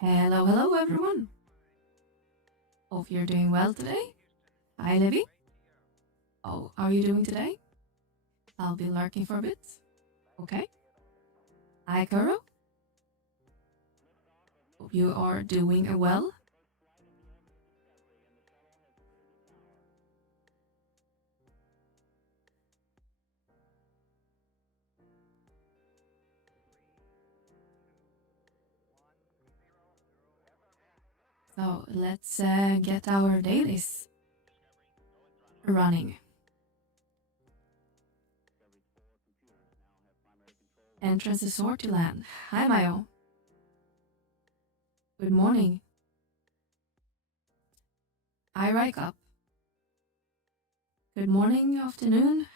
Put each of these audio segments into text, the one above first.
Hello everyone. Hope you're doing well today. Hi Livy. Oh, how are you doing today? I'll be lurking for a bit. Okay. Hi Kuro. Hope you are doing well. So let's get our dailies running. Entrance is Sortiland. Hi Mayo. Good morning. Hi Rycup. Good morning, afternoon.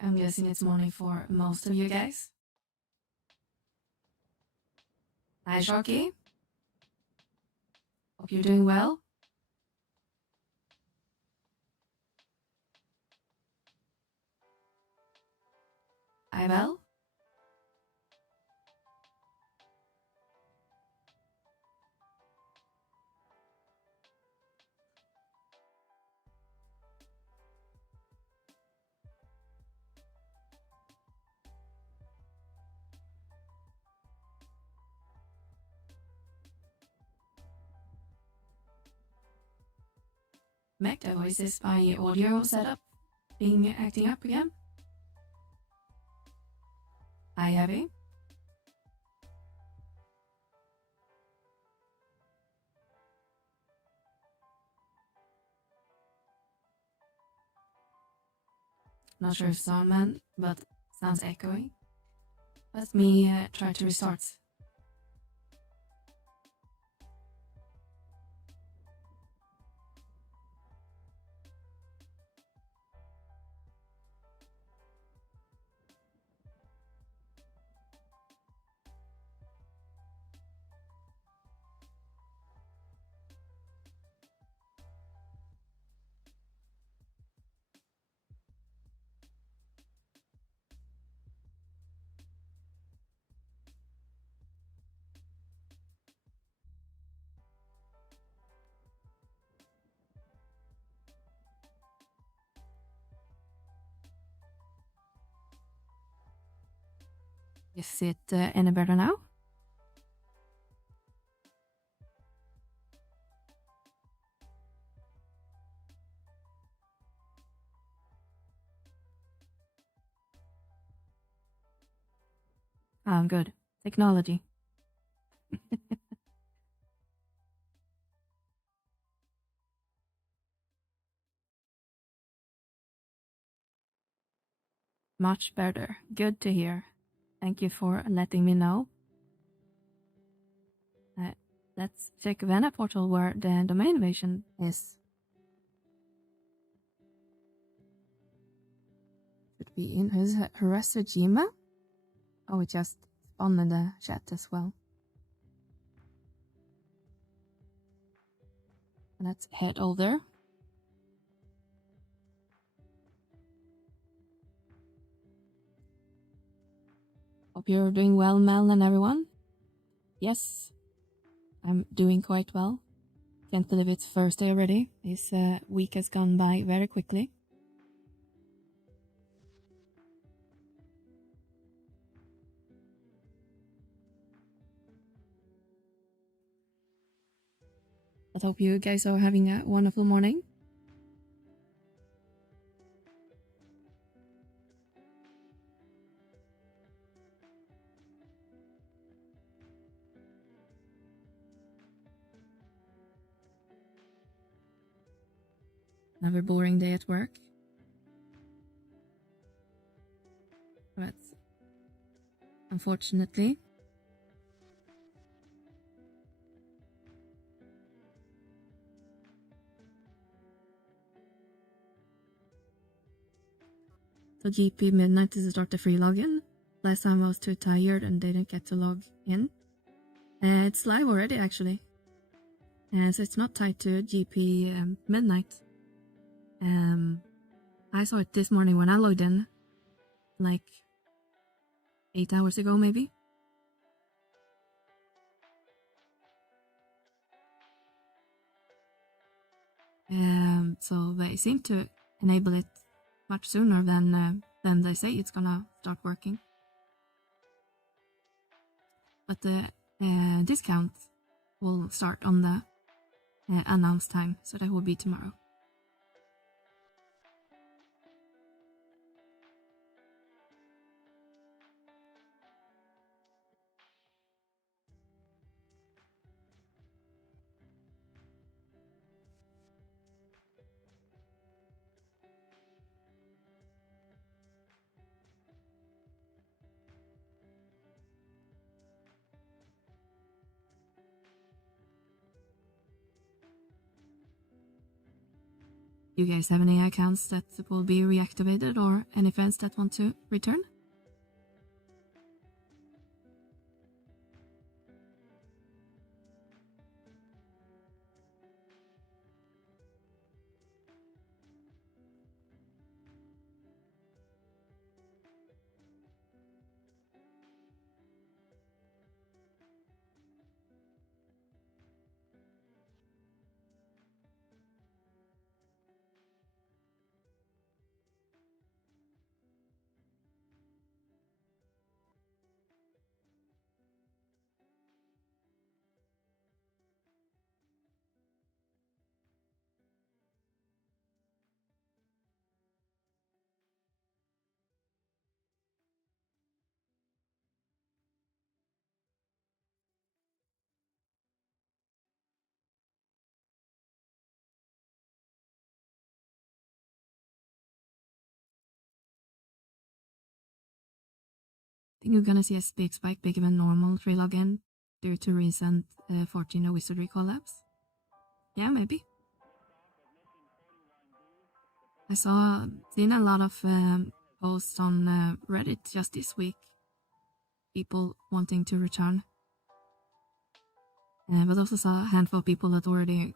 I'm guessing it's morning for most of you guys. Hi Sharky. Hope you're doing well. Hi Val. Mecta, is this my audio setup being acting up again? Hi Abby. Not sure if sound but sounds echoey. Let me try to restart. Is it any better now? Good. Technology. Much better. Good to hear. Thank you for letting me know. Let's check Vana portal where the domain invasion is. Should be in Hirasujima. Oh, it just spawned in the chat as well. Let's head over there. Hope you're doing well, Mel and everyone. Yes, I'm doing quite well. Can't believe it's Thursday already. This week has gone by very quickly. I hope you guys are having a wonderful morning. Another boring day at work. But unfortunately, so GP midnight is to start the free login. Last time I was too tired and didn't get to log in. It's live already actually. So it's not tied to GP midnight. I saw it this morning when I logged in, like 8 hours ago maybe. So they seem to enable it much sooner than they say it's gonna start working. But the discount will start on the announced time, so that will be tomorrow. You guys have any accounts that will be reactivated or any fans that want to return? I think you're gonna see a big spike bigger than normal free login due to recent Fortune Wizardry collabs. Yeah, maybe. I seen a lot of posts on Reddit just this week. People wanting to return. But also saw a handful of people that already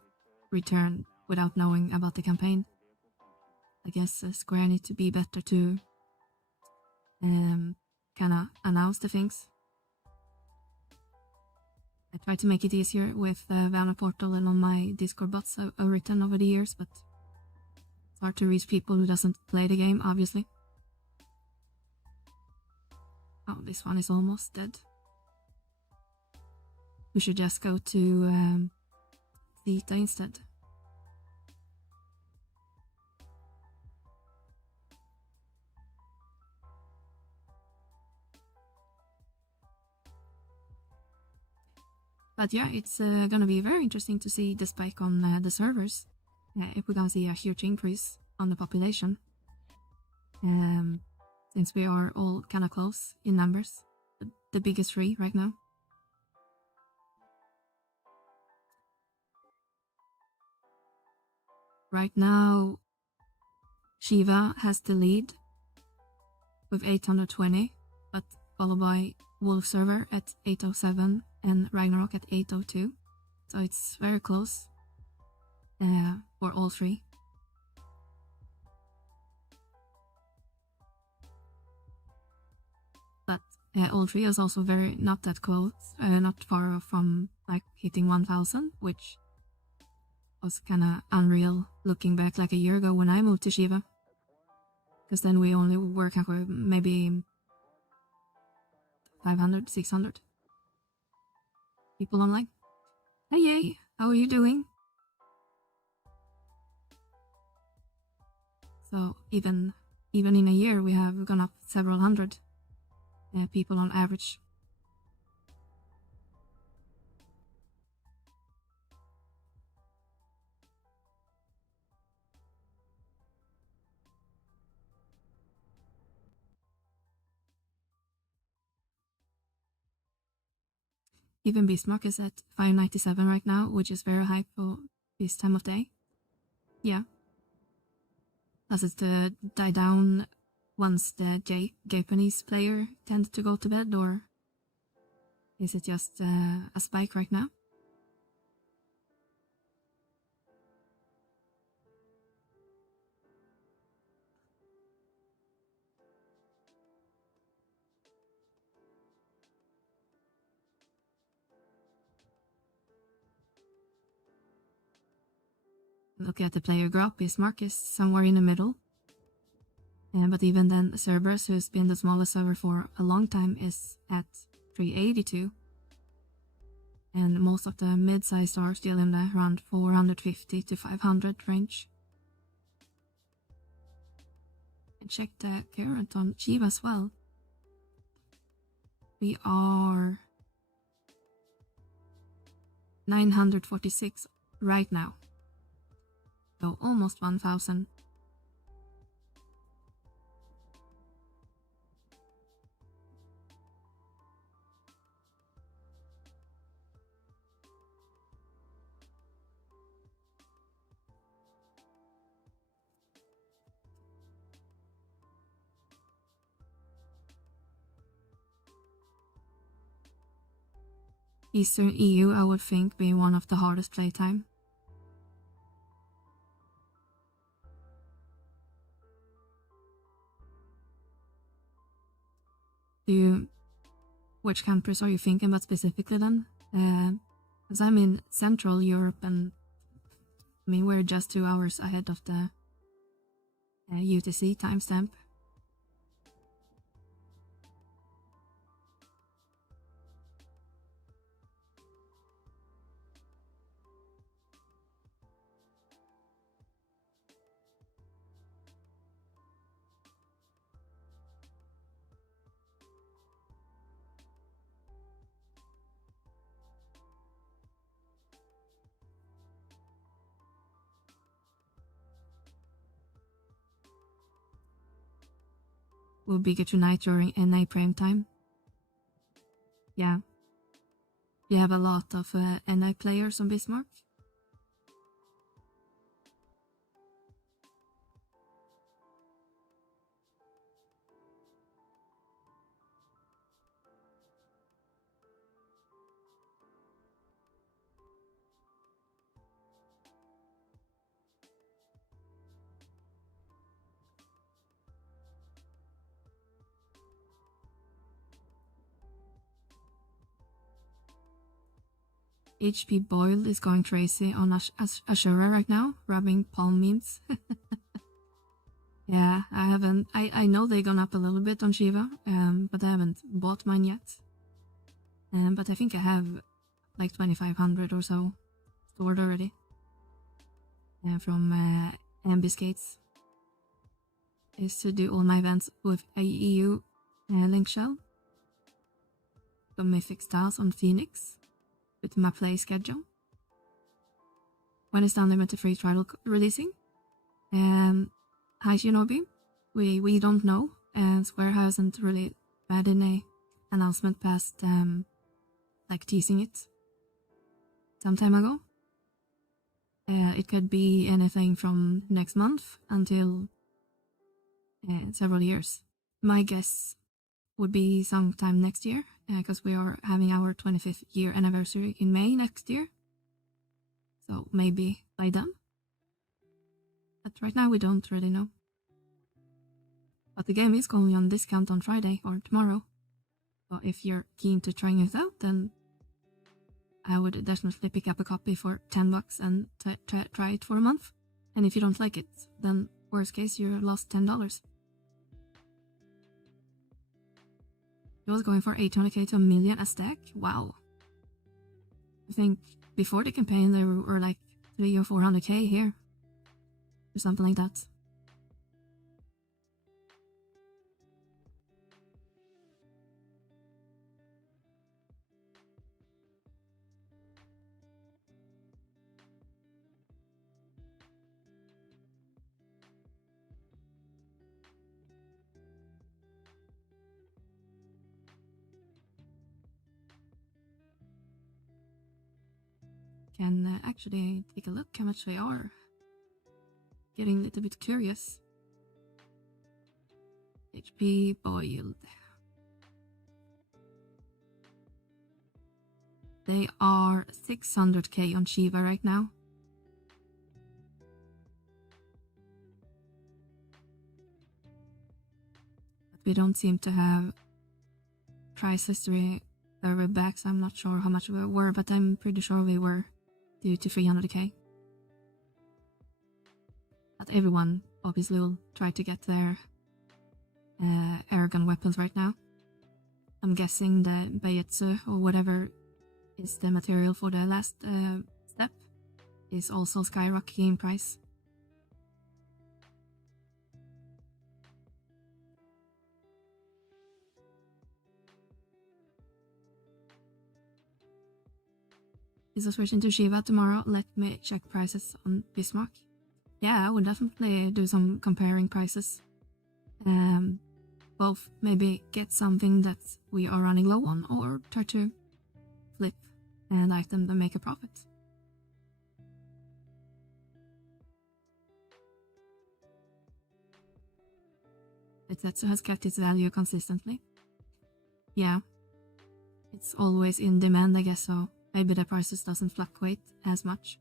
returned without knowing about the campaign. I guess Square need to be better to kind of announce the things. I tried to make it easier with Vana Portal and on my Discord bots I've written over the years, but it's hard to reach people who doesn't play the game, obviously. Oh, this one is almost dead. We should just go to Theta instead. But yeah, it's gonna be very interesting to see the spike on the servers. If we're gonna see a huge increase on the population. Since we are all kind of close in numbers. The biggest three right now. Right now, Shiva has the lead with 820, but followed by Wolf Server at 807 and Ragnarok at 802. So it's very close for all three. But all three is also very not that close, not far from like hitting 1000, which was kind of unreal looking back like a year ago when I moved to Shiva. Because then we only were maybe 500, 600 people online. Hey, how are you doing? So even in a year we have gone up several hundred people on average. Even Bismarck is at 597 right now, which is very high for this time of day. Yeah. Does it die down once the Japanese player tends to go to bed, or is it just a spike right now? Look at the player graph, Bismarck is somewhere in the middle. But even then, Cerberus, who's been the smallest server for a long time, is at 382. And most of the mid-sized are still in the around 450 to 500 range. And check the current on Chiva as well. We are 946 right now. So almost 1000. Eastern EU, I would think, being one of the hardest playtime. Which countries are you thinking about specifically then? Because I'm in Central Europe, and I mean, we're just 2 hours ahead of the UTC timestamp. Would be good tonight during NA prime time. Yeah. You have a lot of NA players on Bismarck. HP Boiled is going crazy on Ashura right now, rubbing palm memes. Yeah, I haven't. I know they gone up a little bit on Shiva, but I haven't bought mine yet. But I think I have like 2,500 or so stored already from Ambuscates. I used to do all my events with a EU link shell. Got mythic stars on Phoenix with my play schedule. When is the unlimited free trial releasing? Hi Shinobi, we don't know. Square hasn't really had any announcement past like teasing it some time ago. It could be anything from next month until several years. My guess would be sometime next year, because we are having our 25th year anniversary in May next year. So maybe by then. But right now we don't really know. But the game is going on discount on Friday or tomorrow. So if you're keen to trying it out, then I would definitely pick up a copy for $10 and try it for a month. And if you don't like it, then worst case you lost $10. It was going for 800k to a million a stack. Wow. I think before the campaign they were like 300 or 400k here. Or something like that. Can actually take a look how much they are. Getting a little bit curious. HP Boiled. They are 600k on Shiva right now. But we don't seem to have price history server backs. I'm not sure how much we were, but I'm pretty sure we were due to 300k. everyone obviously will try to get their airgun weapons right now. I'm guessing the Baietsu or whatever is the material for the last step is also skyrocketing in price. Is a switch into Shiva tomorrow? Let me check prices on Bismarck. Yeah, I would definitely do some comparing prices. Both maybe get something that we are running low on, or try to flip an item and make a profit. Etsetsu has kept its value consistently. Yeah, it's always in demand, I guess, so maybe the prices doesn't fluctuate as much.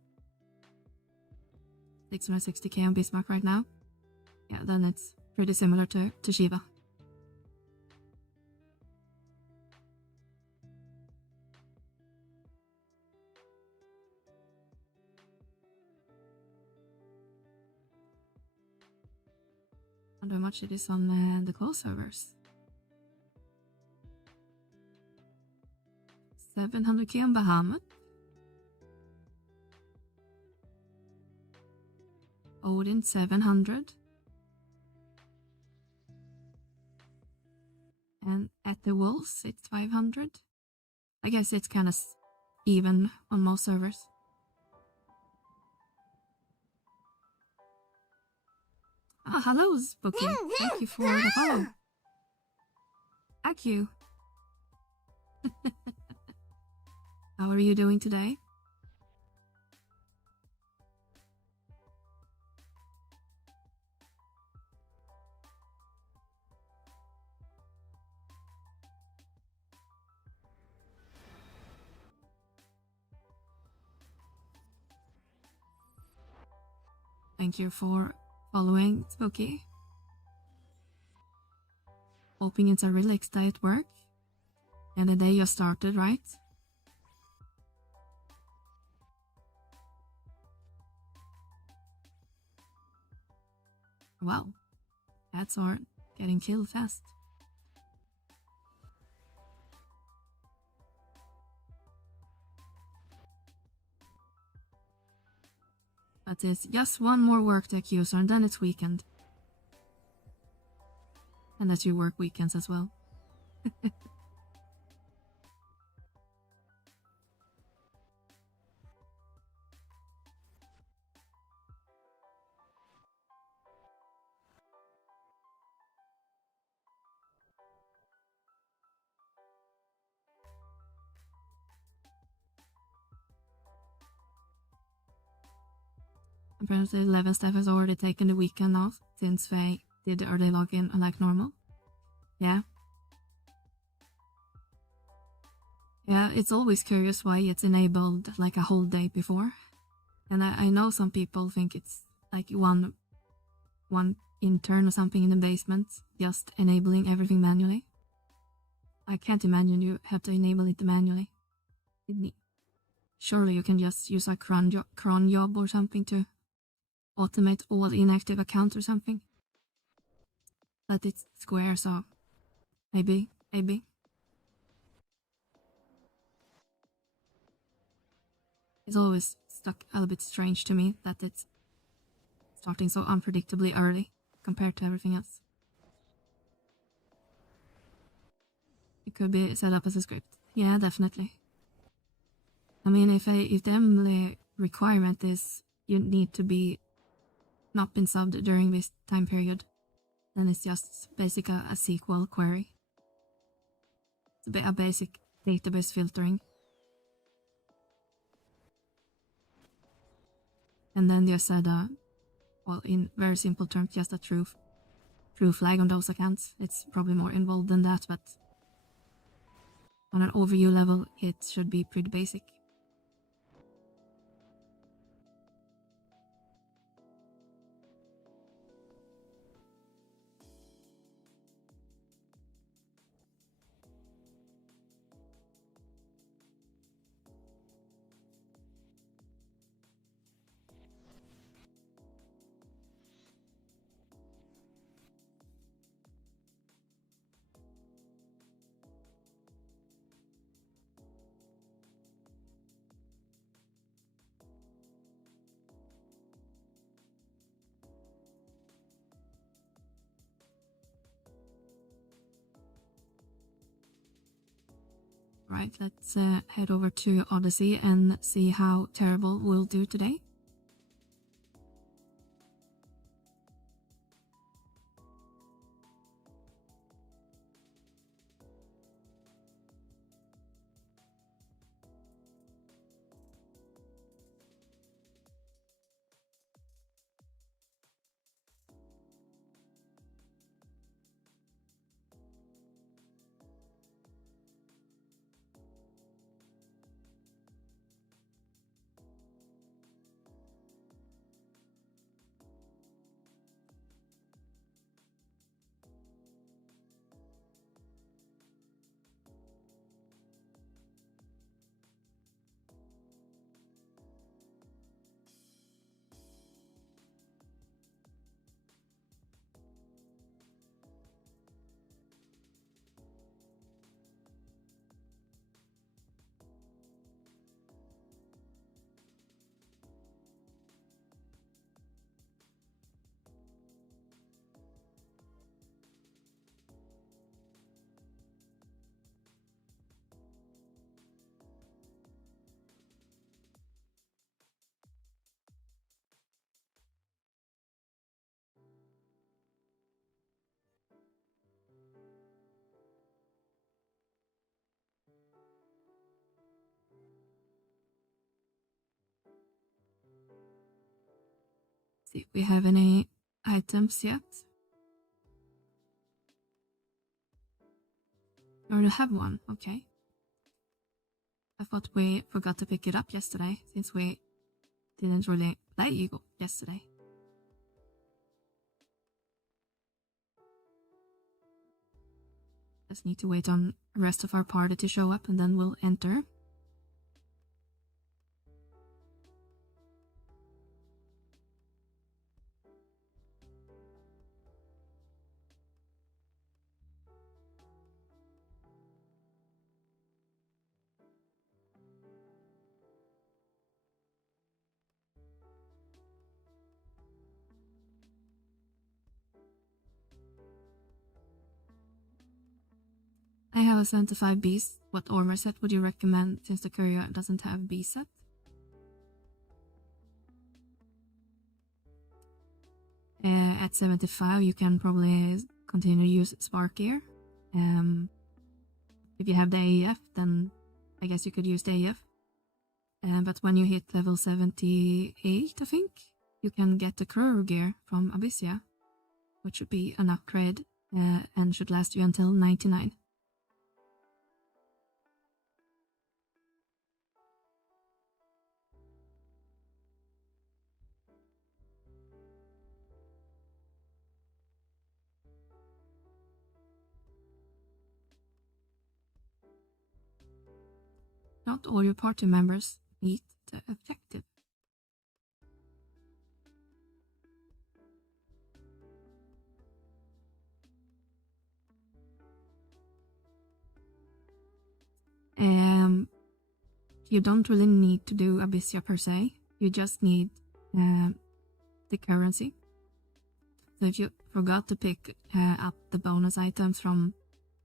660k on Bismarck right now. Yeah, then it's pretty similar to Shiva. I wonder how much it is on the close servers. 700k on Bahamut. Odin 700. And at the Wolves it's 500. I guess it's kind of even on most servers. Ah, hello Spooky. Thank you for the follow. Thank you. How are you doing today? Thank you for following, Spooky. Hoping it's a relaxed day at work. And the day just started, right? Wow, cats are getting killed fast. But it's just one more workday user and then it's weekend. And that you work weekends as well. Apparently 11 staff has already taken the weekend off since they did the early login like normal. Yeah. Yeah, it's always curious why it's enabled like a whole day before. And I know some people think it's like one intern or something in the basement just enabling everything manually. I can't imagine you have to enable it manually. Surely you can just use a cron job or something to automate all inactive accounts or something. But it's Square, so maybe. It's always stuck a little bit strange to me that it's starting so unpredictably early compared to everything else. It could be set up as a script. Yeah, definitely. I mean, if the only requirement is you need to be not been subbed during this time period, then it's just basically a SQL query. It's a basic database filtering. And then just said, well, in very simple terms, just a true flag on those accounts. It's probably more involved than that, but on an overview level, it should be pretty basic. Right, let's head over to Odyssey and see how terrible we'll do today. See if we have any items yet. We already have one, okay. I thought we forgot to pick it up yesterday, since we didn't really play yesterday. Just need to wait on the rest of our party to show up and then we'll enter. I have a 75 beast. What armor set would you recommend since the courier doesn't have B set? At 75 you can probably continue to use Spark Gear. If you have the AF, then I guess you could use the AF. But when you hit level 78, I think, you can get the Courier Gear from Ffxi, which should be an upgrade and should last you until 99. Not all your party members meet the objective. You don't really need to do Ffxi per se. You just need the currency. So if you forgot to pick up the bonus items from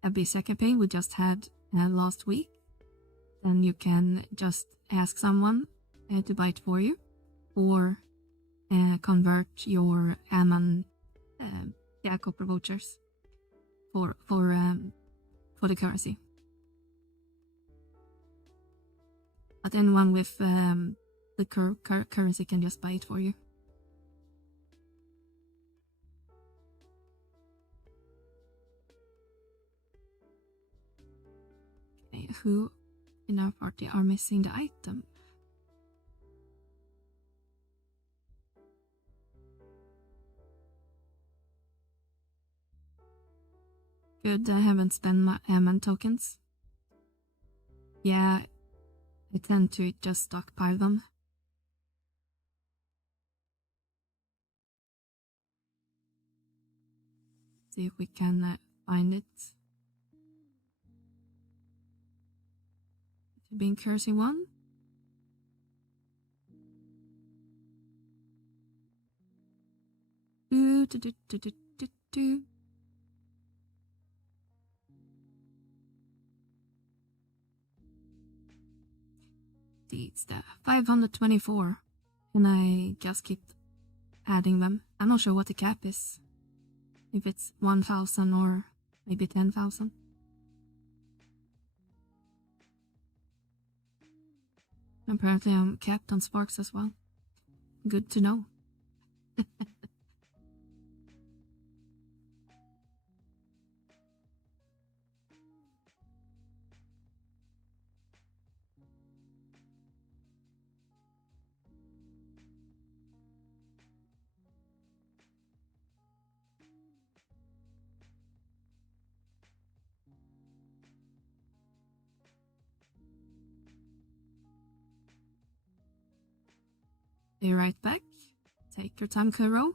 Ffxi campaign we just had last week, then you can just ask someone to buy it for you, or convert your Ammon copper vouchers for the currency. But anyone with the currency can just buy it for you. Okay, who in our party are missing the item? Good, I haven't spent my Ammon tokens. Yeah, I tend to just stockpile them. See if we can find it. Being cursey one. Do, do, do, do, do, do, do. it's the 524, and I just keep adding them. I'm not sure what the cap is, if it's 1,000 or maybe 10,000. Apparently I'm capped on sparks as well. Good to know. Be right back. Take your time, Kuro.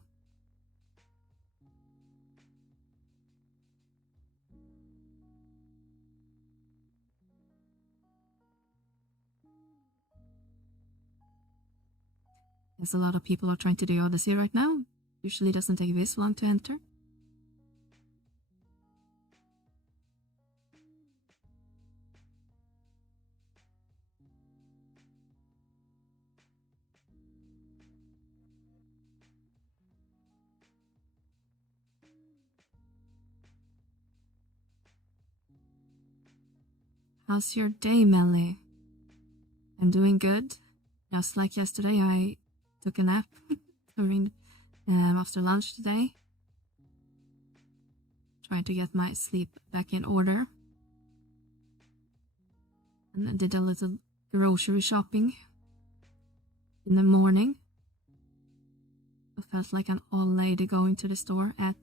Yes, a lot of people are trying to do Odyssey right now. Usually doesn't take this long to enter. How's your day, Melly? I'm doing good. Just like yesterday, I took a nap during after lunch today. Trying to get my sleep back in order. And I did a little grocery shopping in the morning. I felt like an old lady going to the store at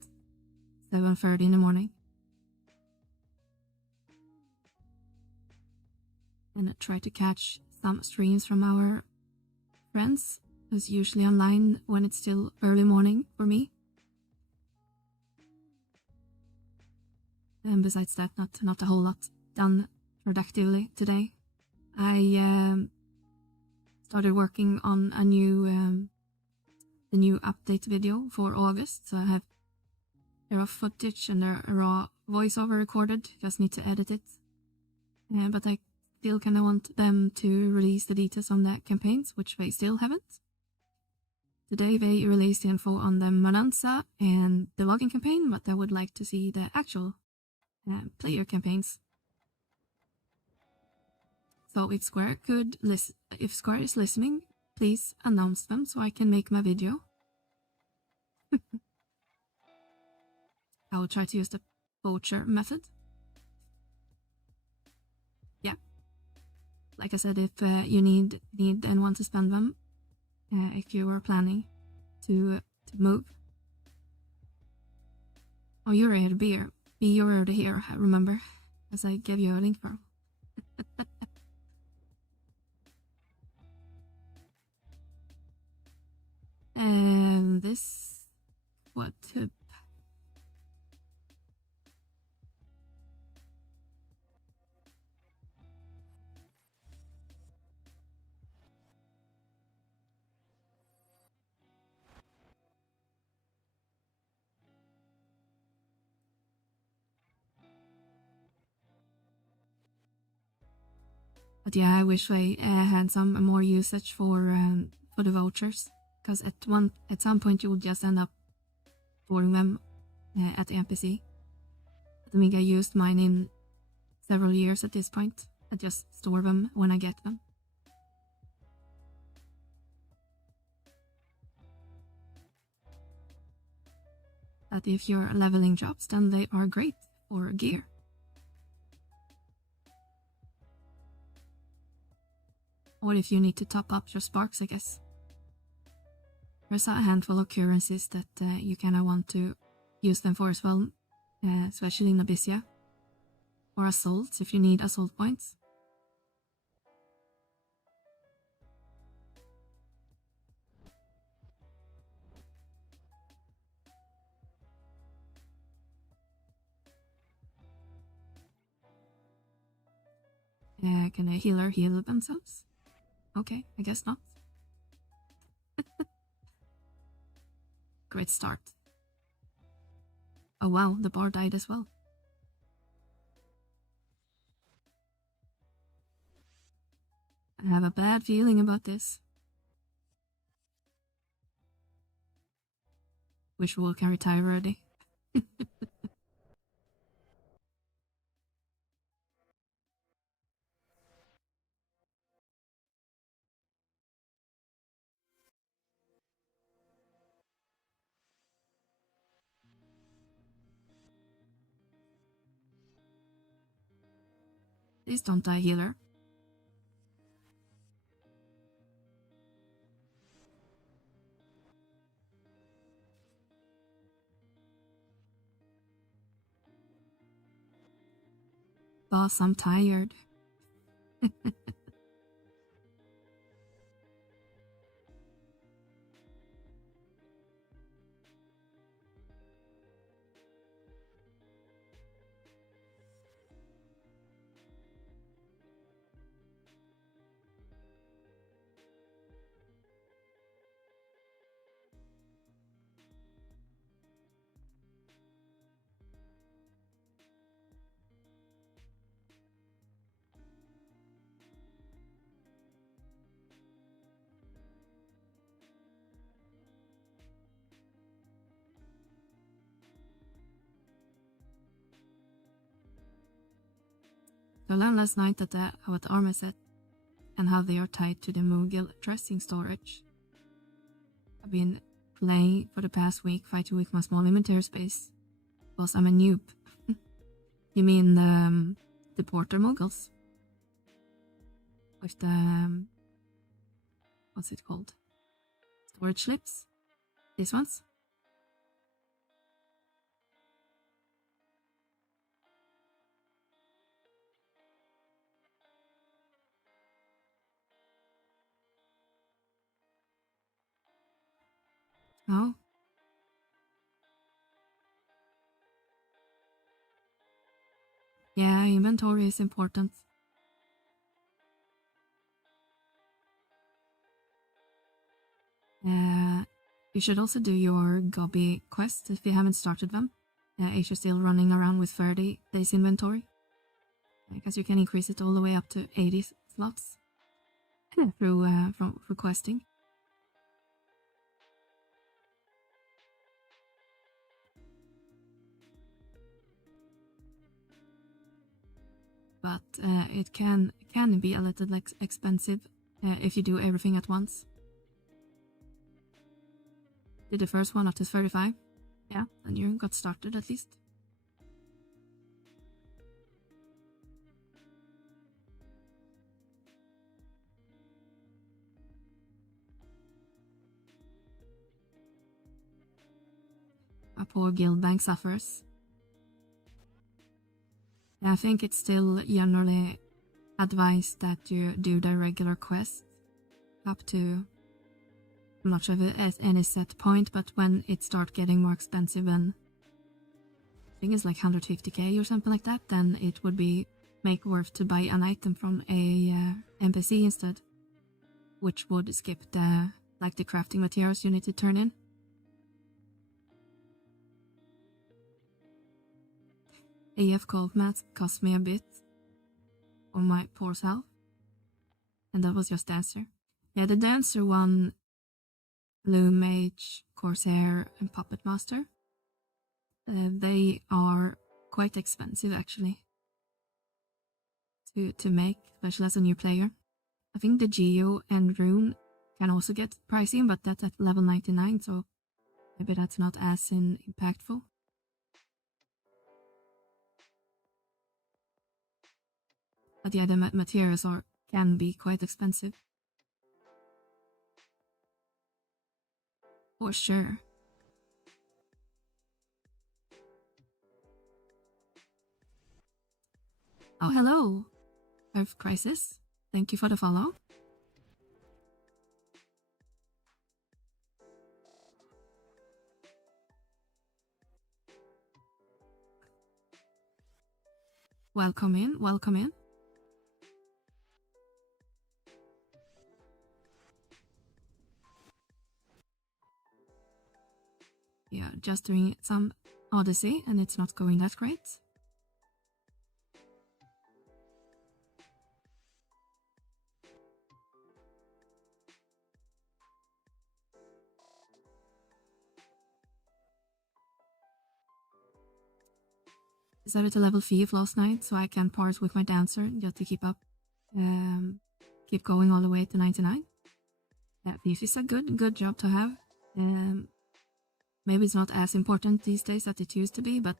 7:30 in the morning. And I try to catch some streams from our friends, who's usually online when it's still early morning for me. And besides that, not a whole lot done productively today. I started working on a the new update video for August, so I have raw footage and a raw voiceover recorded. Just need to edit it. But I still kind of want them to release the details on the campaigns, which they still haven't. Today they released the info on the Mananza and the login campaign, but I would like to see the actual player campaigns. So if Square is listening, please announce them so I can make my video. I will try to use the voucher method. Yeah. Like I said, if you need and want to spend them, if you are planning to move. Oh, you're already here. You're already here, remember? As I gave you a link for. And this, what? But yeah, I wish I had some more usage for the vouchers, because at some point you will just end up storing them at the NPC. I think I used mine in several years at this point. I just store them when I get them. But if you're leveling jobs, then they are great for gear. Or if you need to top up your sparks, I guess. There's a handful of currencies that you kind of want to use them for as well, especially in Abyssia. Or assaults, if you need assault points. Can a healer heal themselves? Okay, I guess not. Great start. Oh wow, the bar died as well. I have a bad feeling about this. Wish we can retire already. Please don't die, healer. Boss, I'm tired. So I learned last night that how the armor set and how they are tied to the Moogle dressing storage. I've been playing for the past week, fighting with my small inventory space, because I'm a noob. You mean the porter Moogles? With the, what's it called? Storage slips? These ones? Oh. Yeah, inventory is important. You should also do your Gobby quest if you haven't started them. If you're still running around with 30 days inventory. Because you can increase it all the way up to 80 slots through questing. But it can be a little expensive if you do everything at once. Did the first one up to 35? Yeah, and you got started at least. A poor guild bank suffers. I think it's still generally advised that you do the regular quest up to, I'm not sure if it at any set point, but when it starts getting more expensive, and I think it's like 150k or something like that, then it would be make worth to buy an item from a NPC instead, which would skip the the crafting materials you need to turn in. AF cold mats cost me a bit on my poor self, and that was just dancer. Yeah, the dancer one, Blue Mage, Corsair, and Puppet Master. They are quite expensive actually to make, especially as a new player. I think the Geo and Rune can also get pricey, but that's at level 99, so maybe that's not as impactful. But yeah, the materials can be quite expensive. For sure. Oh, hello, Earth Crisis. Thank you for the follow. Welcome in, welcome in. Yeah, just doing some Odyssey and it's not going that great. decided to level Thief last night so I can parse with my dancer just to keep up. Keep going all the way to 99. Yeah, Thief is a good job to have. Maybe it's not as important these days as it used to be, but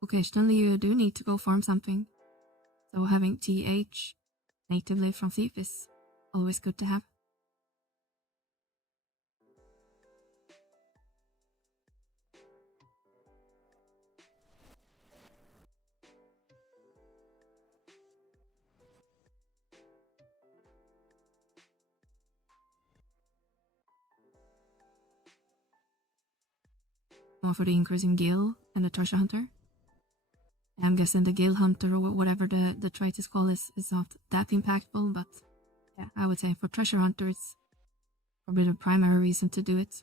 occasionally you do need to go farm something. So having TH natively from Thief is always good to have. More for the increase in Gil and the Treasure Hunter. I'm guessing the Gil Hunter or whatever the trait is called is not that impactful, but yeah, I would say for Treasure Hunter it's probably the primary reason to do it.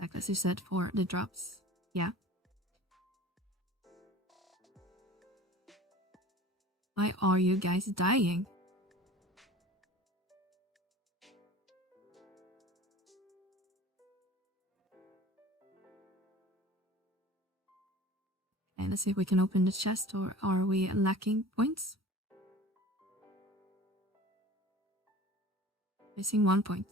Exactly as you said for the drops. Yeah. Why are you guys dying? Okay, let's see if we can open the chest, or are we lacking points? Missing 1 point.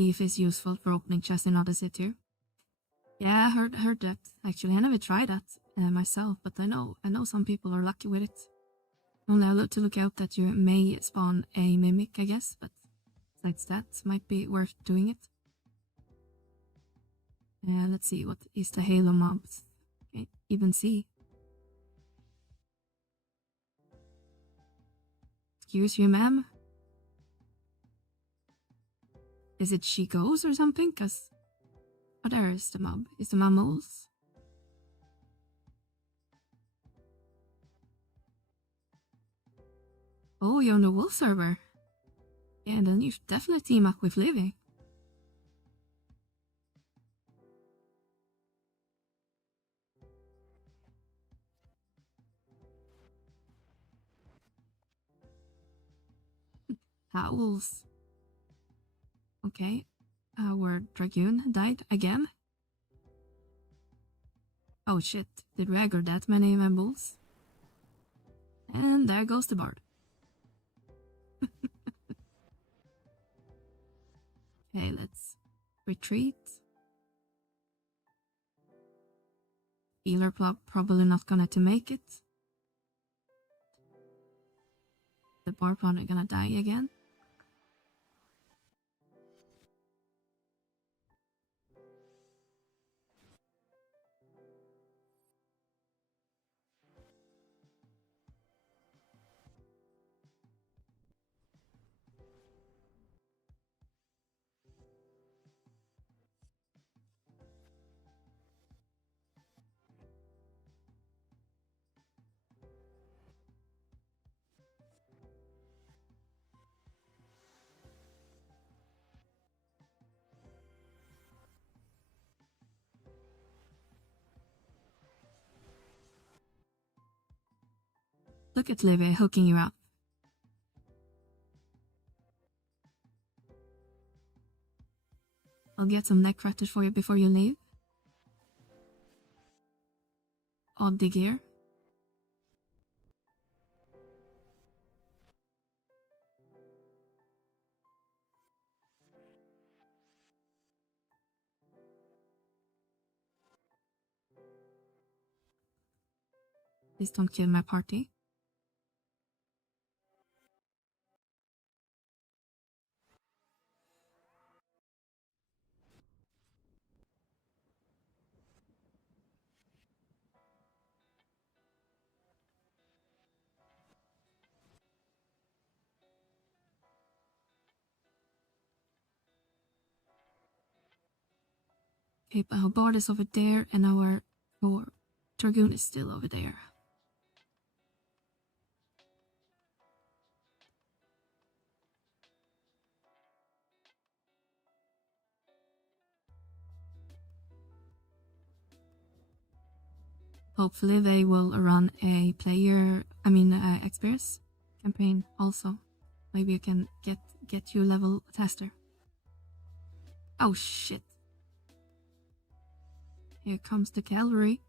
If is useful for opening chests in Odyssey too. Yeah, I heard that. Actually, I never tried that myself, but I know some people are lucky with it. Only I to look out that you may spawn a mimic, I guess, but besides that, might be worth doing it. Let's see, what is the Halo mobs? Can't even see. Excuse you, ma'am? Is it she goes or something? Cause, oh, there is the mob. Is the mob moles? Oh, you're on the wolf server. Yeah, then you should definitely team up with Livy. Howls. Okay, our Dragoon died again. Oh shit, did we aggro that many bulls? And there goes the bard. Okay, let's retreat. Healer probably not gonna to make it. The bard probably gonna die again. Look at Livy hooking you up. I'll get some neck crafters for you before you leave. Odd the gear. Please don't kill my party. Okay, our board is over there and our door Dragoon is still over there. Hopefully they will run a experience campaign also. Maybe you can get you level tester. Oh shit. Here comes the cavalry.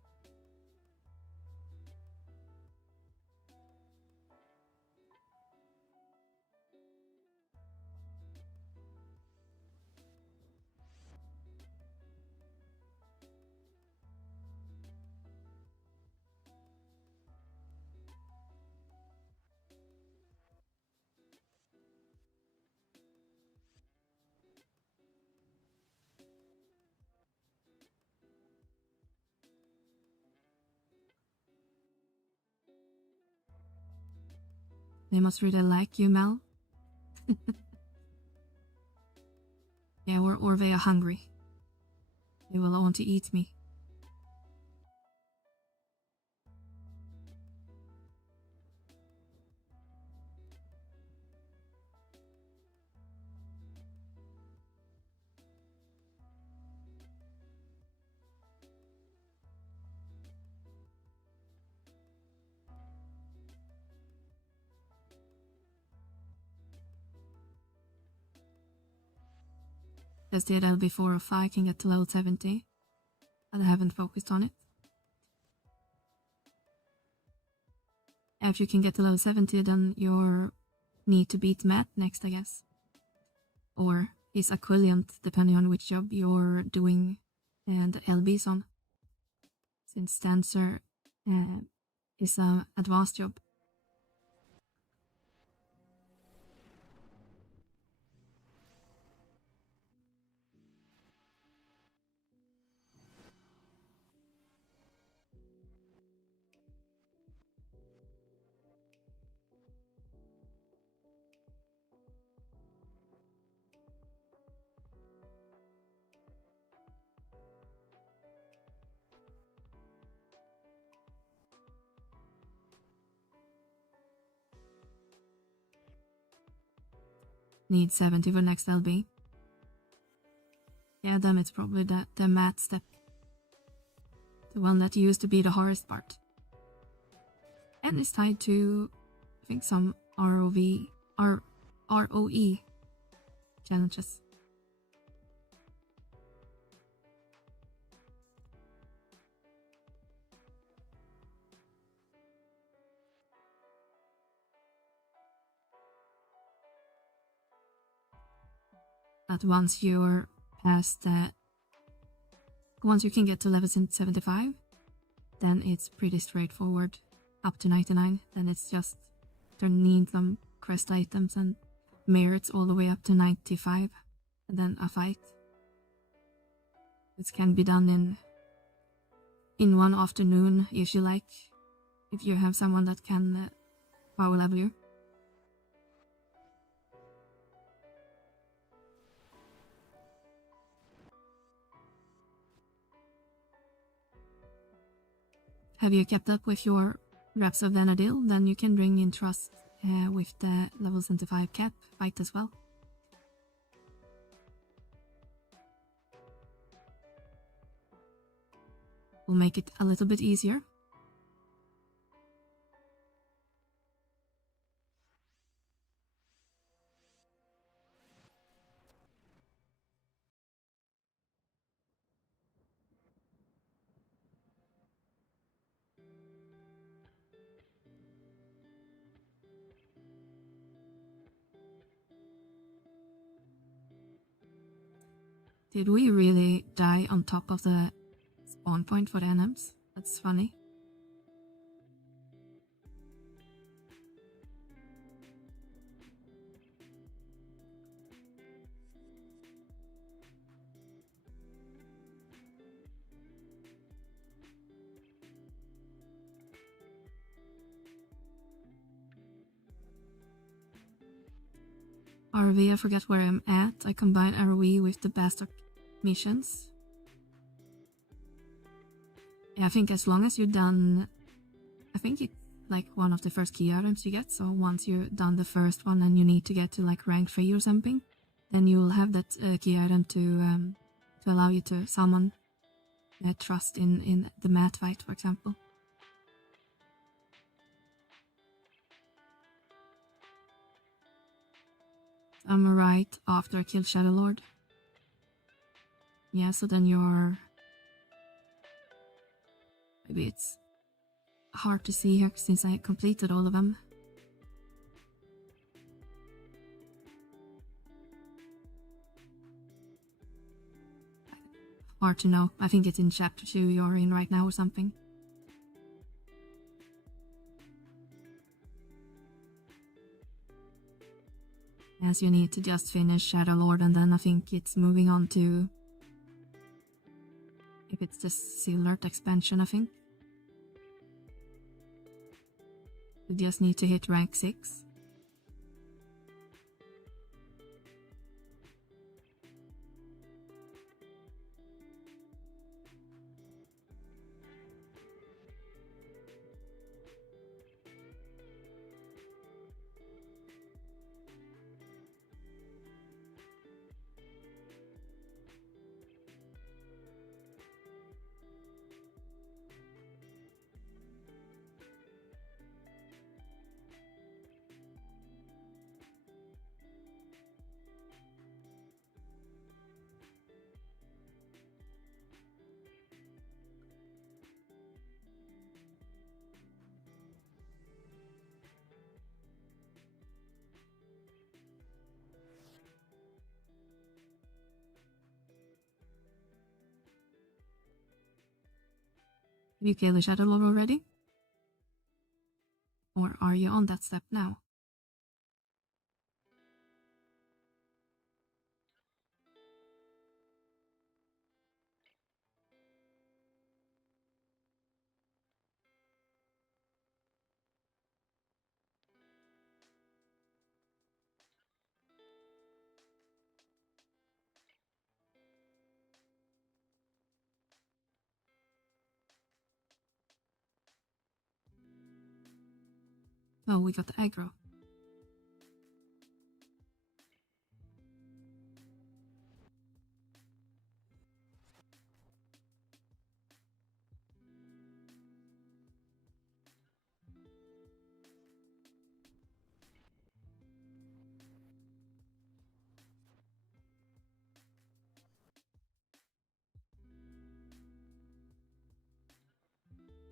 They must really like you, Mel. Yeah, or they are hungry. They will want to eat me. Just did that before if I can get to level 70. And I haven't focused on it. If you can get to level 70, then you need to beat Matt next, I guess. Or his equivalent, depending on which job you're doing and LBs on. Since Dancer is an advanced job. Need 70 for next LB. Yeah, then it's probably the Matt step. The one that used to be the hardest part. And it's tied to, I think, some ROE challenges. But once you're past that, once you can get to level 75, then it's pretty straightforward. Up to 99, then it's just turning in some quest items and merits all the way up to 95, and then a fight. This can be done in one afternoon if you like, if you have someone that can power level you. Have you kept up with your reps of Vana'diel? Then you can bring in trust with the level 75 cap fight as well. Will make it a little bit easier. Did we really die on top of the spawn point for the NMs? That's funny. RV, I forget where I'm at. I combine ROE with the Bastok missions. Yeah, I think as long as you're done, I think it's like one of the first key items you get. So once you're done the first one and you need to get to like rank 3 or something, then you will have that key item to allow you to summon trust in the mat fight, for example. So I'm right after I kill Shadow Lord. Yeah, so then you're... Maybe it's hard to see here since I completed all of them. Hard to know. I think it's in chapter 2 you're in right now or something. As you need to just finish Shadow Lord, and then I think it's moving on to... If it's the Silhouette expansion, I think. You just need to hit rank 6. Have you killed the Shadow Lord already? Or are you on that step now? Oh, we got the aggro.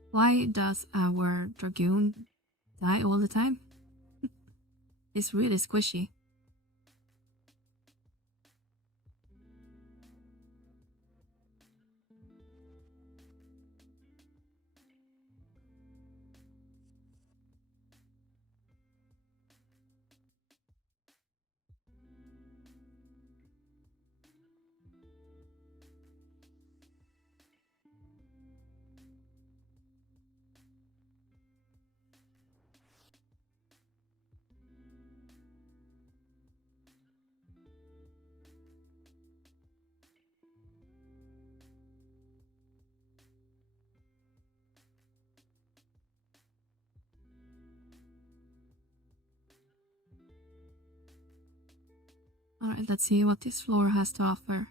Why does our Dragoon die all the time? It's really squishy. Alright, let's see what this floor has to offer.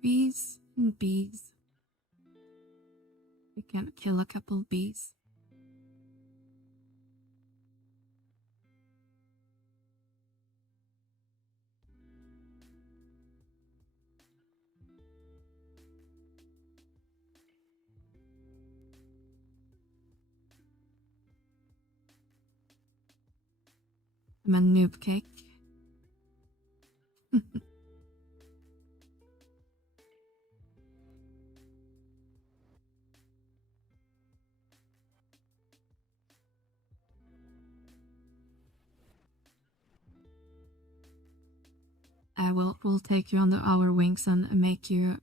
Trees and bees. We can kill a couple bees. I'm a noob cake. We'll take you under our wings and make you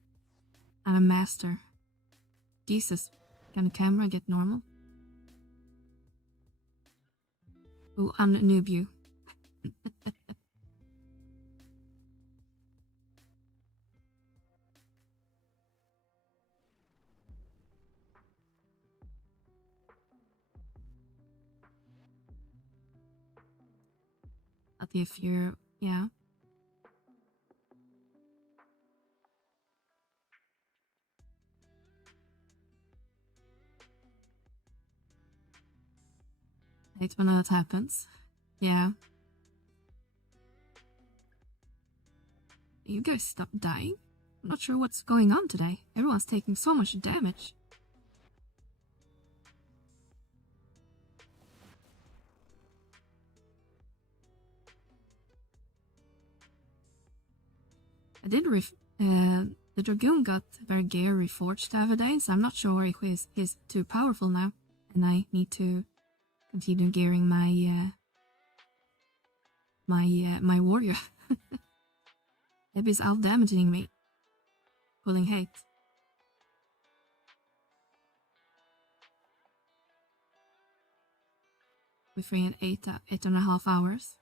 a master. Jesus, can the camera get normal? We'll unnoob you. But if you're, yeah. I hate when that happens. Yeah. You guys stop dying? I'm not sure what's going on today. Everyone's taking so much damage. I did the Dragoon got very gear reforged the other day, so I'm not sure if he's too powerful now. And I need to continue gearing my my warrior. Maybe he's out damaging me. Pulling hate. We're free in 8.5 hours.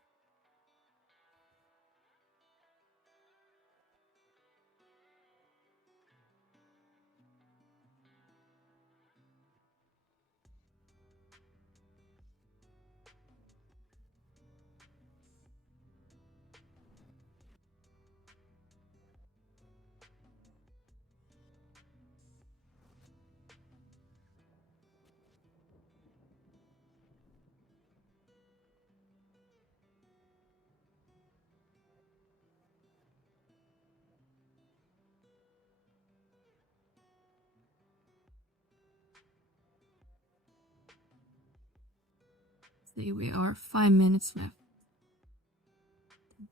See, we are 5 minutes left.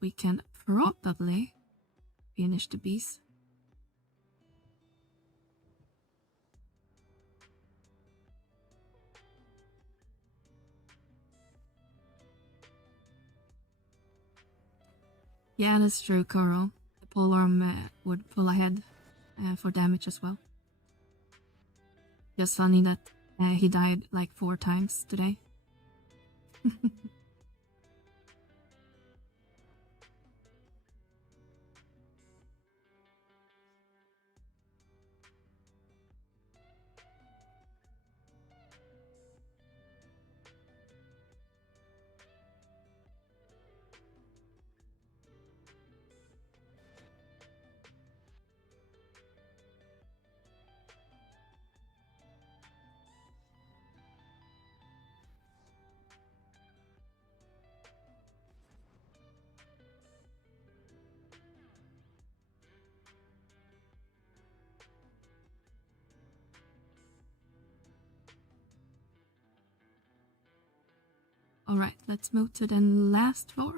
We can probably finish the beast. Yeah, that's true, Coral. The polearm would pull ahead for damage as well. Just funny that he died like 4 times today. Alright, let's move to the last floor.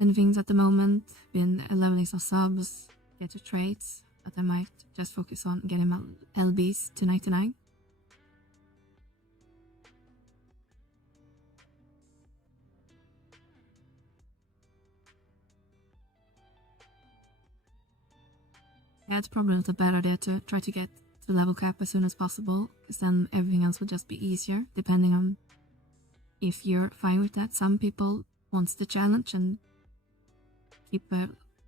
And things at the moment, been leveling some subs, get to traits, but I might just focus on getting my LBs to 99. Yeah, it's probably not a bad idea to try to get to level cap as soon as possible, because then everything else will just be easier, depending on if you're fine with that. Some people want the challenge and keep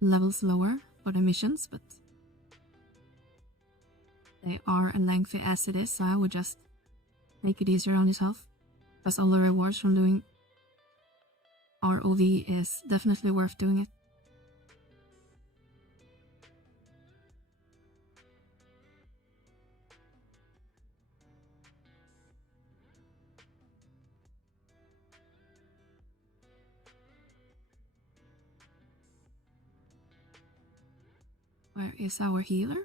levels lower for the missions, but they are lengthy as it is, so I would just make it easier on yourself, because all the rewards from doing ROV is definitely worth doing it. Where is our healer?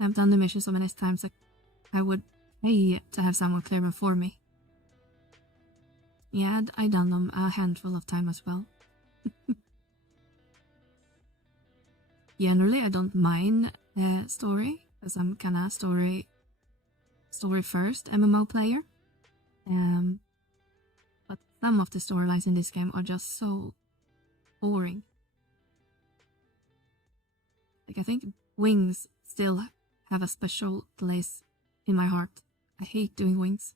I've done the mission so many times that I would pay to have someone clear them for me. Yeah, I done them a handful of time as well. Generally, I don't mind story, because I'm kinda story first MMO player. But some of the storylines in this game are just so boring. Like, I think wings still have a special place in my heart. I hate doing wings.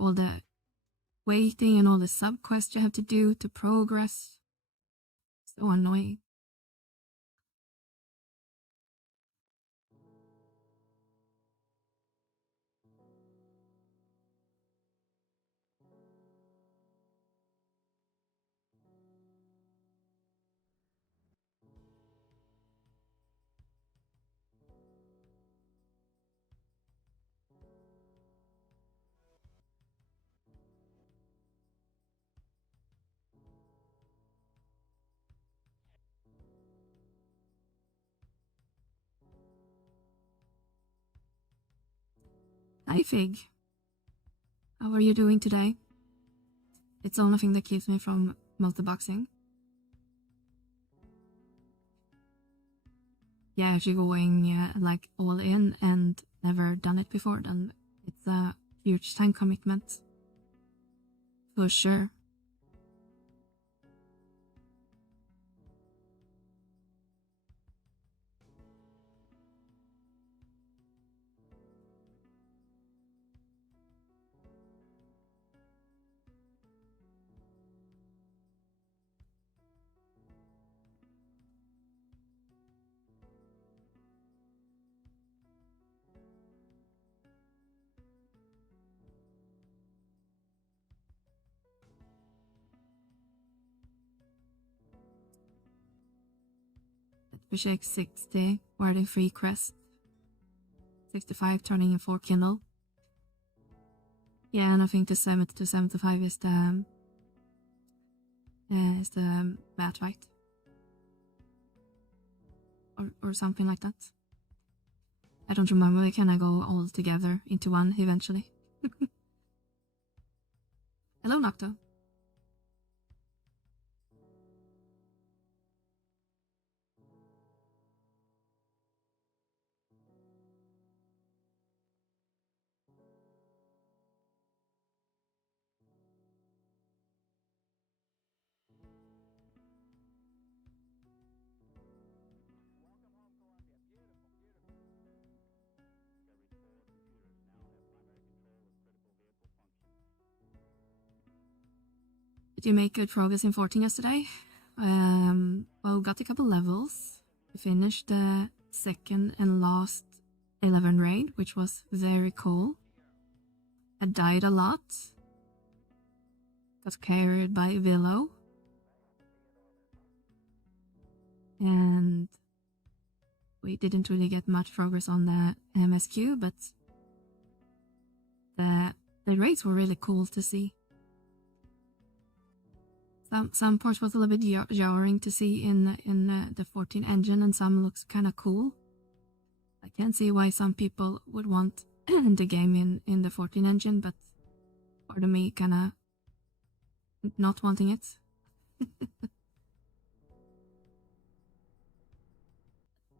All the waiting and all the sub quests you have to do to progress. So annoying. Hi Fig. How are you doing today? It's the only thing that keeps me from multi-boxing. Yeah, if you're going like all in and never done it before, then it's a huge time commitment. For sure. Ffxi 60, warding 3 crest. 65 turning in 4 kindle. Yeah, and I think the 70 to 75 is the bat fight. Or something like that. I don't remember, they kinda go all together into one eventually. Hello Nocto. Did you make good progress in 14 yesterday? Well, got a couple levels. We finished the second and last 11 raid, which was very cool. I died a lot. Got carried by Willow. And we didn't really get much progress on the MSQ, but the raids were really cool to see. Some parts was a little bit jarring to see in the 14 engine, and some looks kind of cool. I can see why some people would want the game in the 14 engine, but part of me kind of not wanting it.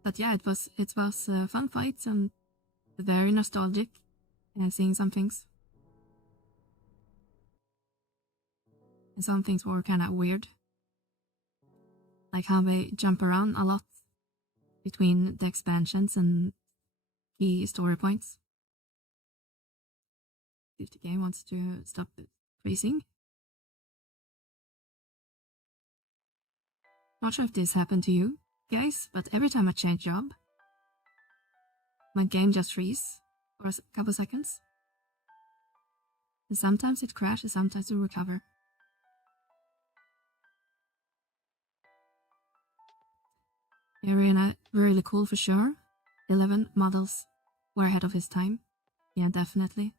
But yeah, it was fun fights and very nostalgic, seeing some things. And some things were kind of weird, like how they jump around a lot between the expansions and key story points. If the game wants to stop freezing. Not sure if this happened to you guys, but every time I change job, my game just freezes for a couple seconds. And sometimes it crashes, sometimes it recovers. Area really cool for sure. 11 models were ahead of his time. Yeah, definitely.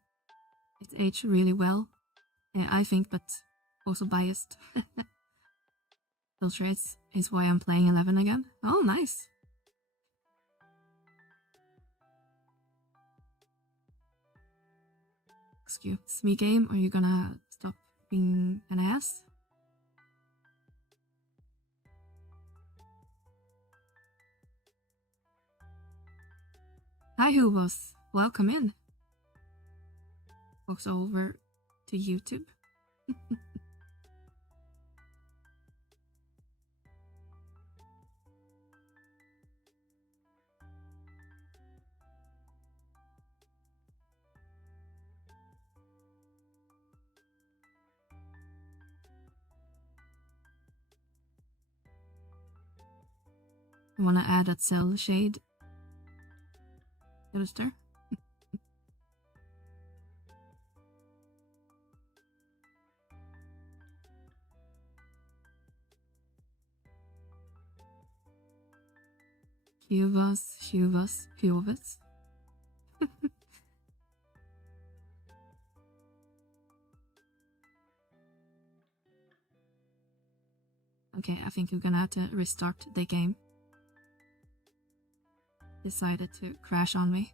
It aged really well, I think, but also biased. Those traits is why I'm playing 11 again. Oh, nice. Excuse me, game. Are you gonna stop being an ass? Hi, Huvos. Welcome in. Walks over to YouTube. I wanna add that cell shade illustrator. Huvas. Okay, I think we're gonna have to restart the game. Decided to crash on me.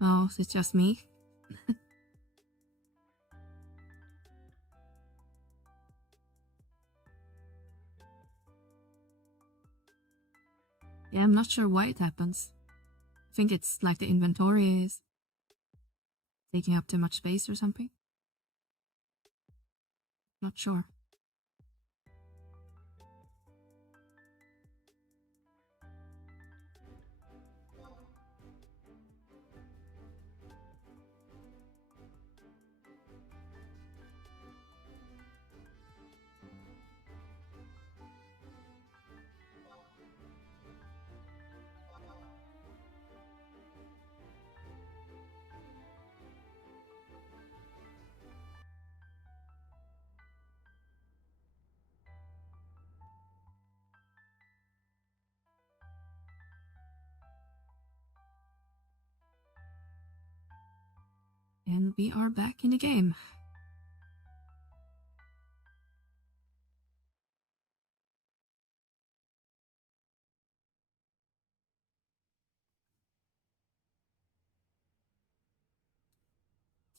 Oh, it's just me. Yeah, I'm not sure why it happens. I think it's like the inventory is taking up too much space or something. Not sure. And we are back in the game.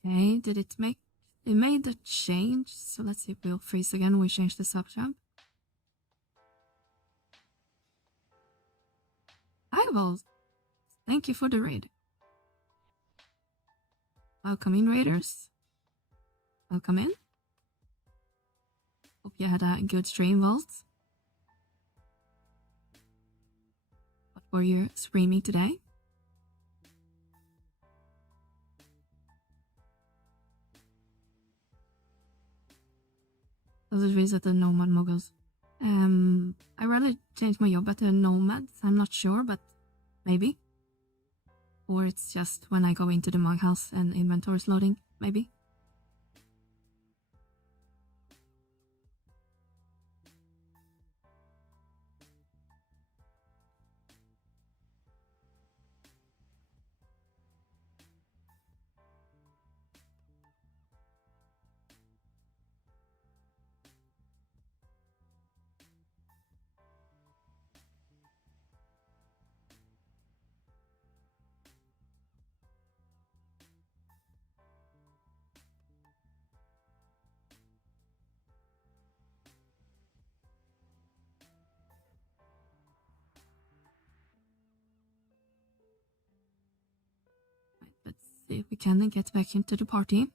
Okay, did it make... It made the change, so let's see if we'll freeze again when we change the sub-jump. Hi, Vols. Thank you for the raid. Welcome in, raiders. Welcome in. Hope you had a good stream, Vols. What were you streaming today? Does it visit the Nomad Moguls? I rarely change my job at the Nomads. I'm not sure, but maybe. Or it's just when I go into the mug house and inventory is loading, maybe. Let's see if we can get back into the party.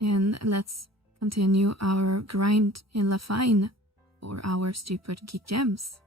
and let's continue our grind in Lafine for our stupid geek gems.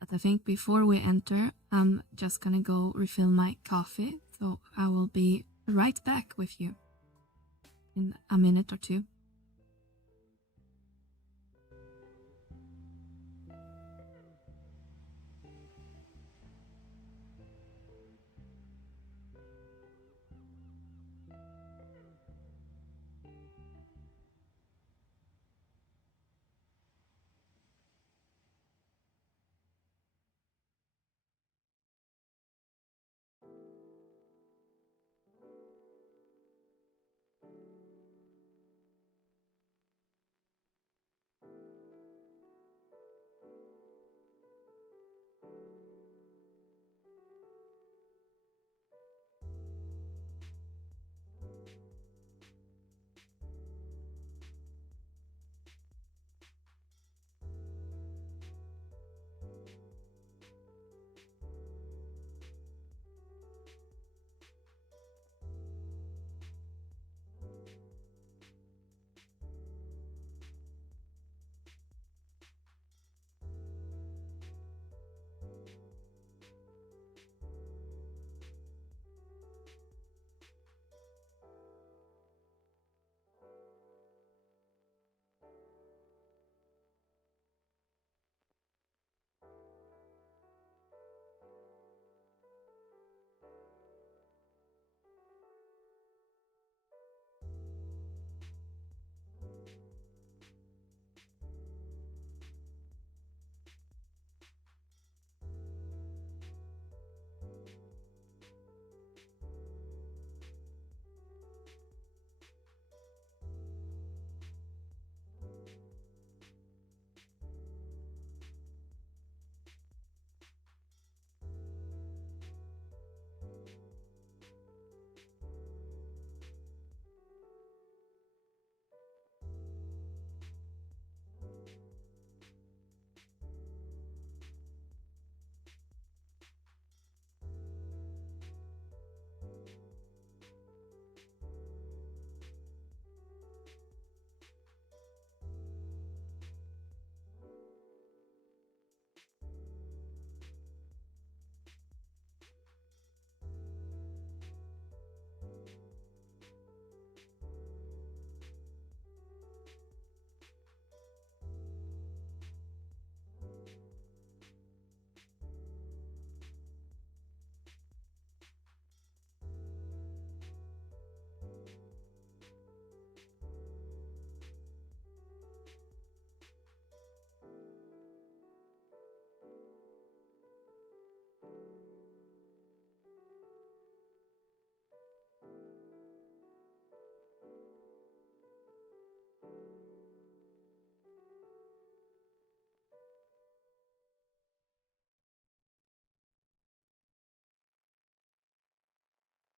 But I think before we enter, I'm just gonna go refill my coffee, so I will be right back with you in a minute or two.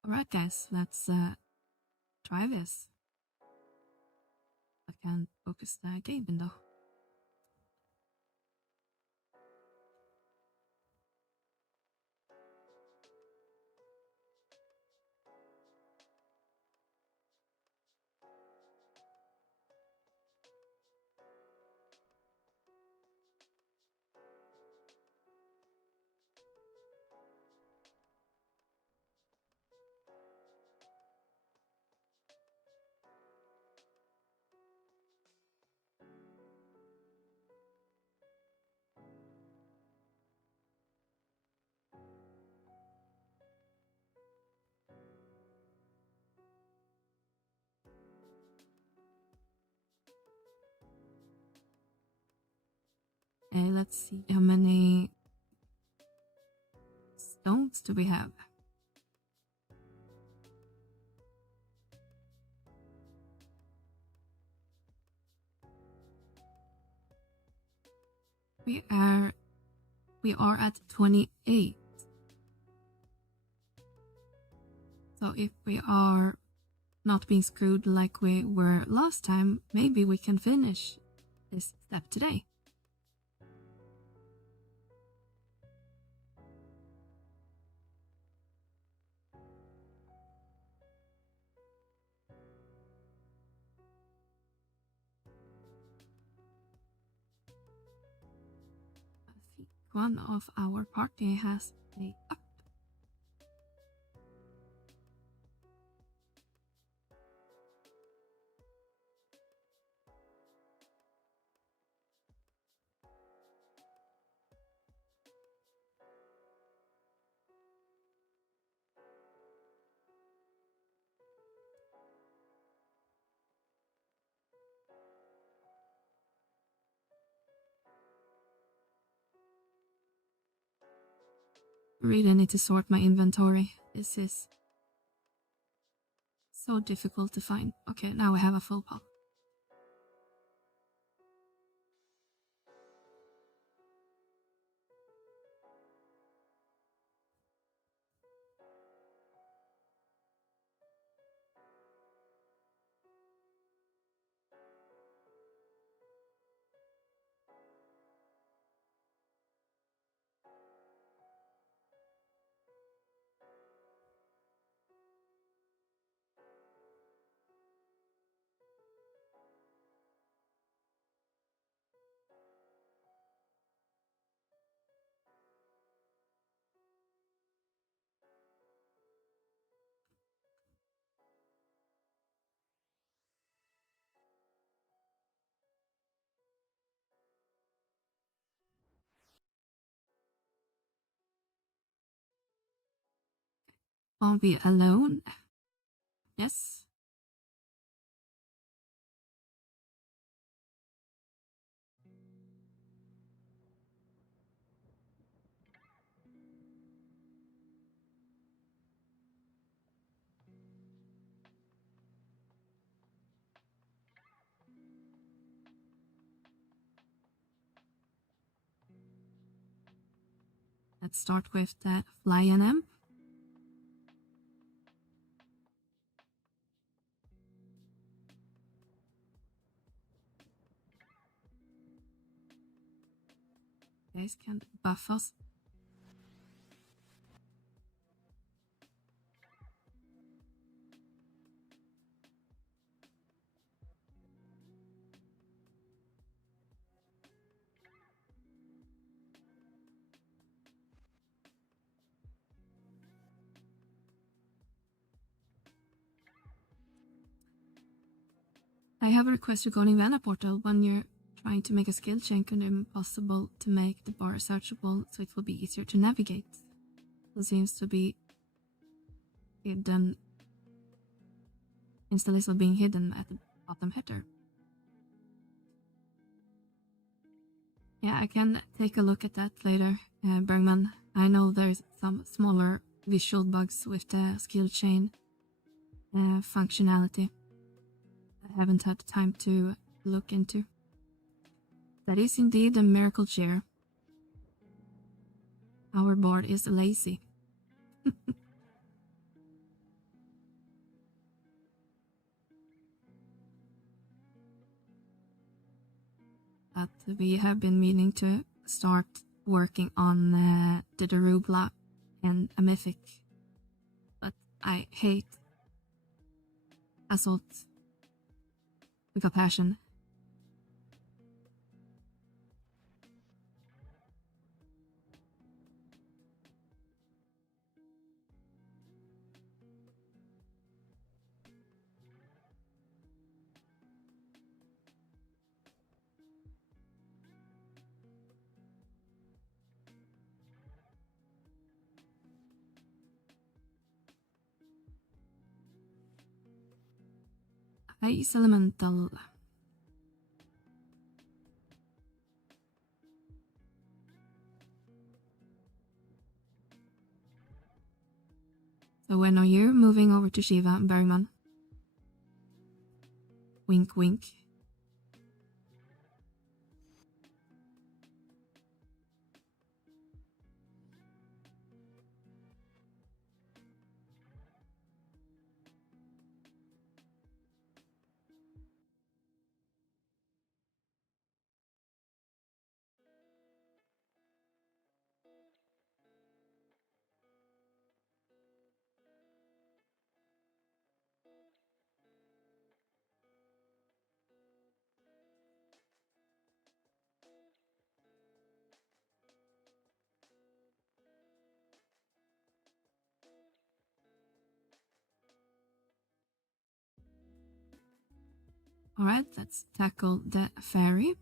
Alright guys, let's try this. I can't focus the game window. Okay, let's see how many stones do we have? We are we are at 28. So if we are not being screwed like we were last time, maybe we can finish this step today. I think one of our party has a up. Really need to sort my inventory. This is so difficult to find. Okay, now we have a full pile. Won't be alone. Yes. Let's start with the fly NM. Guys can buff us. I have a request regarding Vana portal. When you're trying to make a skill chain, could it be possible to make the bar searchable so it will be easier to navigate? It seems to be hidden instead of being hidden at the bottom header. Yeah, I can take a look at that later, Bergman. I know there's some smaller visual bugs with the skill chain functionality. I haven't had time to look into. That is indeed a miracle chair. Our board is lazy. But we have been meaning to start working on the Darubla and a mythic. But I hate assault with a passion. Ice Elemental. So when are you moving over to Shiva, Bergman? Wink, wink. Alright, let's tackle the fairy.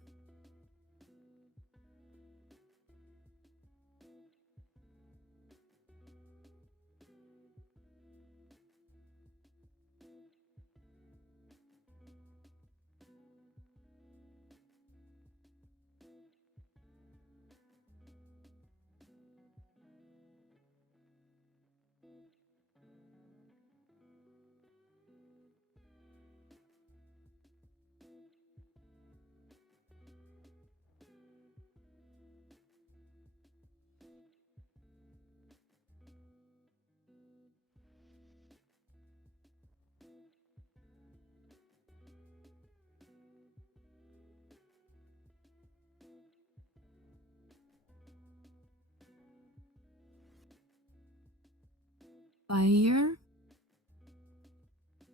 Fire.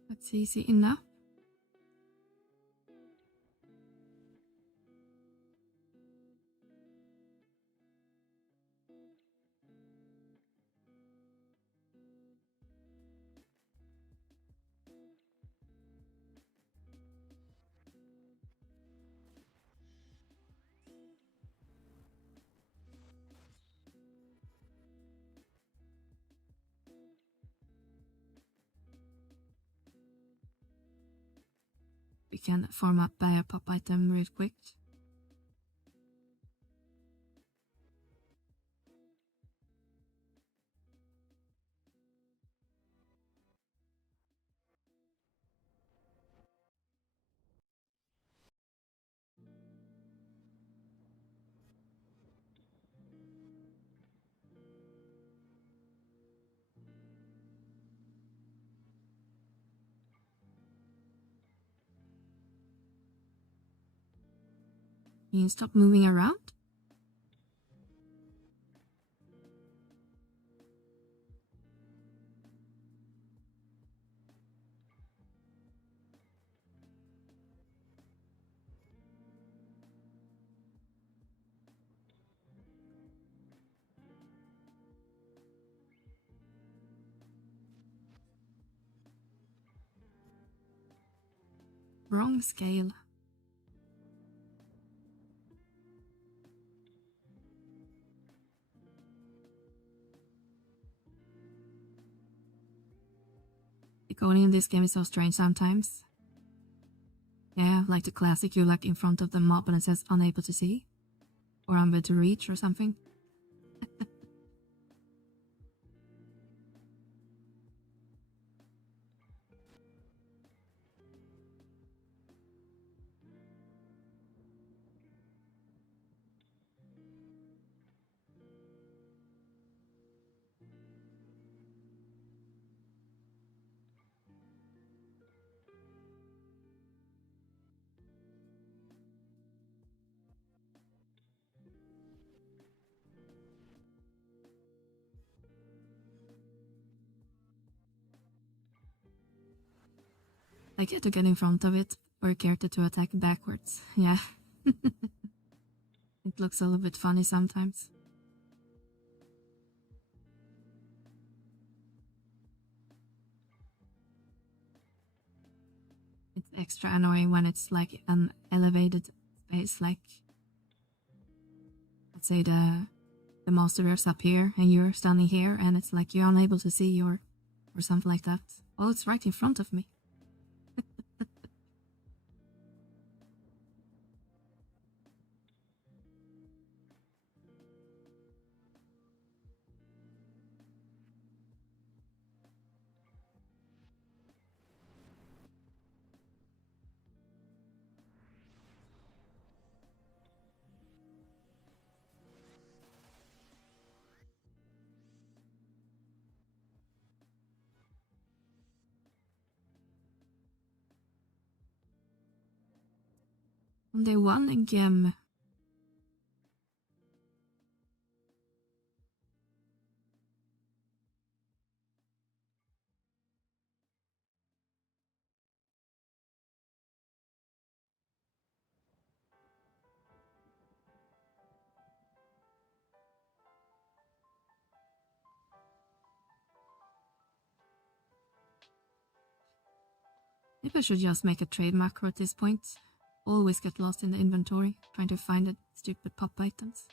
That's easy enough. We can farm up a pop item real quick. Can you stop moving around? Wrong scale. The coding in this game is so strange sometimes. Yeah, like the classic, you're like in front of the mob and it says unable to see. Or unable to reach or something. Like to get in front of it or character to attack backwards. Yeah. It looks a little bit funny sometimes. It's extra annoying when it's like an elevated space, like let's say the monster is up here and you're standing here and it's like you're unable to see or something like that. Oh, it's right in front of me. Only one gem. Maybe I should just make a trade macro at this point. Always get lost in the inventory, trying to find the stupid pop items.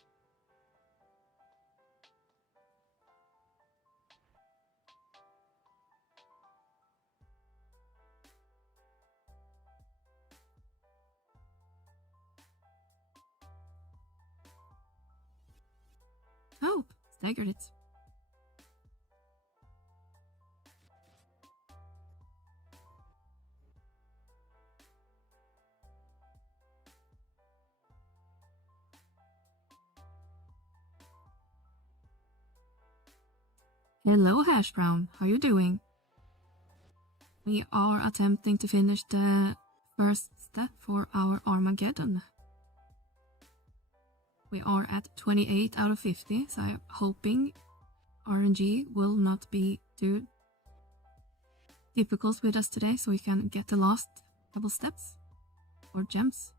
Oh, staggered it. Hello, Hash Brown. How you doing? We are attempting to finish the first step for our Armageddon. We are at 28 out of 50, so I'm hoping RNG will not be too difficult with us today, so we can get the last couple steps or gems.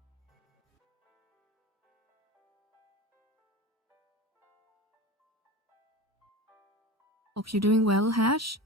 Hope you're doing well, Hash.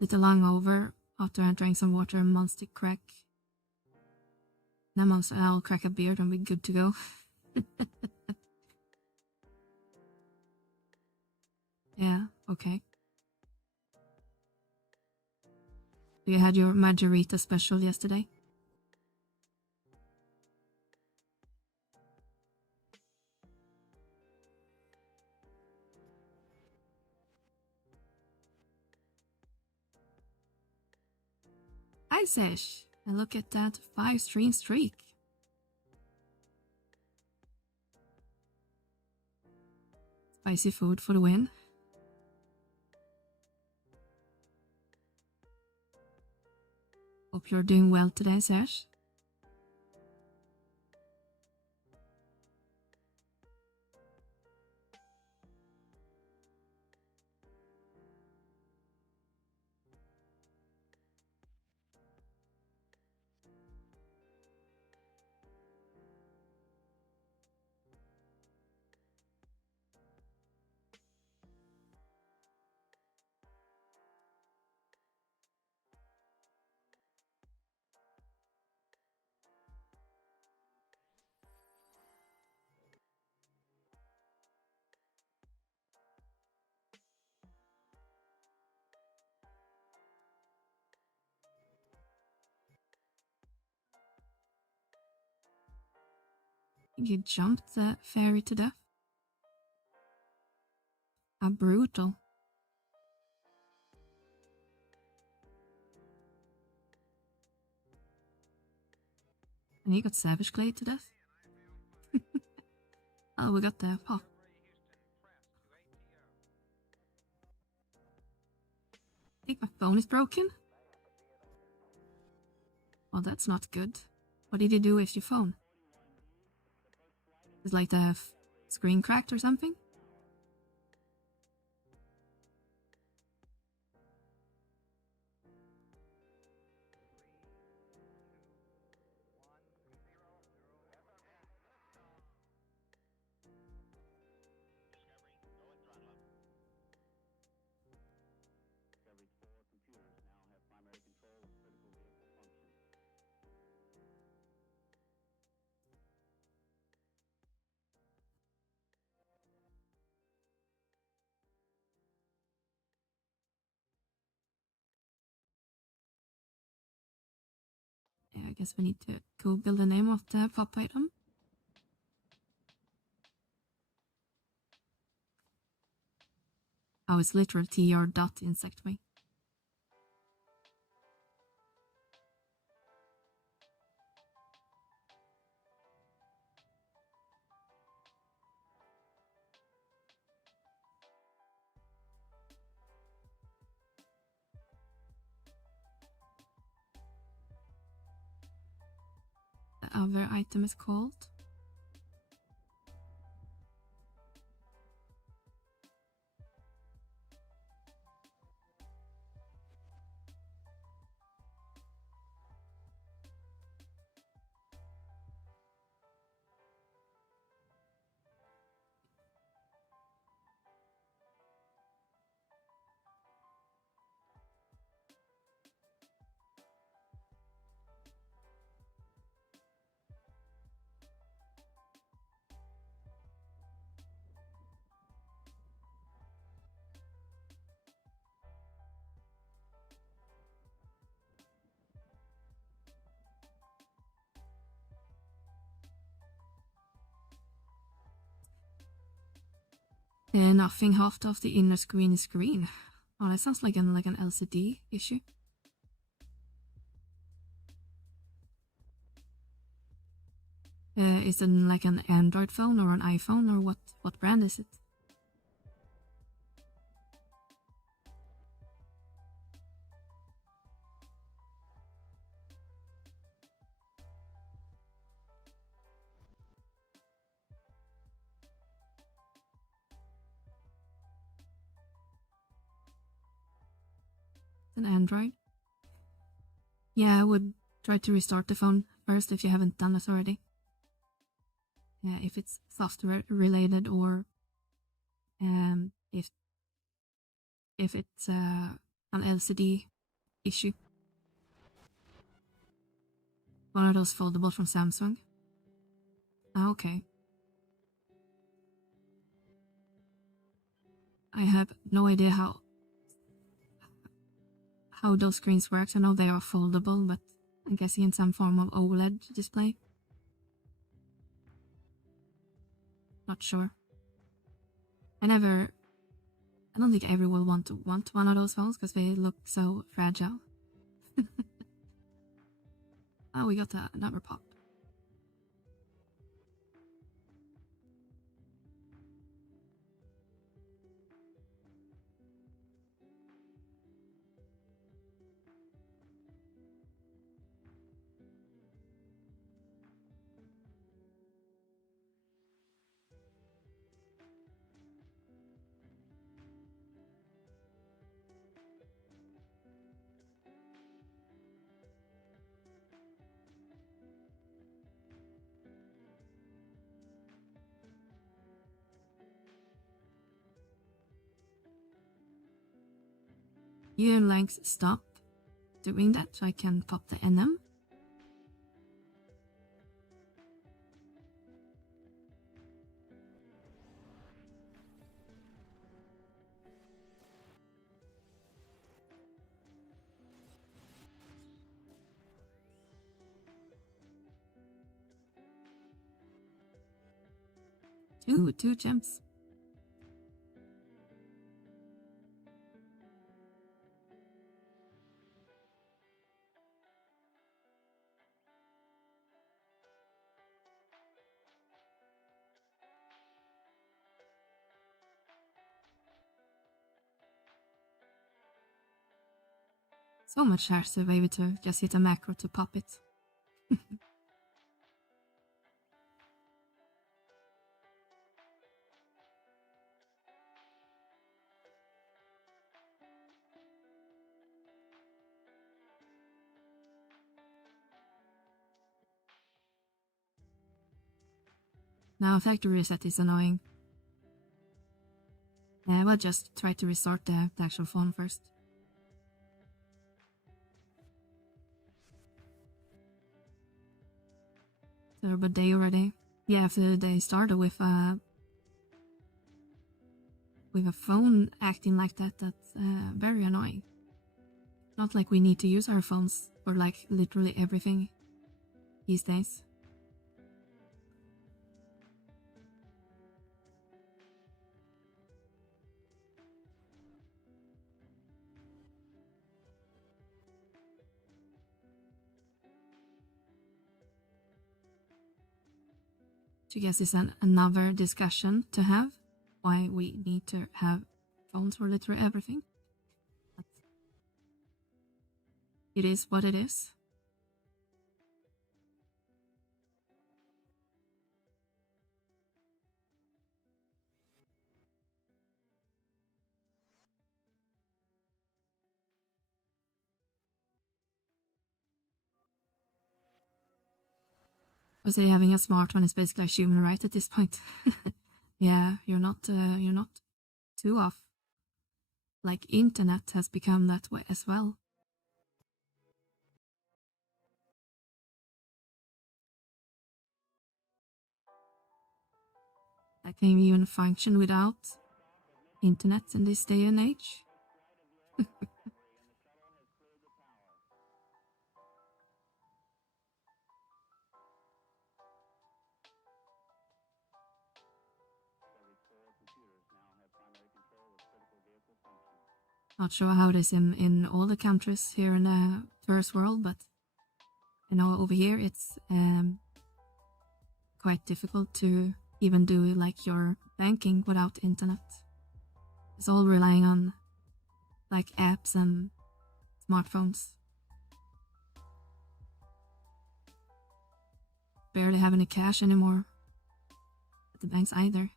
Little hungover after I drank some water and monster crack. Now I'll crack a beer and be good to go. Yeah, okay. You had your margarita special yesterday? Hi Sesh, and look at that 5-stream streak. Spicy food for the win. Hope you're doing well today, Sesh. He jumped the fairy to death. How brutal. And he got Savage Glade to death. Oh, we got the pop. I think my phone is broken. Well, that's not good. What did you do with your phone? Is like the screen cracked or something? Yeah, I guess we need to Google the name of the pop item. Oh, it's literal TR dot insect me. other item is called. Nothing half of the inner screen is green. Oh, that sounds like an LCD issue. Is it like an Android phone or an iPhone, or what brand is it? An Android? Yeah, I would try to restart the phone first if you haven't done it already. If it's software related, or if it's an LCD issue. One of those foldable from Samsung. Ah, okay. I have no idea how those screens work. I know they are foldable, but I'm guessing in some form of OLED display. Not sure. I don't think I ever will want one of those phones because they look so fragile. Oh, we got another pop. You and Lanks stop doing that so I can pop the NM. Two gems. So much faster maybe to just hit a macro to pop it. Now factory reset is annoying. I will just try to restart the actual phone first. Turbo day already. Yeah, after they started with a phone acting like that, that's very annoying. Not like we need to use our phones for like literally everything these days. So I guess it's another discussion to have, why we need to have phones for literally everything. But it is what it is. I would say having a smartphone is basically a human right at this point. Yeah, you're not too off. Like internet has become that way as well. I can't even function without internet in this day and age. Not sure how it is in all the countries here in the first world, but I know over here it's quite difficult to even do like your banking without internet. It's all relying on like apps and smartphones. Barely have any cash anymore at the banks either.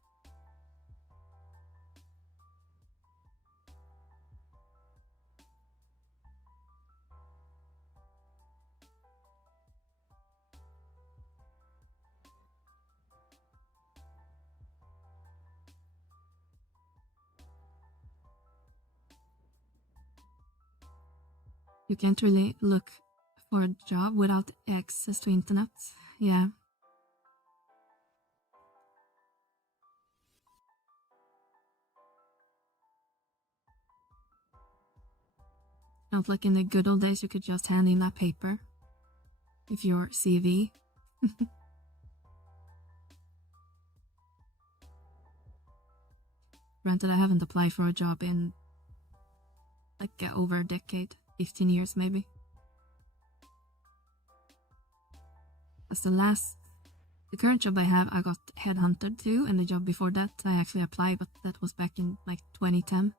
You can't really look for a job without access to internet. Yeah. Not like in the good old days you could just hand in a paper with your CV. Granted, I haven't applied for a job in like over a decade, 15 years maybe. As the current job I have, I got headhunted to, and the job before that I actually applied, but that was back in like 2010.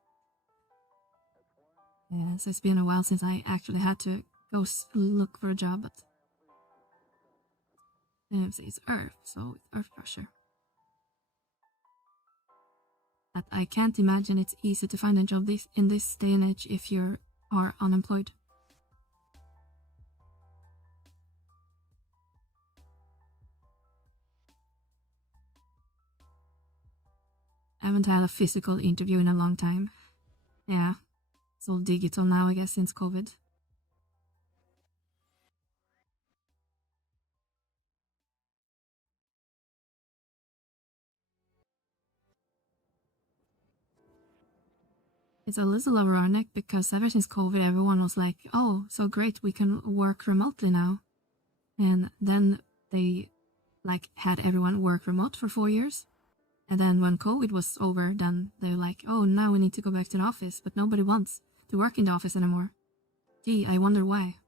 Yeah, so it's been a while since I actually had to go look for a job, but it's Earth, so it's Earth pressure. But I can't imagine it's easy to find a job in this day and age if you are unemployed. I haven't had a physical interview in a long time. Yeah, it's all digital now, I guess, since COVID. It's a little ironic because ever since COVID, everyone was like, oh, so great, we can work remotely now. And then they like had everyone work remote for 4 years. And then when COVID was over, then they're like, oh, now we need to go back to the office, but nobody wants to work in the office anymore. Gee, I wonder why.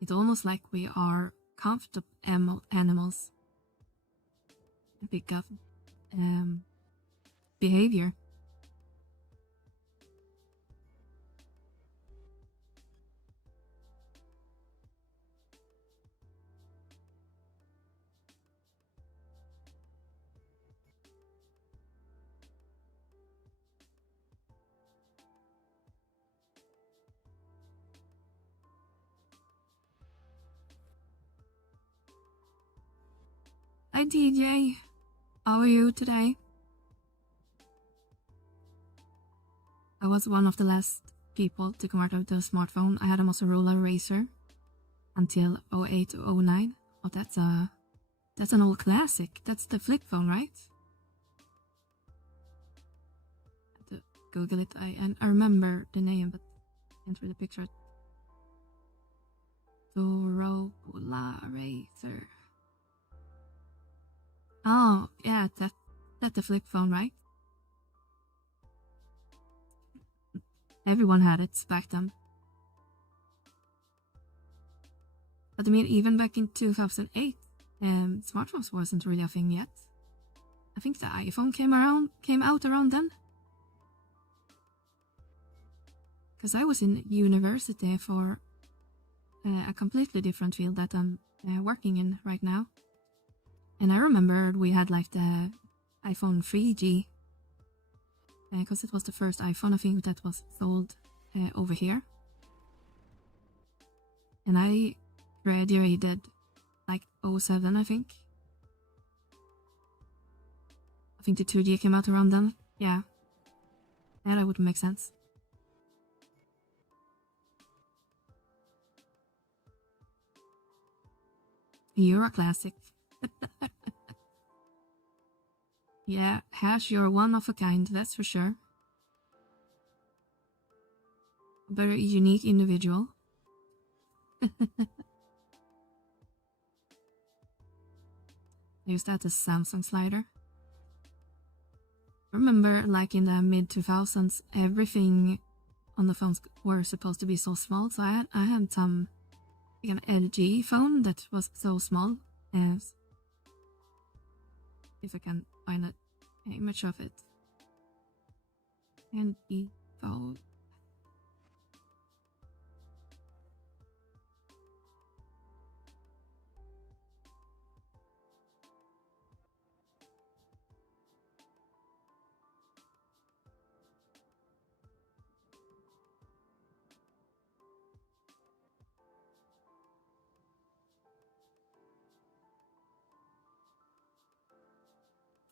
It's almost like we are comfortable animals. Pick up behavior. Hi DJ, how are you today? I was one of the last people to come out of the smartphone. I had a Motorola Razr until 08 or 09. Oh, that's an old classic. That's the flip phone, right? I have to Google it. I remember the name, but I can't really picture it. Motorola Razr. Oh, yeah, that's the flip phone, right? Everyone had it back then. But I mean, even back in 2008, smartphones wasn't really a thing yet. I think the iPhone came out around then. Because I was in university for a completely different field that I'm working in right now. And I remember we had like the iPhone 3G. Because it was the first iPhone, I think, that was sold over here. And I graduated like 07, I think. I think the 2G came out around then. Yeah. Yeah, that would make sense. You're a classic. Yeah, Hash, you're one of a kind, that's for sure. A very unique individual. I used that as Samsung slider. I remember, like in the mid 2000s, everything on the phones were supposed to be so small. So I had some like an LG phone that was so small. As if I can find an image of it. LG phone.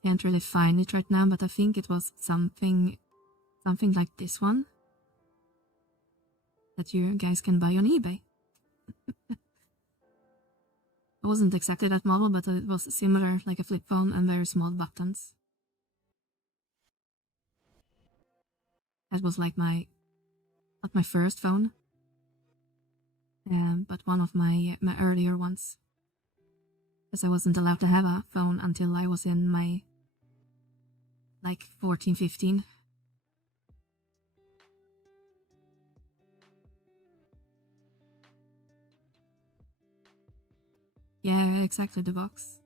Can't really find it right now, but I think it was something like this one that you guys can buy on eBay. It wasn't exactly that model, but it was similar, like a flip phone and very small buttons. That was like not my first phone, but one of my earlier ones. Because I wasn't allowed to have a phone until I was in my like 14, 15. Yeah, exactly, the box.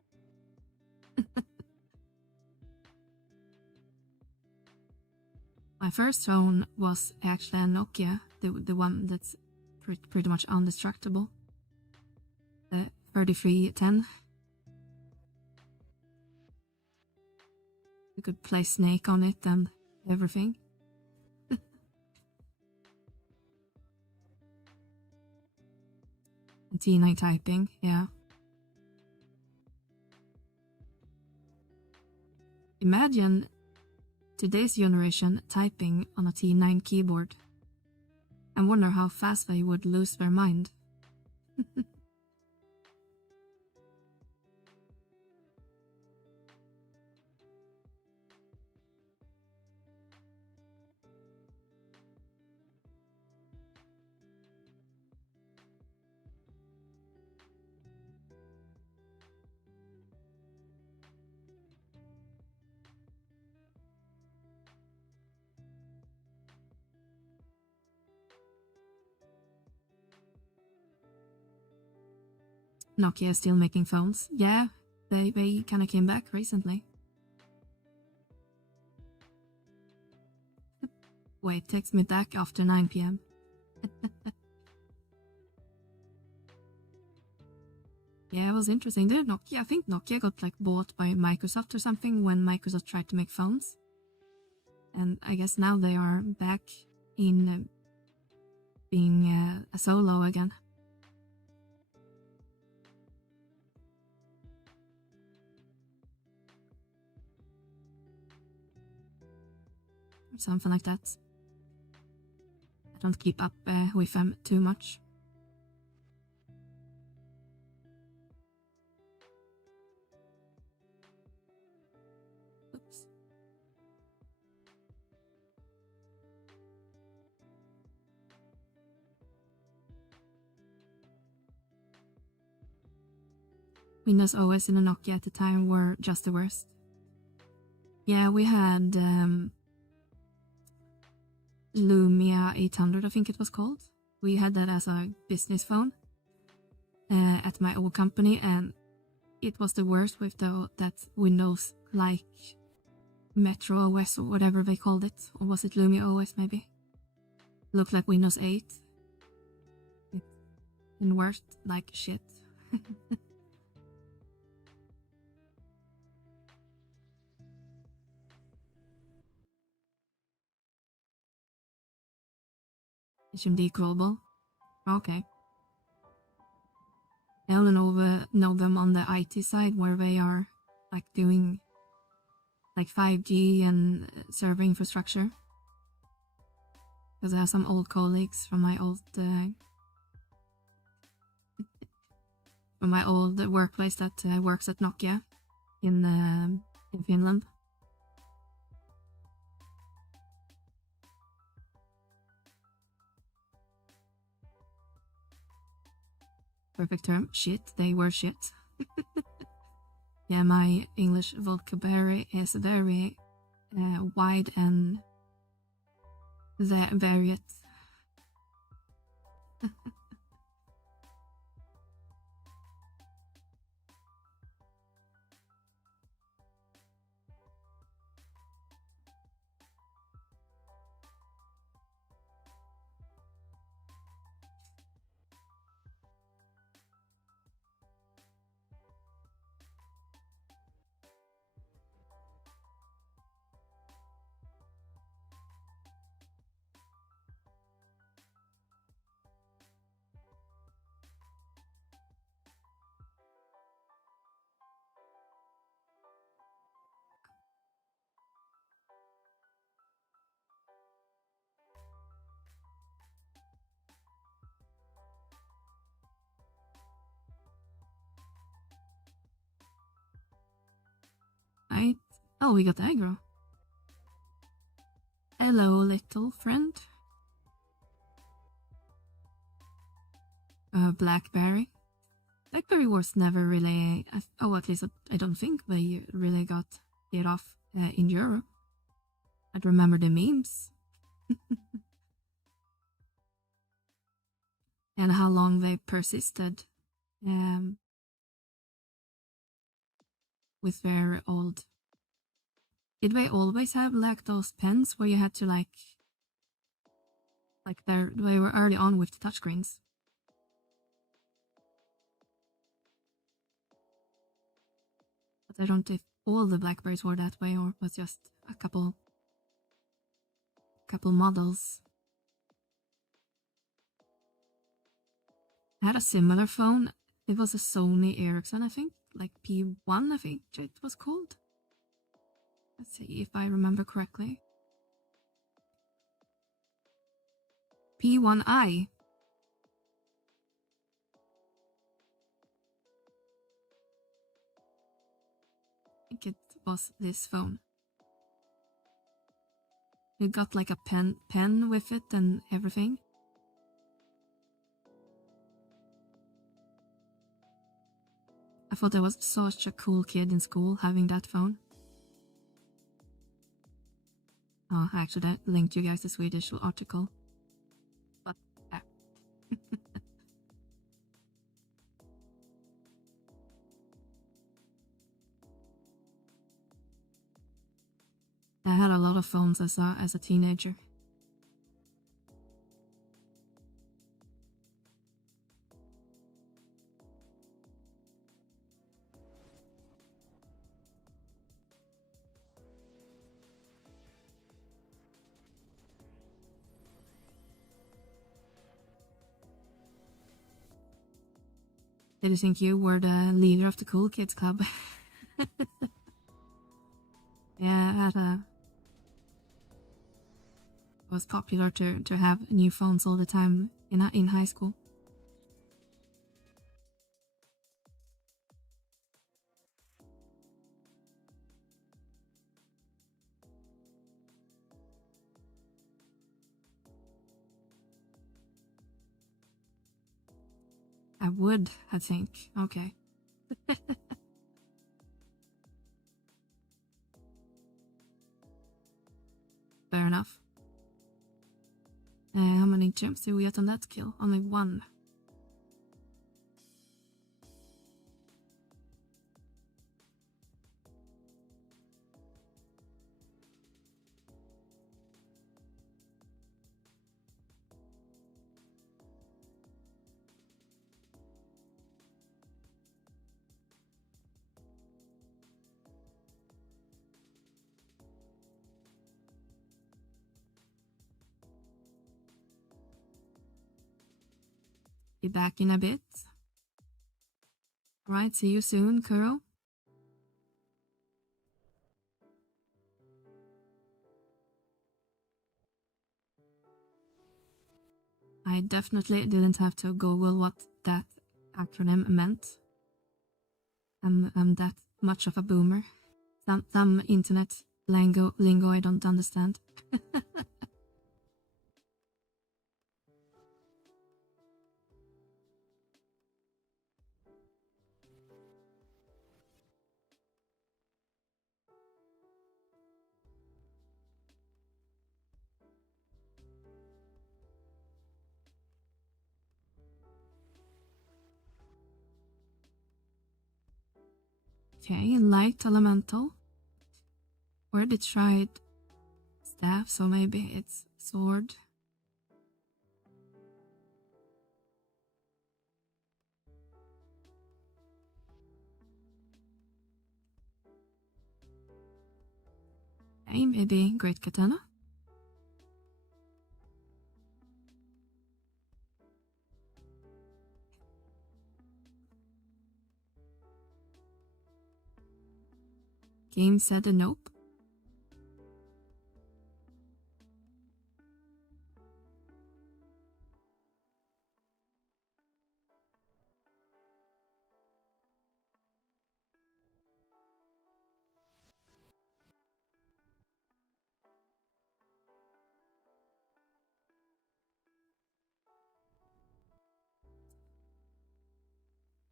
My first phone was actually a Nokia, the one that's pretty much indestructible. The 3310. You could play Snake on it and everything. And T9 typing, yeah. Imagine today's generation typing on a T9 keyboard and wonder how fast they would lose their mind. Nokia is still making phones. Yeah, they kind of came back recently. Wait, text me back after 9 p.m. Yeah, it was interesting. I think Nokia got like bought by Microsoft or something when Microsoft tried to make phones. And I guess now they are back in being a solo again. Or something like that. I don't keep up with them too much. Oops. Windows OS and a Nokia at the time were just the worst. Yeah, we had Lumia 800, I think it was called. We had that as a business phone at my old company, and it was the worst with that Windows like Metro OS or whatever they called it. Or was it Lumia OS maybe? Looked like Windows 8. It worked like shit. HMD crawlable. Okay. I only know them on the IT side where they are like doing like 5G and server infrastructure. Because I have some old colleagues from my old workplace that works at Nokia in Finland. Perfect term. Shit. They were shit. Yeah, my English vocabulary is very wide and varied. Right? Oh, we got aggro. Hello, little friend. Blackberry. Blackberry was never really. At least I don't think they really got hit off in Europe. I'd remember the memes. And how long they persisted with their old. Did they always have like those pens where you had to like they were early on with the touchscreens? But I don't know if all the Blackberries were that way or was just a couple models. I had a similar phone. It was a Sony Ericsson, I think, like P1, I think it was called. Let's see if I remember correctly. P1i. I think it was this phone. It got like a pen with it and everything. I thought I was such a cool kid in school having that phone. Oh, I actually linked you guys the Swedish article. But yeah. I had a lot of phones as a teenager. Did you think you were the leader of the cool kids club? Yeah, it was popular to have new phones all the time in high school. I would, I think. Okay. Fair enough. How many jumps did we get on that kill? Only one. Be back in a bit. Right, see you soon, Kuro. I definitely didn't have to Google what that acronym meant. I'm that much of a boomer. Some internet lingo I don't understand. Okay, light elemental. Already tried staff, so maybe it's sword. Okay, maybe great katana. Game said a nope.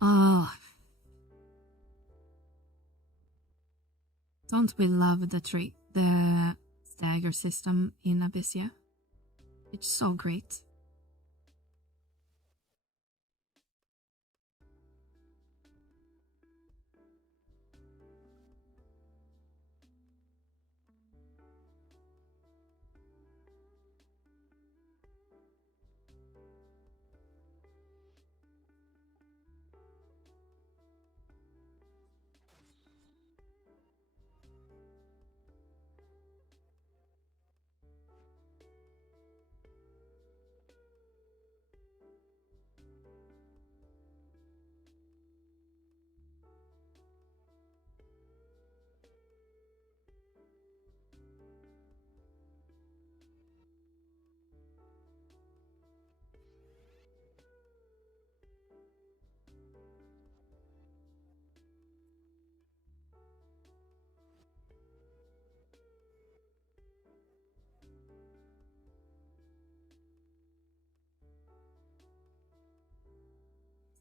Ah, don't we love the stagger system in Abyssia? It's so great.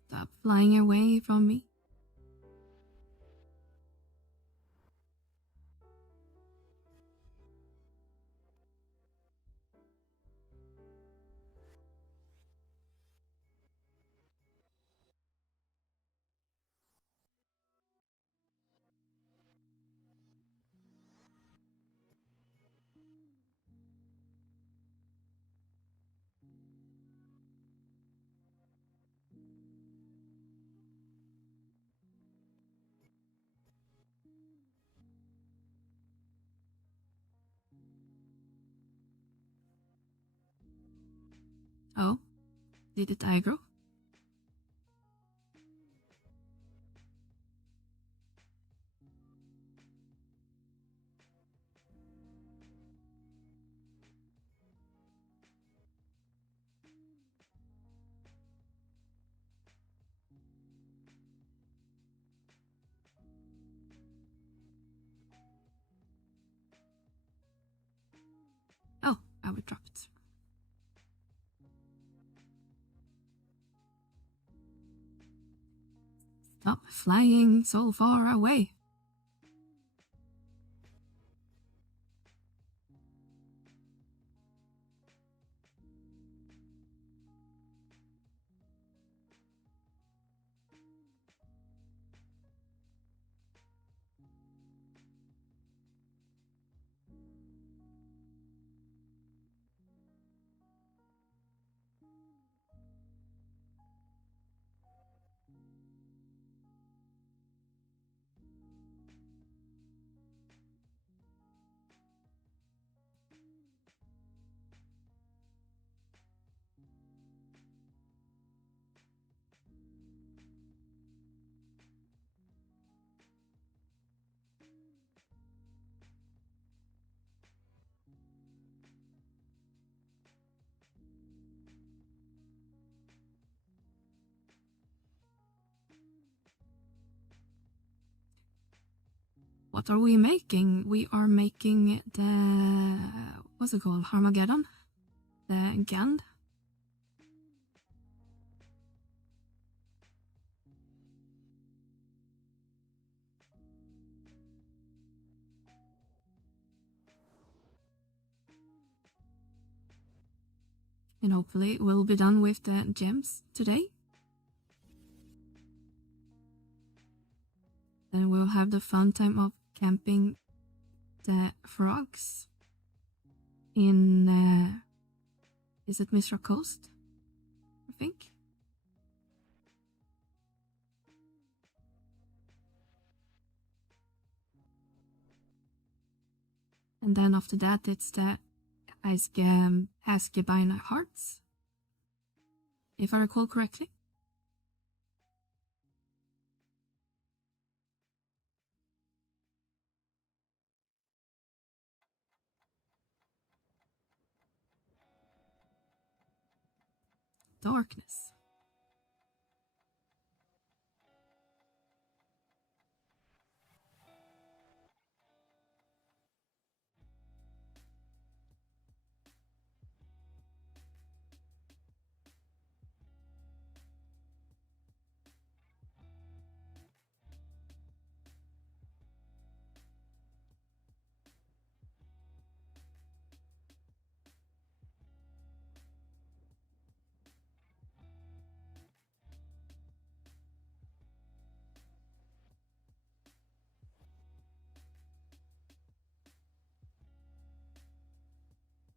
Stop flying away from me. Oh, did it aggro? Oh, I would drop it. Stop flying so far away. What are we making? We are making the... what's it called? Armageddon? The Gand? And hopefully we'll be done with the gems today. Then we'll have the fun time of camping the frogs in, is it Mr. Coast? I think. And then after that it's the Asgebine Hearts, if I recall correctly. Darkness.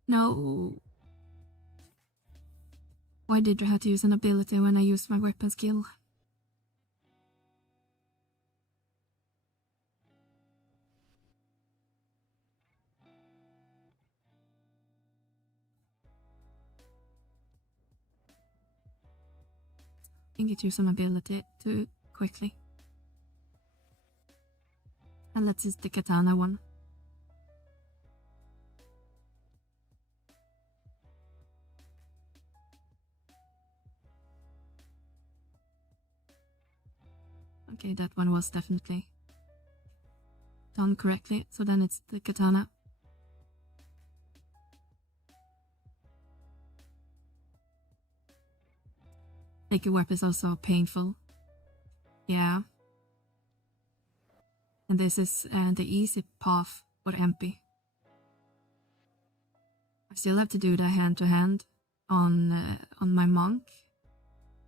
No. Why did I have to use an ability when I used my weapon skill? I think it used an ability too quickly. And let's use the katana one. Okay, that one was definitely done correctly, so then it's the katana. Like a weapon is also painful. Yeah. And this is the easy path for MP. I still have to do the hand-to-hand on my monk,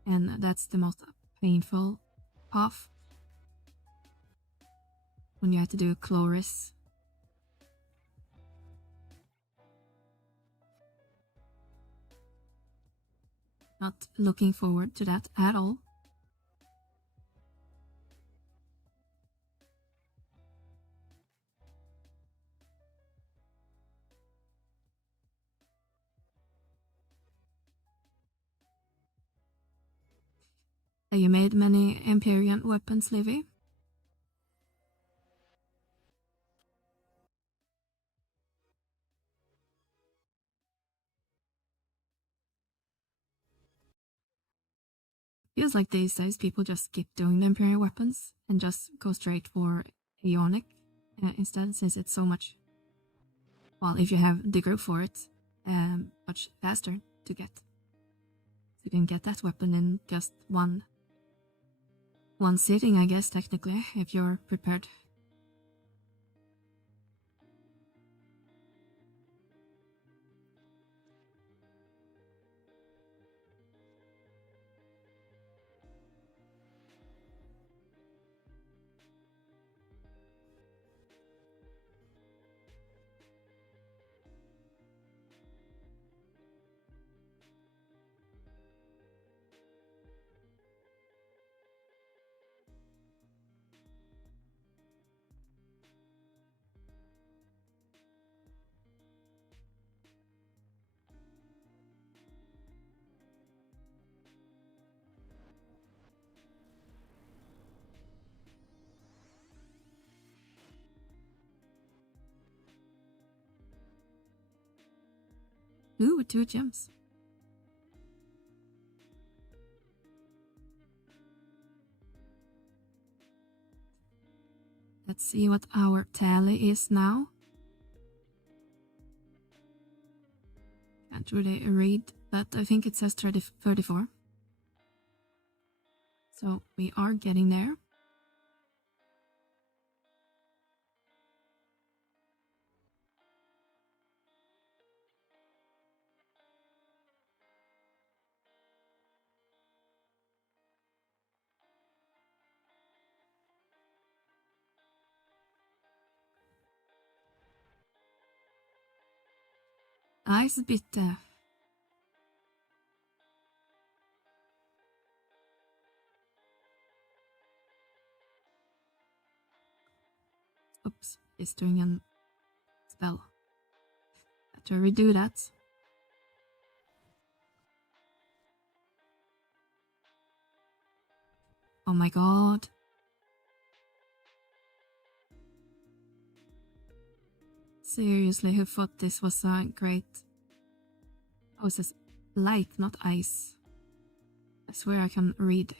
and that's the most painful path. When you have to do Chloris. Not looking forward to that at all. Have you made many Empyrean weapons, Livy? Feels like these days people just skip doing the Imperial weapons and just go straight for Ionic instead, since it's so much, well, if you have the group for it, much faster to get. You can get that weapon in just one sitting, I guess, technically, if you're prepared. Ooh, 2 gems. Let's see what our tally is now. Can't really read, but I think it says 34. So we are getting there. Icebiter. Oops, he's doing a spell. Better redo that. Oh my god. Seriously, who thought this was great? Oh, it says light, not ice. I swear I can read.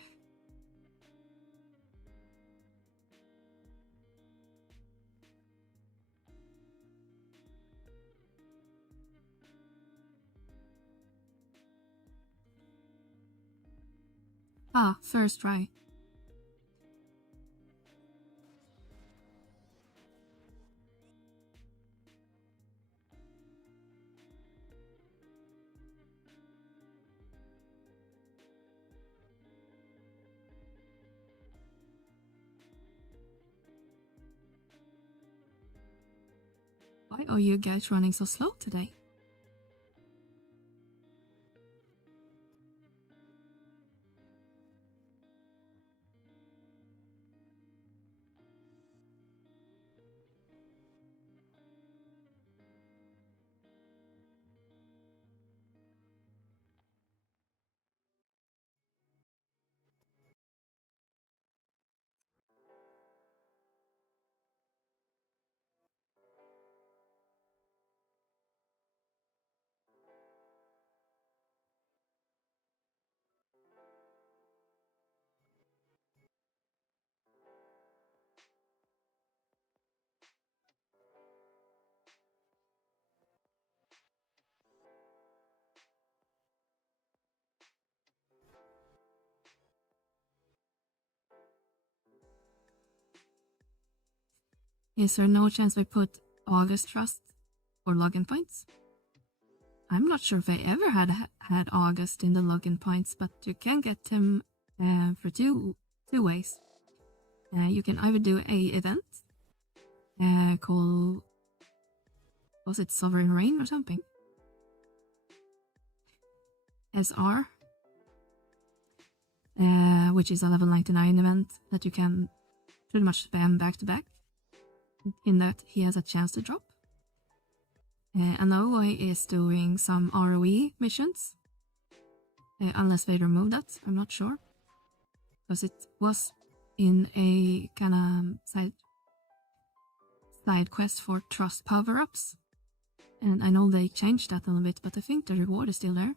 Ah, first try. Why are you guys running so slow today? Is there no chance we put August Trust or login points? I'm not sure if I ever had August in the login points, but you can get him for two ways. You can either do a event called, was it Sovereign Reign or something? SR, which is a level 99 event that you can pretty much spam back to back, in that he has a chance to drop. Another way is doing some ROE missions, unless they remove that, I'm not sure, because it was in a kind of side quest for trust power-ups, and I know they changed that a little bit, but I think the reward is still there.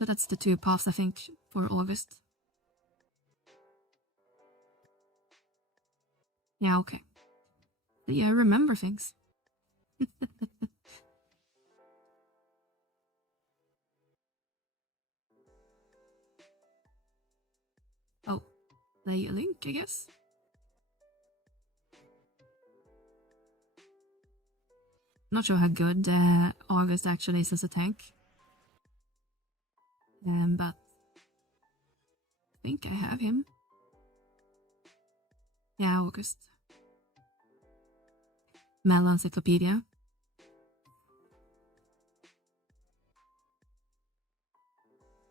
So that's the two paths I think for August. Yeah, okay. Yeah, I remember things. Oh, play a link, I guess. Not sure how good August actually is as a tank. But I think I have him. Yeah, August. Mel Encyclopedia.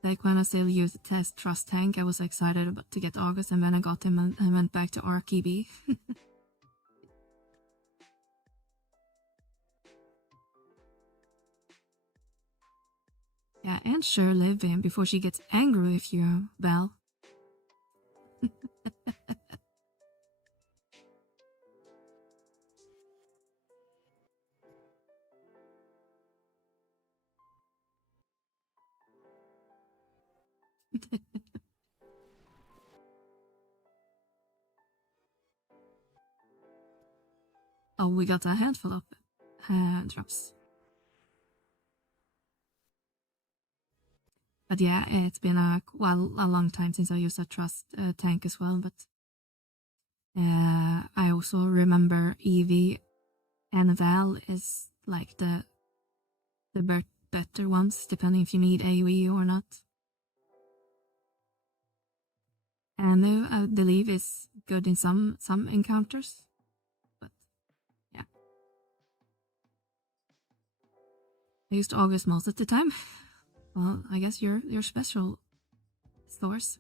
Like when I still used the test trust tank, I was excited to get August, and then I got him and went back to RKB. Yeah, and sure live him before she gets angry with you, Belle. Oh, we got a handful of drops. But yeah, it's been a long time since I used a trust tank as well. But I also remember Eevee and Val is like the better ones, depending if you need AoE or not. And I believe is good in some encounters, but yeah. I used August most of the time. Well, I guess you're special, Source.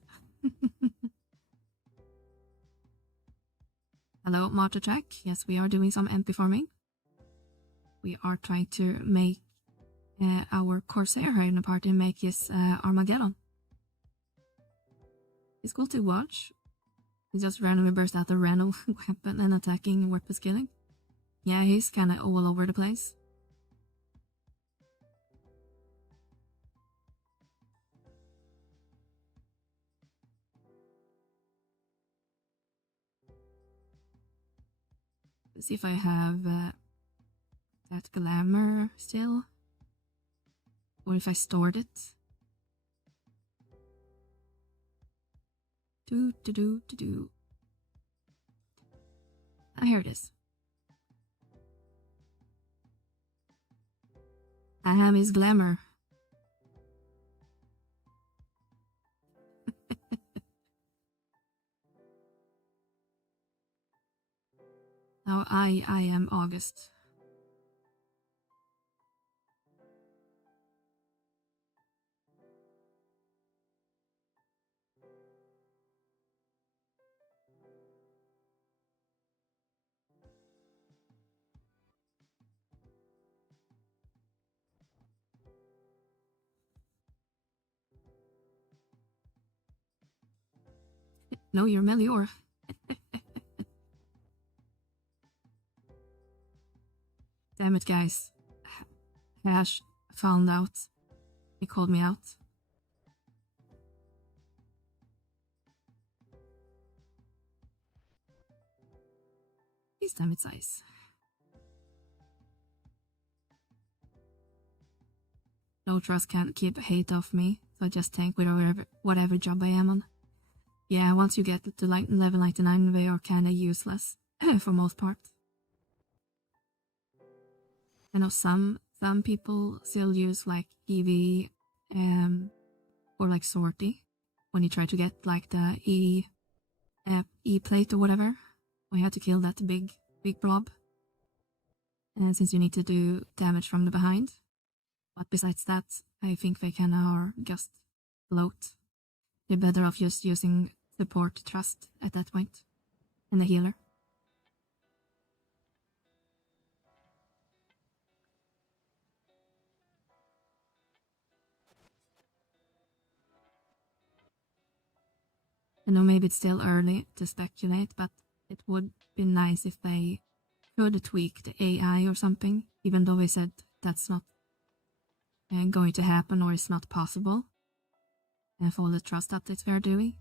Hello, Marta Track. Yes, we are doing some MP farming. We are trying to make our Corsair here in the party make his Armageddon. It's cool to watch. He just randomly burst out a random weapon and attacking weapon skilling. Yeah, he's kinda all over the place. Let's see if I have that glamour still. Or if I stored it. Ah, here it is. I have his glamour. Now I am August. No, you're Meliora. Damn it, guys. Hash found out. He called me out. Please damn its eyes. No trust can't keep hate off me, so I just tank with whatever job I am on. Yeah, once you get to like level 99, they are kinda useless for most part. I know some people still use like EV or like sortie when you try to get like the E plate or whatever. We had to kill that big blob. And since you need to do damage from the behind. But besides that, I think they kinda are just float. You're better off just using support trust at that point. And the healer. I know maybe it's still early to speculate, but it would be nice if they could tweak the AI or something, even though they said that's not going to happen or is not possible. And for all the trust updates they're doing.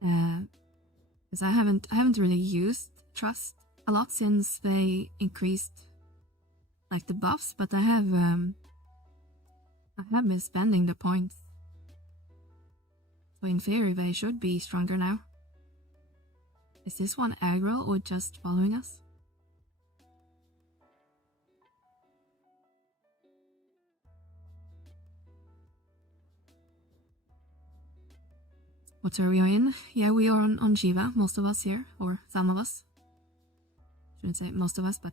Because I haven't really used trust a lot since they increased like the buffs, but I have been spending the points. So in theory they should be stronger now. Is this one aggro or just following us? What are we in? Yeah, we are on Jiva, most of us here, or some of us. Shouldn't say most of us, but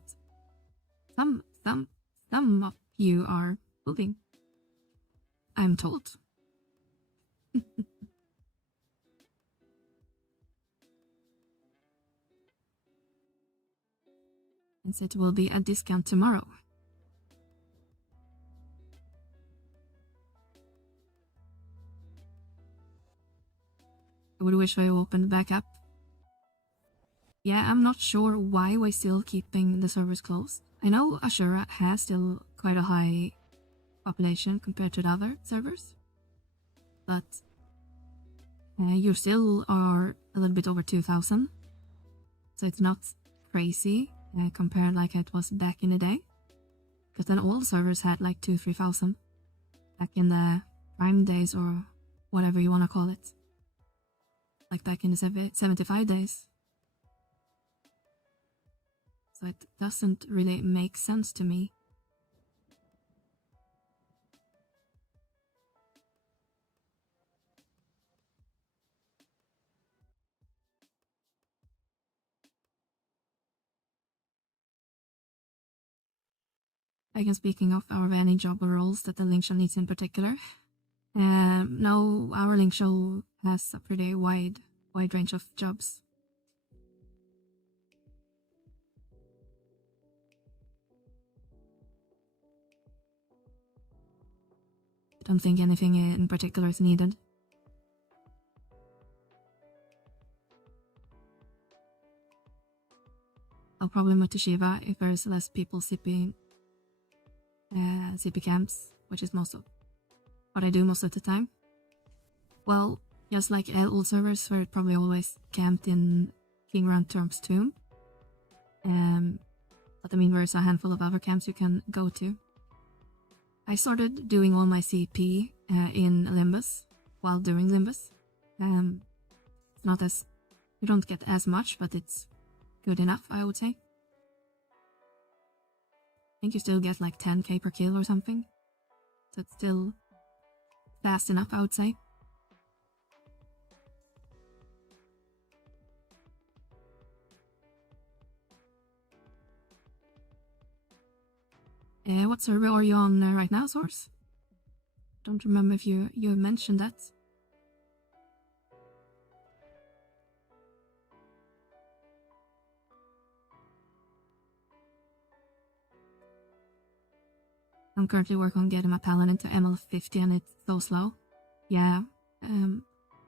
some of you are moving. I'm told. And it will be a discount tomorrow. I would wish I opened back up. Yeah, I'm not sure why we're still keeping the servers closed. I know Ashura has still quite a high population compared to the other servers. But you still are a little bit over 2,000. So it's not crazy compared like it was back in the day. Because then all the servers had like 2,000-3,000 back in the prime days, or whatever you want to call it. Like back in the 75 days. So it doesn't really make sense to me. Again, speaking of, are there any job roles that the link show needs in particular? No, our link show has a pretty wide range of jobs. I don't think anything in particular is needed. I'll probably move to Shiva if there's less people CP camps, which is most of what I do most of the time. Well, just like old servers where it probably always camped in King Ranturm's tomb. But I mean, there's a handful of other camps you can go to. I started doing all my CP in Limbus while doing Limbus. It's not as, you don't get as much, but it's good enough, I would say. I think you still get like 10k per kill or something. So it's still fast enough, I would say. What server are you on right now, Source? Don't remember if you mentioned that. I'm currently working on getting my paladin to ML50 and it's so slow. Yeah,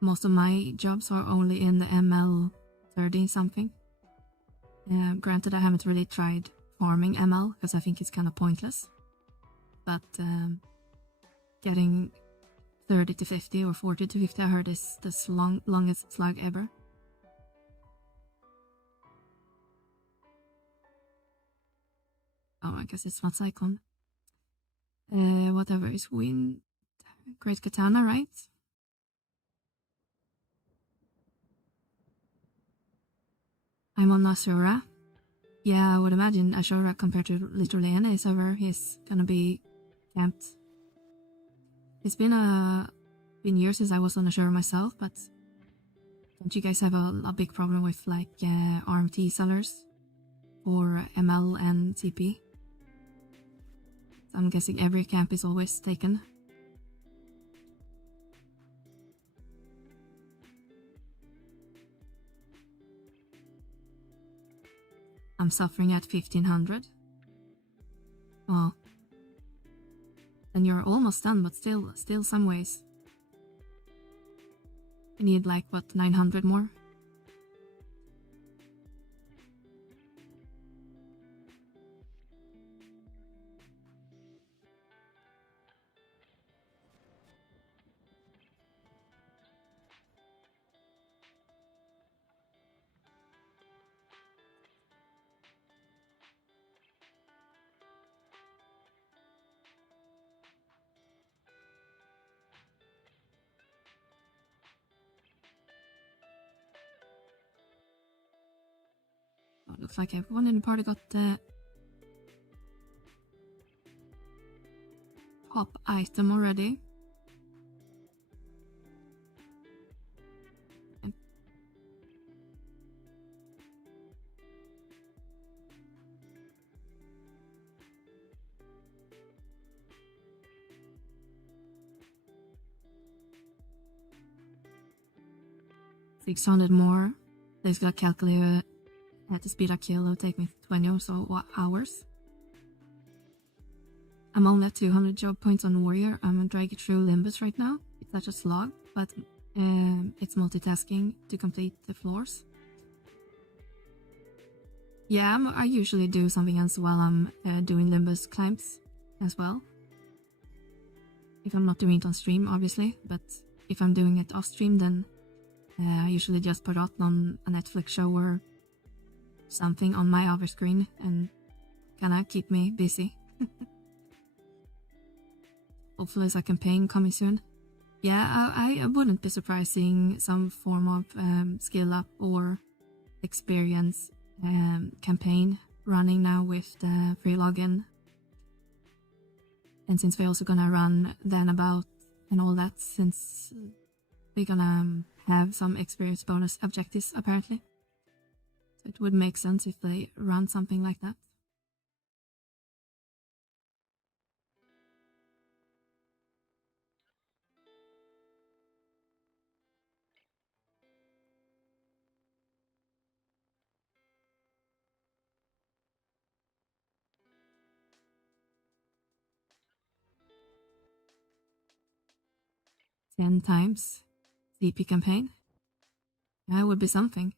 most of my jobs are only in the ML30 something. Granted, I haven't really tried farming ML because I think it's kind of pointless. But getting 30 to 50 or 40 to 50, I heard, is the longest slug ever. Oh, I guess it's not Cyclone. Whatever is Wind. Great Katana, right? I'm on Ashura. Yeah, I would imagine Ashura compared to literally any server is gonna be camped. It's been years since I was on Ashura myself, but don't you guys have a big problem with like RMT sellers for ML and CP? So I'm guessing every camp is always taken. I'm suffering at 1500. Oh. Then you're almost done, but still some ways. You need like, what, 900 more? Oh, looks like everyone in the party got the top item already. Okay. 600 more. They've got calculated at the speed of kill. It'll take me 20 or so hours. I'm only at 200 job points on Warrior. I'm dragging through Limbus right now. It's such a slog, but it's multitasking to complete the floors. Yeah, I usually do something else while I'm doing Limbus climbs as well. If I'm not doing it on stream, obviously, but if I'm doing it off stream, then I usually just put it on a Netflix show or something on my other screen and kinda keep me busy. Hopefully there's a campaign coming soon. Yeah, I wouldn't be surprised seeing some form of skill up or experience campaign running now with the free login. And since we're also gonna run then about and all that, since we're gonna have some experience bonus objectives apparently. So it would make sense if they run something like that. Ten times CP campaign. That would be something.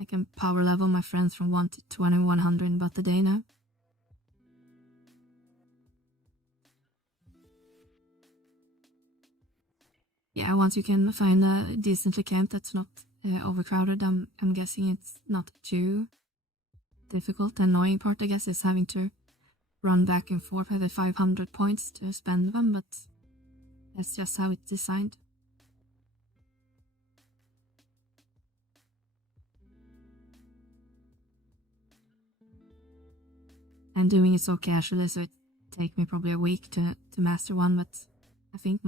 I can power level my friends from 1 to 2100 in about a day now. Yeah, once you can find a decently camp that's not overcrowded, I'm guessing it's not too difficult. The annoying part, I guess, is having to run back and forth every 500 points to spend them, but that's just how it's designed. I'm doing it so casually, so it take me probably a week to master one, but I think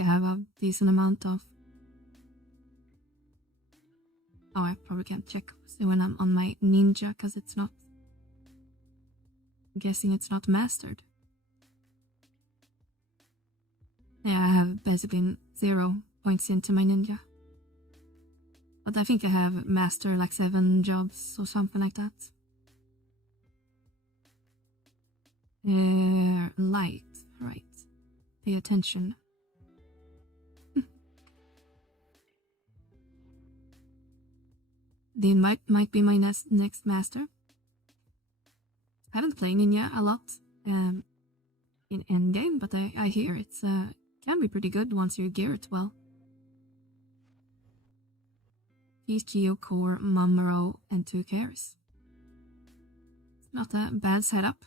I have a decent amount of... Oh, I probably can't check when I'm on my ninja, because it's not... I'm guessing it's not mastered. Yeah, I have basically 0 points into my ninja. But I think I have master like 7 jobs or something like that. Light, right. Pay attention. They might be my next master. I haven't played Ninja a lot in endgame, but I hear it's can be pretty good once you gear it well. He's Geo Core, Mamuro, and 2 cares. It's not a bad setup.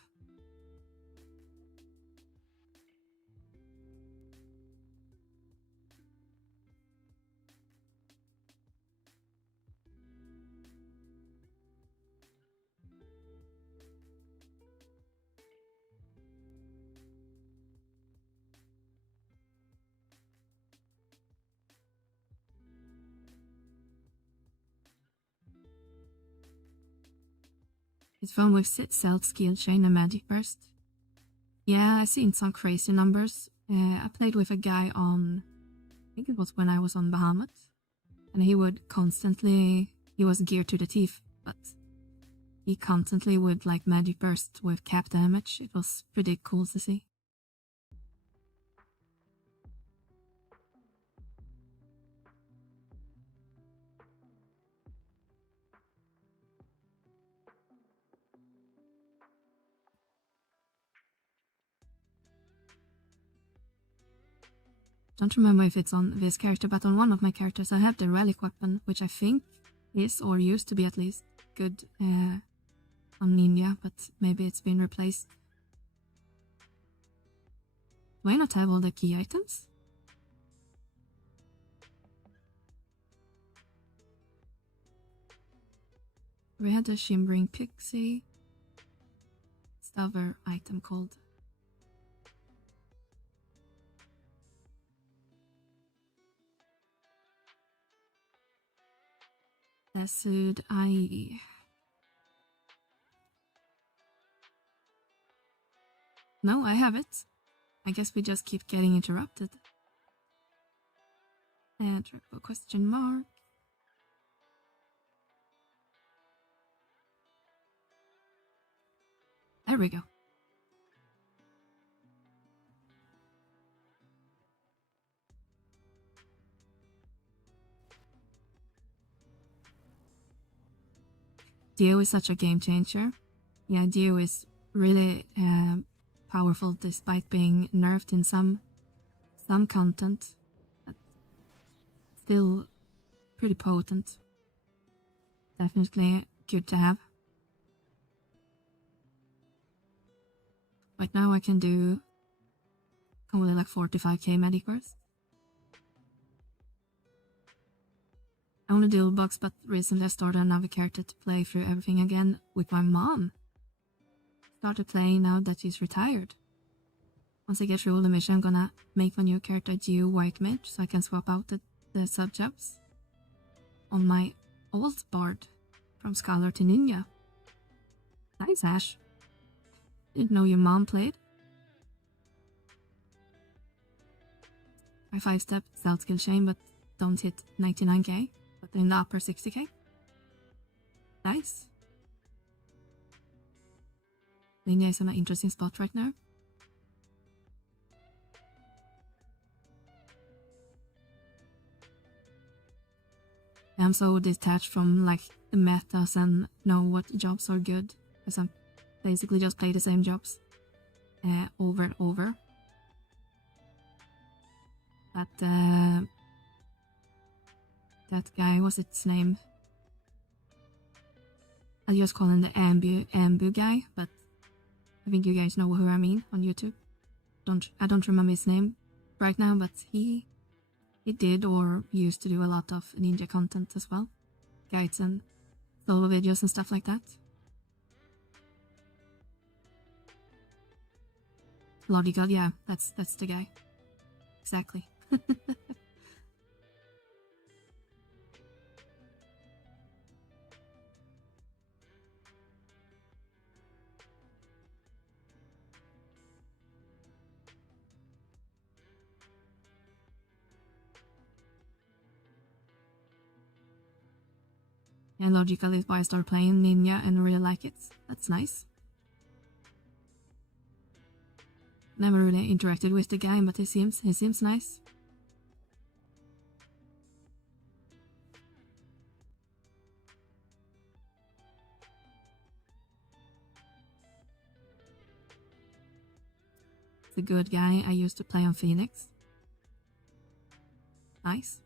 It's fun with self skill chain and magic burst. Yeah, I've seen some crazy numbers. I played with a guy on, I think it was when I was on Bahamut, and he would constantly, he was geared to the teeth, but he constantly would like magic burst with cap damage. It was pretty cool to see. Don't remember if it's on this character, but on one of my characters I have the relic weapon, which I think is, or used to be at least, good on Ninja, but maybe it's been replaced. Do I not have all the key items? We had a shimmering Ffxi. It's the other item called. Should I... No, I have it. I guess we just keep getting interrupted. And triple question mark. There we go. Dio is such a game changer. Yeah, Dio is really powerful despite being nerfed in some content. But still pretty potent. Definitely good to have. Right now I can do only like 45k medic burst. I only do bugs, but recently I started another character to play through everything again with my mom. Started playing now that she's retired. Once I get through all the mission, I'm gonna make my new character Geo White Mage so I can swap out the sub-jobs on my alt bard from Scholar to Ninja. Nice, Ash. Didn't know your mom played. I 5-step stealth skill chain, but don't hit 99k, but in the upper 60k. Nice. Ninja is on an interesting spot right now. I'm so detached from like the metas and know what jobs are good, because I basically just play the same jobs over and over. But that guy, what's its name? I just call him the Ambu guy, but I think you guys know who I mean on YouTube. I don't remember his name right now, but he did or used to do a lot of ninja content as well. Guides and solo videos and stuff like that. Logical, yeah, that's the guy. Exactly. And logical is why I started playing Ninja and really like it. That's nice. Never really interacted with the guy, but he seems nice. It's a good guy. I used to play on Phoenix. Nice.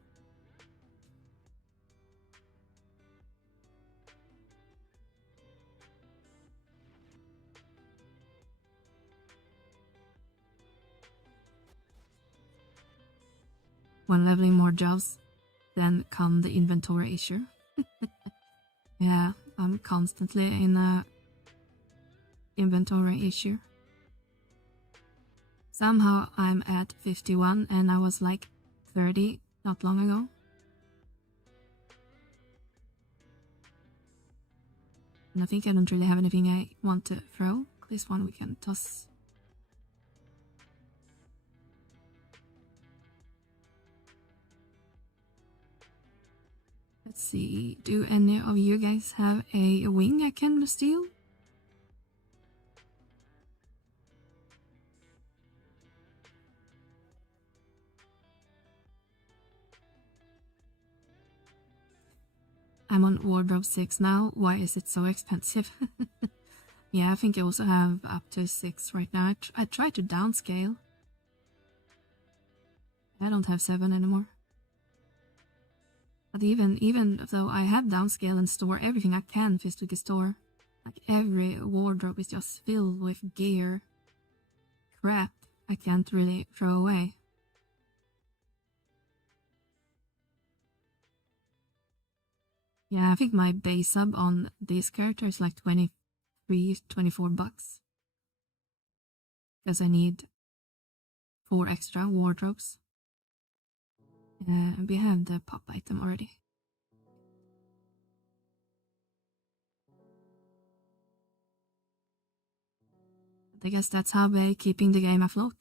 When leveling more jobs, then come the inventory issue. Yeah, I'm constantly in a inventory issue. Somehow I'm at 51 and I was like 30 not long ago. And I think I don't really have anything I want to throw. This one we can toss. Let's see, do any of you guys have a wing I can steal? I'm on wardrobe 6 now. Why is it so expensive? Yeah, I think I also have up to 6 right now. I try to downscale. I don't have 7 anymore. But even though I have downscale and store everything I can physically store, like every wardrobe is just filled with gear. Crap I can't really throw away. Yeah, I think my base sub on this character is like 24 bucks. Because I need 4 extra wardrobes. We have the pop item already. But I guess that's how they're keeping the game afloat.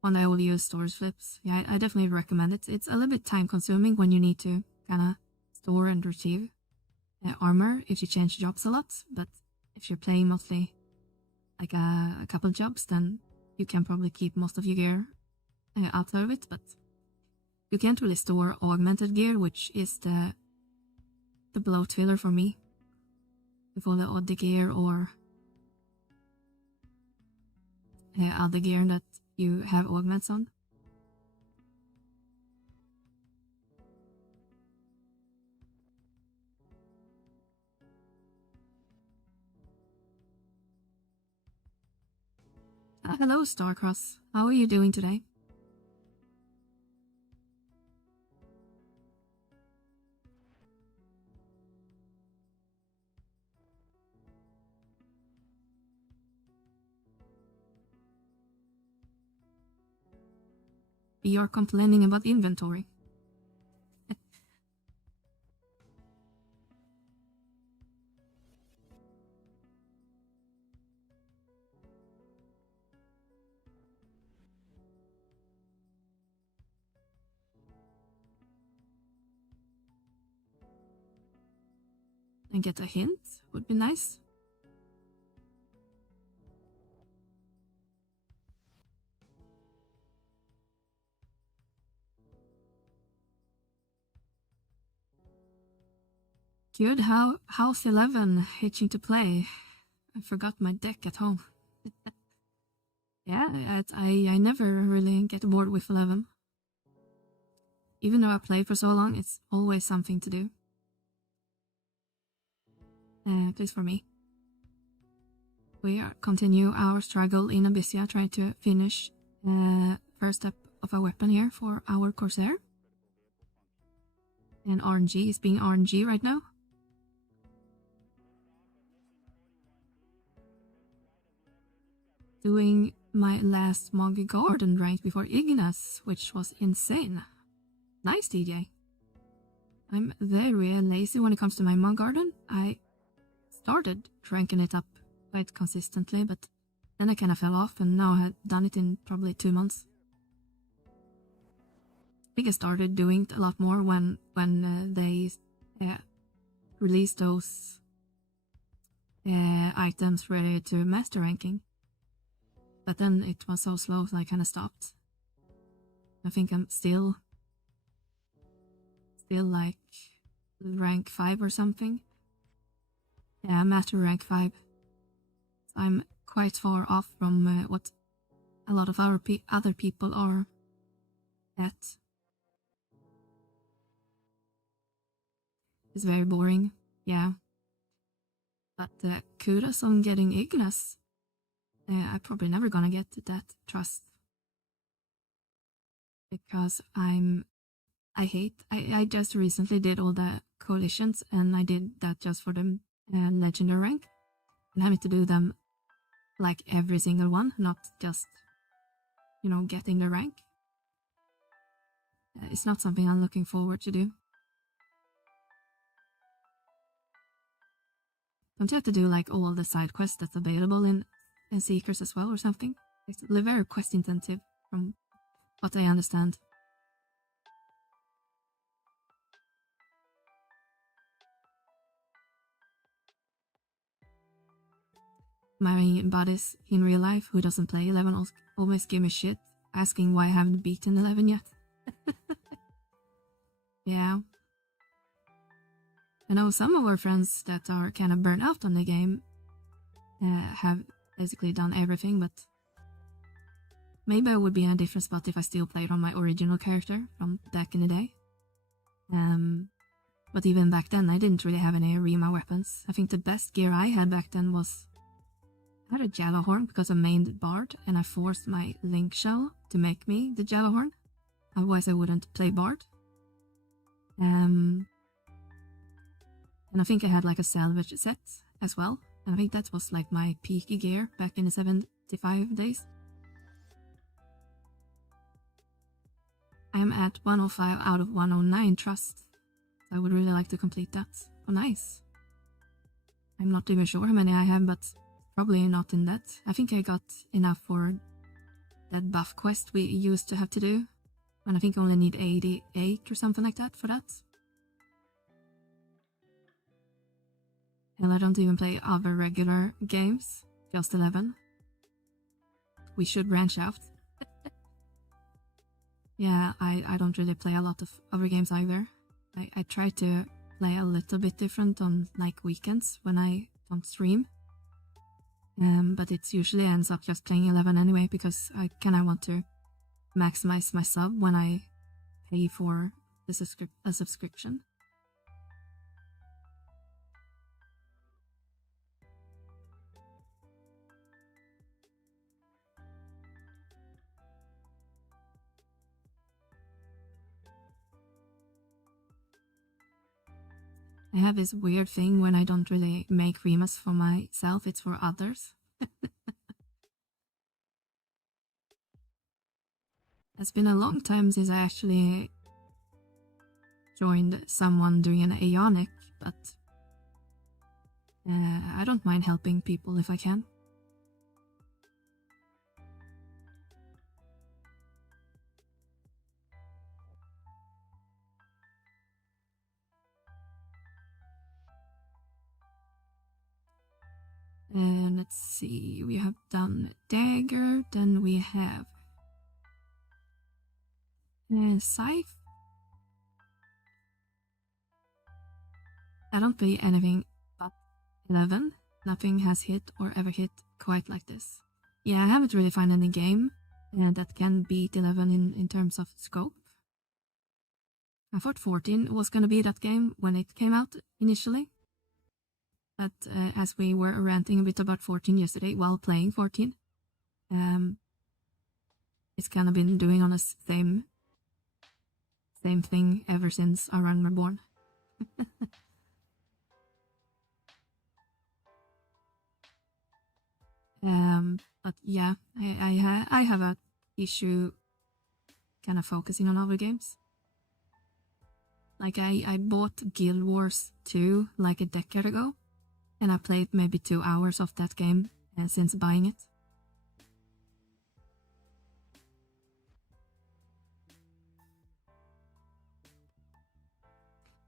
One I will use storage flips. Yeah, I definitely recommend it. It's a little bit time consuming when you need to kind of store and retrieve armor if you change jobs a lot. But if you're playing mostly like a couple jobs, then you can probably keep most of your gear outside of it, but you can't really store augmented gear, which is the bloat filler for me. with all the odd gear or other gear that you have augments on. Hello, Starcross. How are you doing today? We are complaining about inventory. And get a hint would be nice. Good. How's 11 itching to play? I forgot my deck at home. Yeah, I never really get bored with 11. Even though I played for so long, it's always something to do. At least for me. We continue our struggle in Abyssia, trying to finish first step of a weapon here for our Corsair. And RNG is being RNG right now. Doing my last Monkey Garden rank before Ignis, which was insane. Nice, DJ. I'm very lazy when it comes to my Monk Garden. I started ranking it up quite consistently, but then I kind of fell off, and now I had done it in probably 2 months. I think I started doing it a lot more when they released those items ready to master ranking. But then it was so slow, so I kind of stopped. I think I'm still like rank 5 or something. Yeah, master rank 5. So I'm quite far off from what a lot of our other people are at. It's very boring, yeah. But kudos on getting Ignis. I'm probably never gonna get that trust. Because I just recently did all the coalitions, and I did that just for the legendary rank. And having to do them like every single one, not just, getting the rank. It's not something I'm looking forward to do. Don't you have to do like all the side quests that's available in Seekers as well or something? It's very quest intensive from what I understand. My buddies in real life who doesn't play 11 always give me shit, asking why I haven't beaten 11 yet. Yeah. I know some of our friends that are kind of burned out on the game have basically done everything, but maybe I would be in a different spot if I still played on my original character from back in the day. But even back then, I didn't really have any Rima weapons. I think the best gear I had back then was I had a Java Horn because I mained Bard, and I forced my Link Shell to make me the Java Horn. Otherwise, I wouldn't play Bard. And I think I had like a salvage set as well. And I think that was like my peak gear back in the 75 days. I am at 105 out of 109 trust. I would really like to complete that. Oh, nice. I'm not even sure how many I have, but probably not in that. I think I got enough for that buff quest we used to have to do. And I think I only need 88 or something like that for that. And I don't even play other regular games, just 11. We should branch out. Yeah, I don't really play a lot of other games either. I try to play a little bit different on like weekends when I don't stream. But it usually ends up just playing 11 anyway because I kind of want to maximize my sub when I pay for a subscription. I have this weird thing when I don't really make remas for myself, it's for others. It's been a long time since I actually joined someone doing an Aeonic, but I don't mind helping people if I can. And let's see, we have done Dagger, then we have Scythe. I don't play anything but 11. Nothing has hit or ever hit quite like this. Yeah, I haven't really found any game that can beat 11 in terms of scope. I thought 14 was gonna be that game when it came out initially. But as we were ranting a bit about 14 yesterday while playing 14, it's kind of been doing on the same thing ever since Aran Reborn. But yeah, I have a issue kind of focusing on other games. Like I bought Guild Wars 2 like a decade ago, and I played maybe 2 hours of that game since buying it.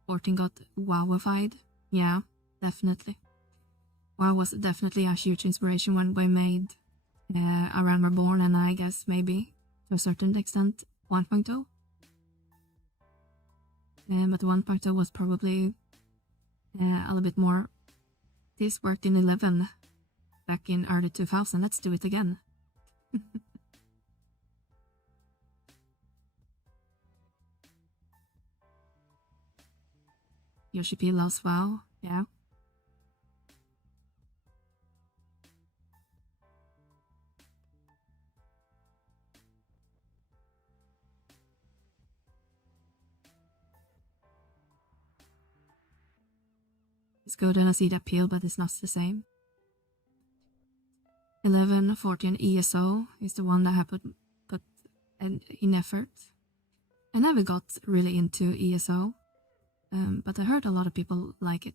Sporting got wowified. Yeah, definitely. WoW was definitely a huge inspiration when we made A Realm Reborn, and I guess maybe to a certain extent 1.0. But 1.0 was probably a little bit more. This worked in 11 back in early 2000. Let's do it again. Yoshi P loves WoW. Yeah. It's good and I see the appeal, but it's not the same. 11, 14 ESO is the one that I put in effort. I never got really into ESO, but I heard a lot of people like it.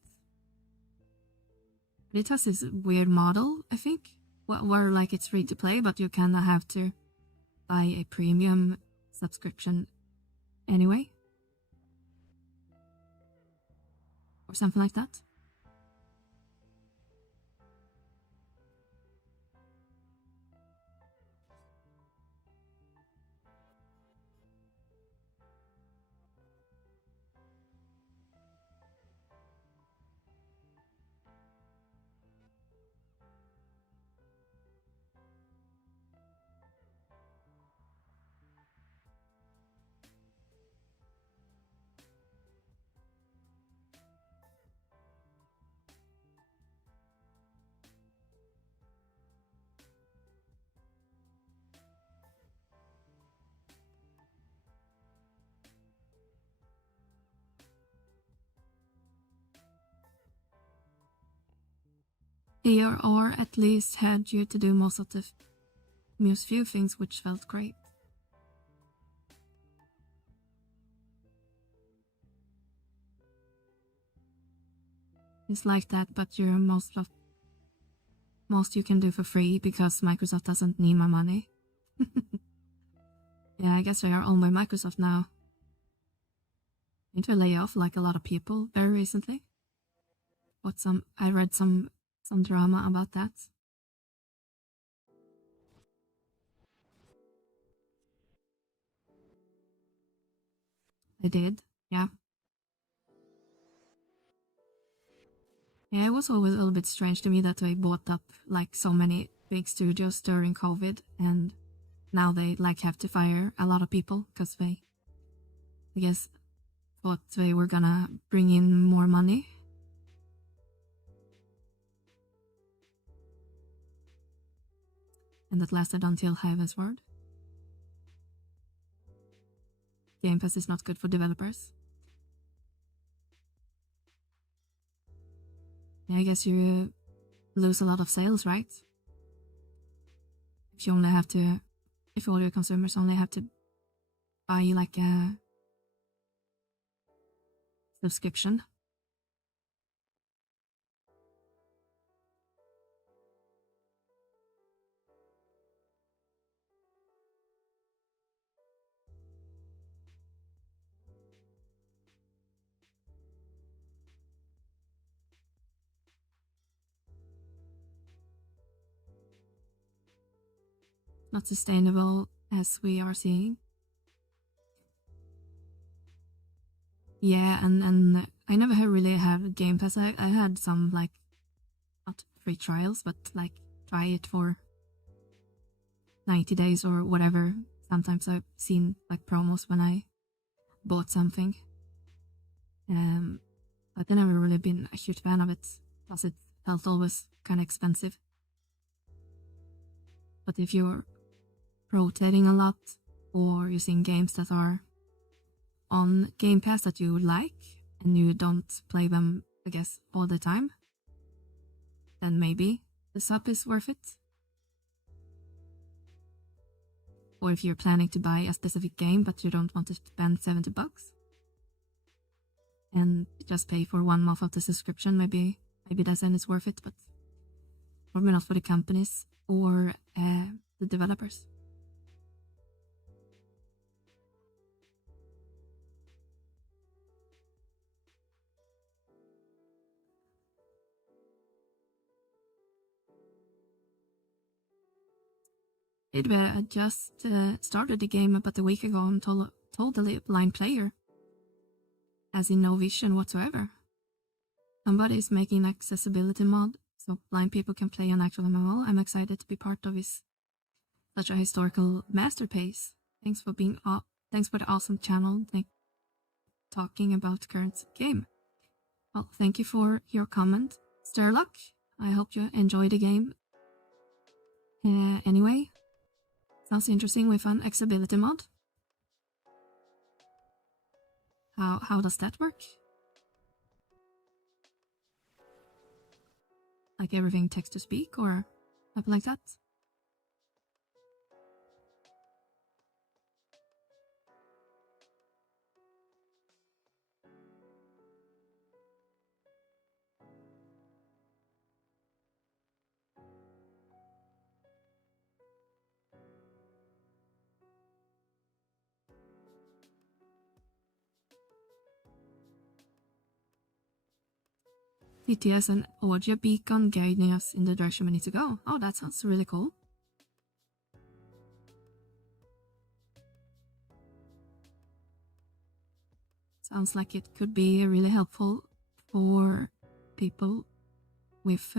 It has this weird model, I think, where like it's free to play, but you kind of have to buy a premium subscription anyway. Or something like that. Here, or at least had you to do most of the most few things, which felt great. It's like that, but you're most you can do for free because Microsoft doesn't need my money. Yeah, I guess we are owned by Microsoft now. Need to lay off like a lot of people very recently. I read some drama about that. I did, yeah. Yeah, it was always a little bit strange to me that they bought up like so many big studios during COVID, and now they like have to fire a lot of people because they, I guess, thought they were gonna bring in more money. And that lasted until Hive's word. Game Pass is not good for developers. Yeah, I guess you lose a lot of sales, right? If you only have to, if all your consumers only have to buy like a subscription. Not sustainable as we are seeing. Yeah, and I never really had Game Pass. I had some like, not free trials, but like try it for 90 days or whatever. Sometimes I've seen like promos when I bought something. But I've never really been a huge fan of it, plus it felt always kind of expensive. But if you're rotating a lot or using games that are on Game Pass that you like and you don't play them, I guess, all the time, then maybe the sub is worth it. Or if you're planning to buy a specific game but you don't want to spend $70 and just pay for 1 month of the subscription, maybe then it's worth it, but probably not for the companies or the developers. I just started the game about a week ago and totally blind player, as in no vision whatsoever. Somebody is making an accessibility mod so blind people can play an actual MMO. I'm excited to be part of such a historical masterpiece. Thanks for the awesome channel. Talking about current game. Well, thank you for your comment, Sterluck. I hope you enjoy the game. Anyway, sounds interesting with an accessibility mod. How does that work? Like everything text to speak or something like that? TTS and audio beacon guiding us in the direction we need to go. Oh, that sounds really cool. Sounds like it could be really helpful for people with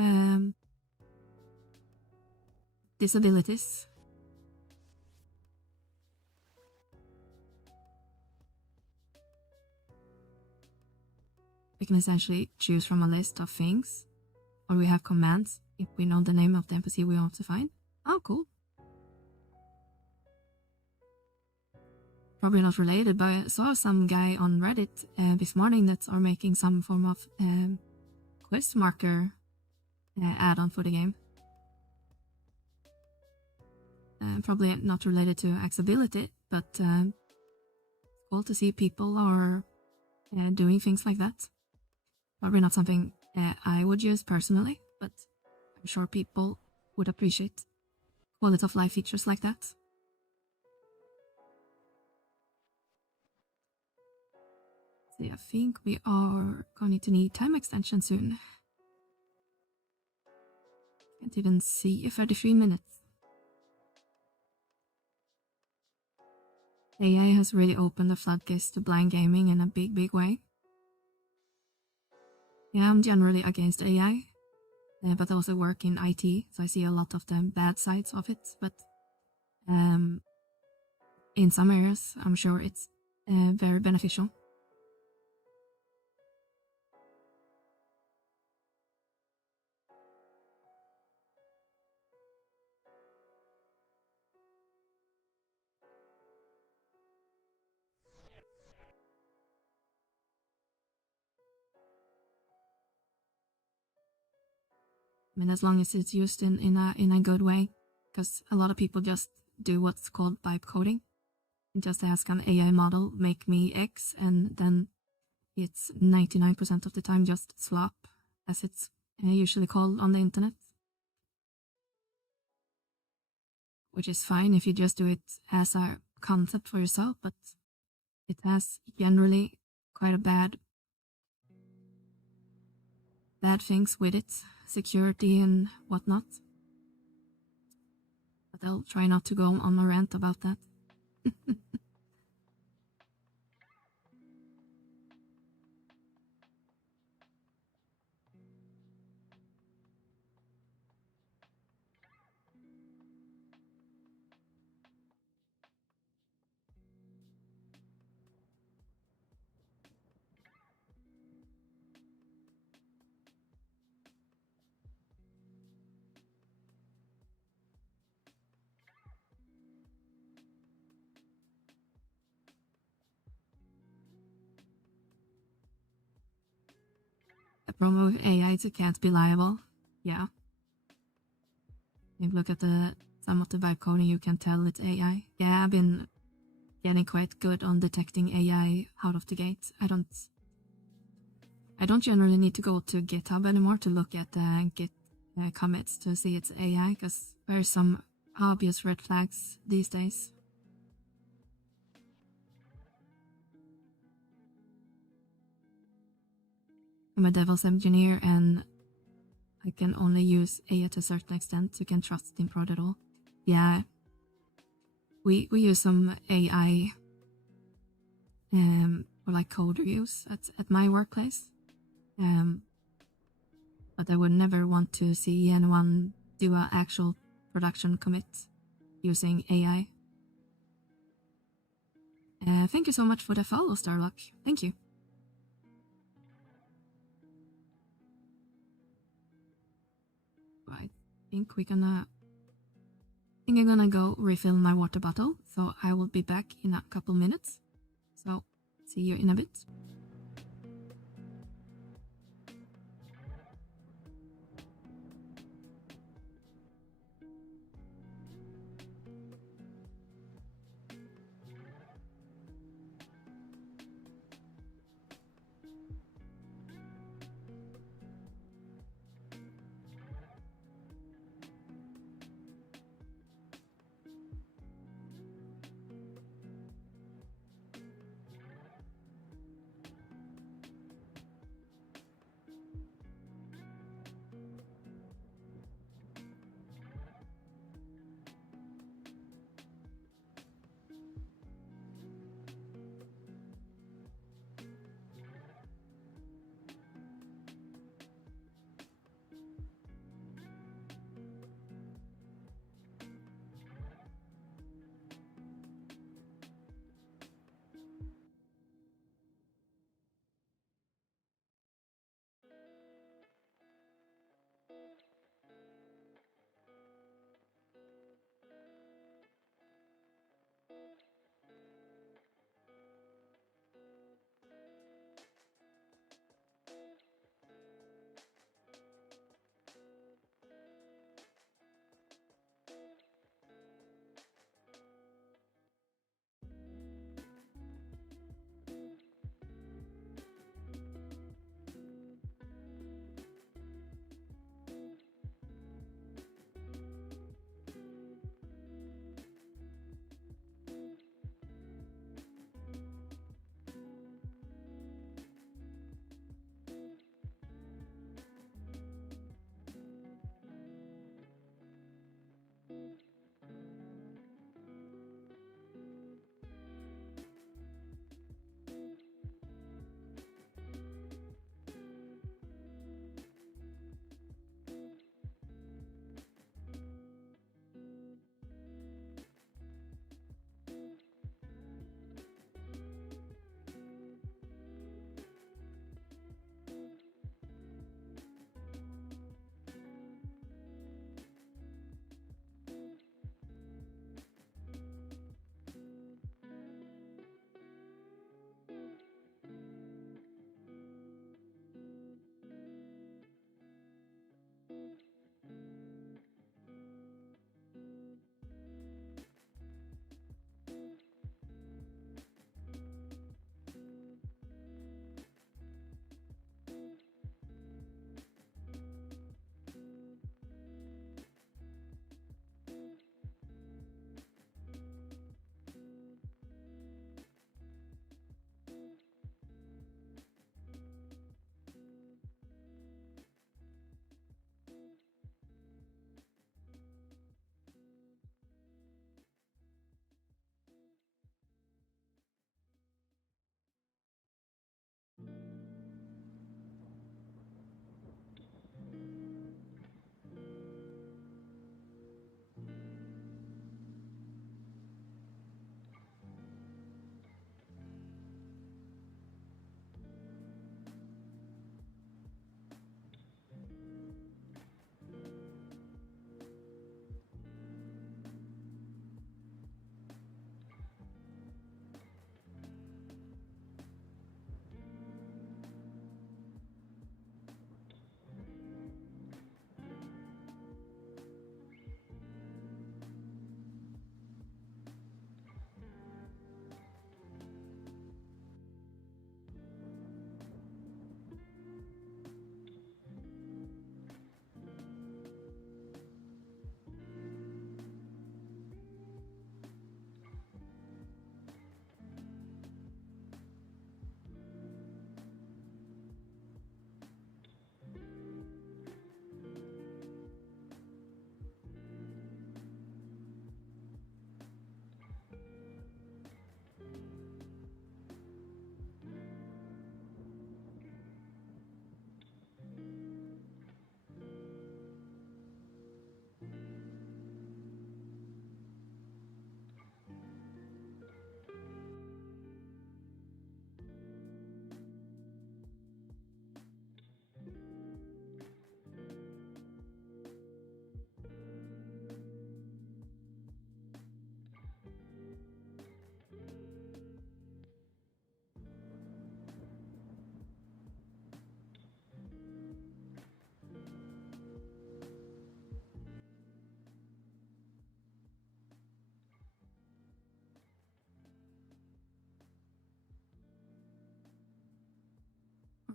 disabilities. We can essentially choose from a list of things, or we have commands if we know the name of the NPC we want to find. Oh, cool. Probably not related, but I saw some guy on Reddit this morning that are making some form of quest marker add-on for the game. Probably not related to accessibility, but it's cool to see people are doing things like that. Probably not something I would use personally, but I'm sure people would appreciate quality of life features like that. So I think we are going to need time extension soon. Can't even see 33 minutes. AI has really opened the floodgates to blind gaming in a big way. Yeah, I'm generally against AI, but I also work in IT, so I see a lot of the bad sides of it. But in some areas, I'm sure it's very beneficial. I mean, as long as it's used in a good way, because a lot of people just do what's called vibe coding. You just ask an AI model, make me X, and then it's 99% of the time just slop, as it's usually called on the internet. Which is fine if you just do it as a concept for yourself, but it has generally quite a bad things with it, security and whatnot. But I'll try not to go on a rant about that. A promo with AI, it can't be liable. Yeah. If you look at some of the vibe coding, you can tell it's AI. Yeah, I've been getting quite good on detecting AI out of the gate. I don't generally need to go to GitHub anymore to look at Git commits to see it's AI, because there are some obvious red flags these days. I'm a DevOps engineer and I can only use AI to a certain extent. You can trust it in prod at all. Yeah, we use some AI for like code reviews at my workplace. But I would never want to see anyone do an actual production commit using AI. Thank you so much for the follow, Starlock. Thank you. I think I'm gonna go refill my water bottle, so I will be back in a couple minutes. So, see you in a bit.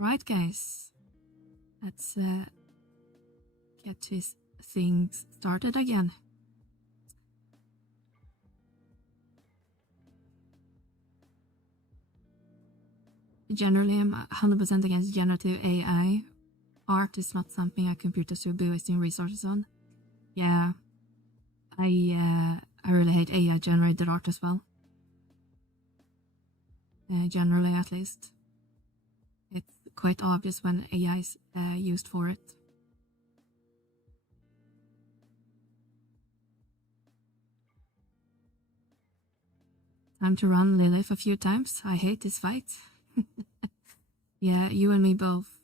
Right, guys, let's get this thing started again. Generally, I'm 100% against generative AI. Art is not something a computer should be wasting resources on. Yeah, I really hate AI generated art as well. Generally, at least. It's quite obvious when AI is used for it. Time to run Lilith a few times. I hate this fight. Yeah, you and me both.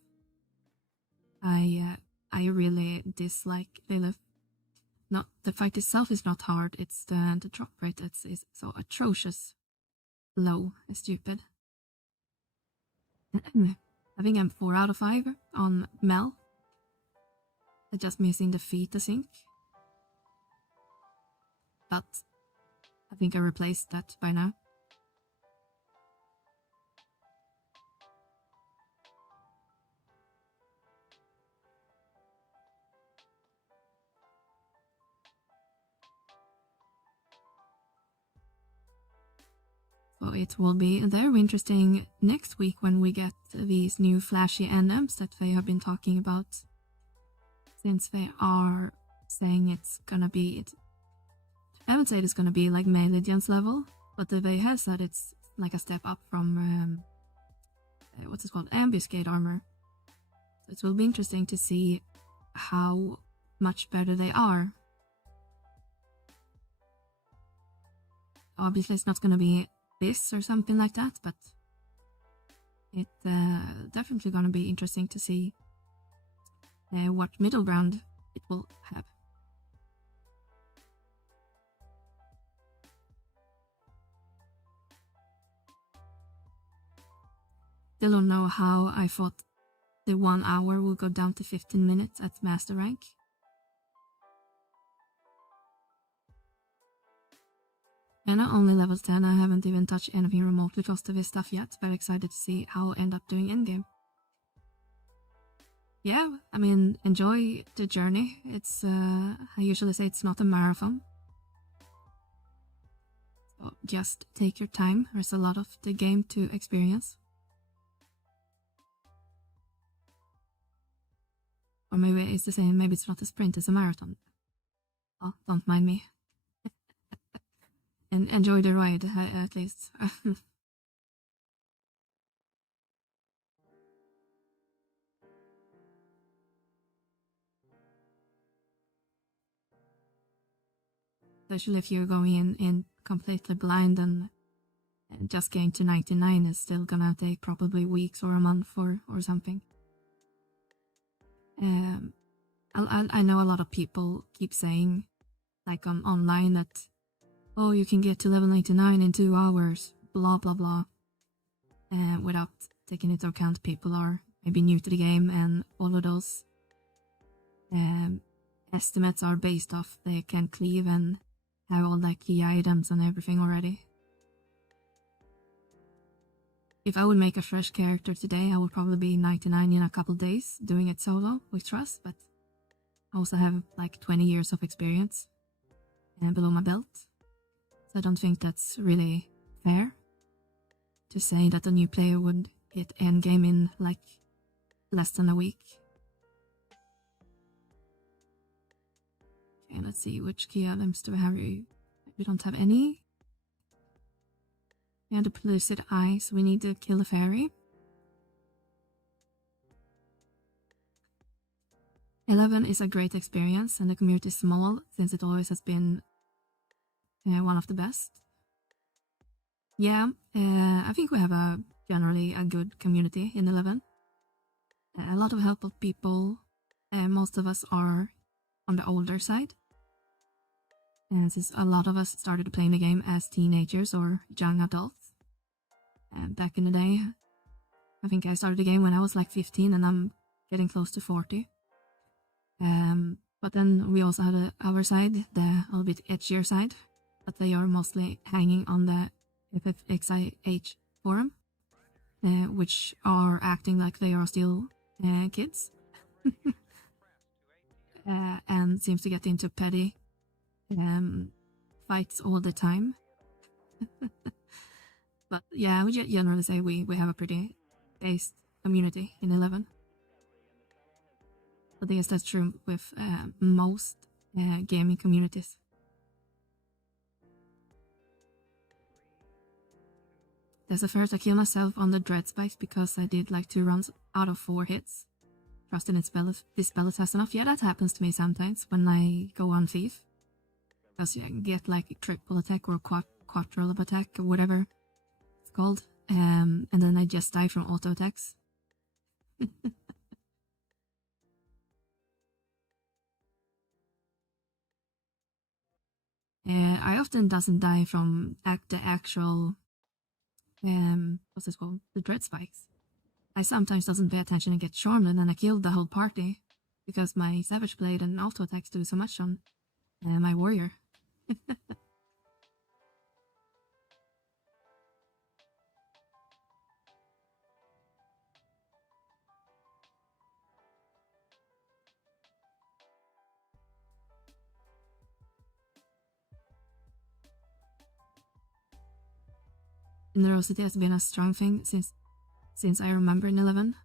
I really dislike Lilith. Not the fight itself is not hard. It's the drop rate is so atrocious, low, and stupid. I think I'm 4 out of 5 on Mel. Just missing the feet, I think. But I think I replaced that by now. So it will be very interesting next week when we get these new flashy NMs that they have been talking about. Since they are saying it's gonna be, I haven't said it's gonna be like Melior's level, but they have said it's like a step up from, what's it called, ambuscade armor. So it will be interesting to see how much better they are. Obviously it's not gonna be this or something like that, but it's definitely gonna be interesting to see what middle ground it will have. Still don't know how I thought the 1 hour will go down to 15 minutes at master rank. And I'm only level 10, I haven't even touched anything remotely close to this stuff yet. Very excited to see how I end up doing endgame. Yeah, I mean, enjoy the journey. It's, I usually say it's not a marathon. So just take your time, there's a lot of the game to experience. Or maybe it's the same, maybe it's not a sprint, it's a marathon. Oh, don't mind me. And enjoy the ride, at least. Especially if you're going in completely blind and just getting to 99 is still gonna take probably weeks or a month or something. I know a lot of people keep saying, like online, that, oh, you can get to level 99 in 2 hours, blah blah blah. Without taking into account people are maybe new to the game, and all of those estimates are based off they can cleave and have all the key items and everything already. If I would make a fresh character today, I would probably be 99 in a couple days doing it solo with trust, but I also have like 20 years of experience below my belt. So I don't think that's really fair to say that a new player would hit endgame in like less than a week. Okay, let's see, which key items do we have here? We don't have any. We have the pellucid eye, so we need to kill the fairy. 11 is a great experience, and the community is small since it always has been one of the best. Yeah, I think we have generally a good community in 11. A lot of helpful people. Most of us are on the older side. And since a lot of us started playing the game as teenagers or young adults. Back in the day, I think I started the game when I was like 15 and I'm getting close to 40. But then we also had our side, the a little bit edgier side, but they are mostly hanging on the Ffxi forum. which are acting like they are still kids. And seems to get into petty fights all the time. But yeah, we generally say we have a pretty based community in 11. But I guess that's true with most gaming communities. There's a first I killed myself on the dread spikes because I did like 2 runs out of 4 hits. Trusted in this spell is fast enough. Yeah, that happens to me sometimes when I go on thief. Because you can get like a triple attack or quadruple attack or whatever it's called. And then I just die from auto attacks. I often doesn't die from the actual what's it called? The dread spikes. I sometimes doesn't pay attention and get charmed, and then I kill the whole party because my savage blade and auto attacks do so much on my warrior. Generosity has been a strong thing since I remember in 11.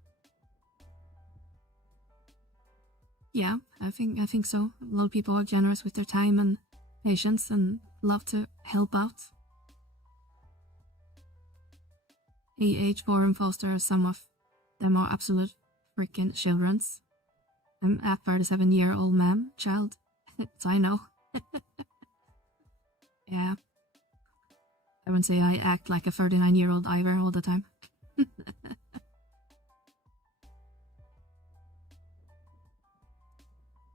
Yeah, I think so. A lot of people are generous with their time and patience and love to help out. Forum foster some of them are absolute freaking childrens. I'm a 37-year-old man, child, so I know. Yeah. I wouldn't say I act like a 39-year-old either all the time.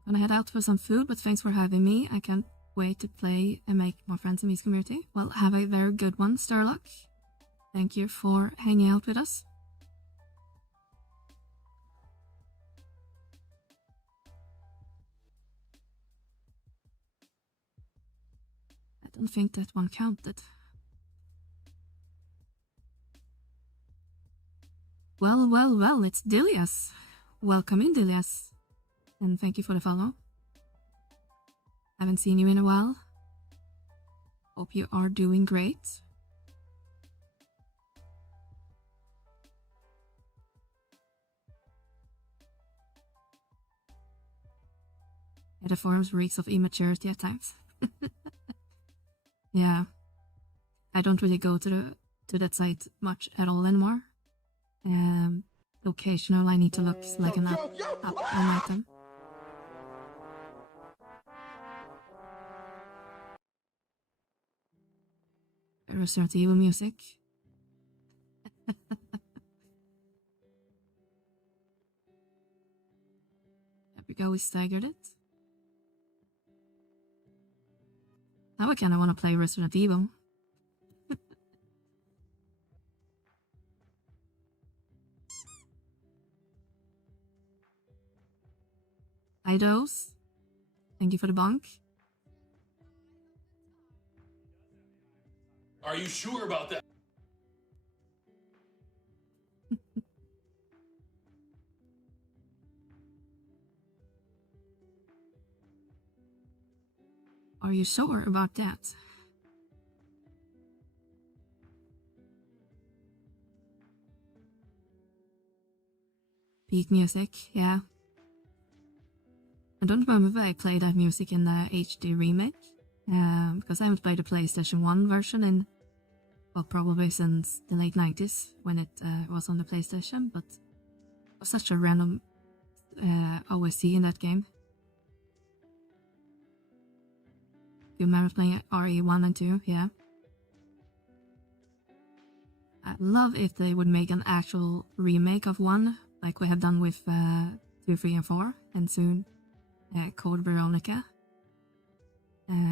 Gonna head out for some food, but thanks for having me. I can't wait to play and make more friends in this community. Well, have a very good one, Sturlock. Thank you for hanging out with us. I don't think that one counted. Well, it's Dilias. Welcome in, Dilias. And thank you for the follow. Haven't seen you in a while. Hope you are doing great. Yeah, the forums reeks of immaturity at times. Yeah. I don't really go to that site much at all anymore. Occasional I need to look like an up an item. Resident Evil music. There we go, we staggered it. Now I kinda wanna play Resident Evil. Idos. Thank you for the bonk. Are you sure about that? Are you sure about that? Peak music, yeah. I don't remember if I played that music in the HD remake, because I haven't played the PlayStation 1 version in, well, probably since the late 90s when it was on the PlayStation, but it was such a random OST in that game. You remember playing RE1 and 2, yeah. I'd love if they would make an actual remake of 1, like we have done with 2, 3, and 4, and soon Code Veronica.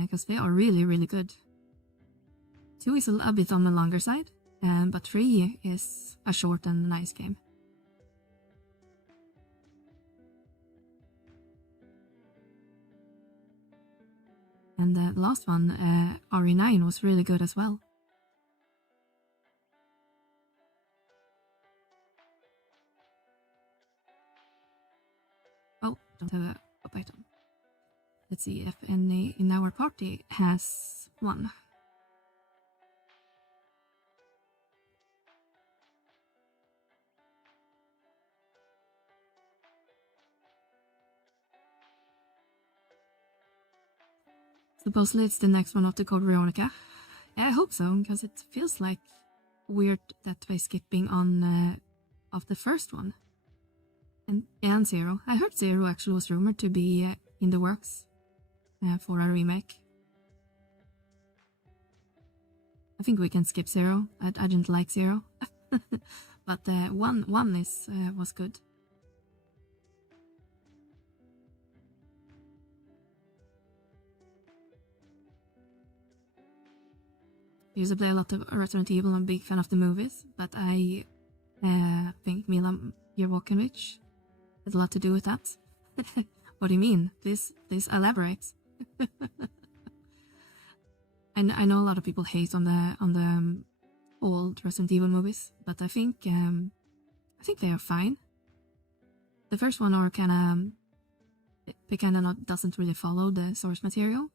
Because they are really, really good. 2 is a bit on the longer side, but 3 is a short and nice game. And the last one, RE9, was really good as well. don't have a pop item. Let's see if any in our party has one. Supposedly it's the next one after Code Veronica. Yeah, I hope so, because it feels like weird that they're skipping on of the first one. And Zero. I heard Zero actually was rumored to be in the works for a remake. I think we can skip Zero. I didn't like Zero. But one was good. I used to play a lot of Resident Evil. I'm a big fan of the movies, but I think Mila Jovovich has a lot to do with that. What do you mean? Please elaborate. And I know a lot of people hate on the old Resident Evil movies, but I think they are fine. The first one are doesn't really follow the source material,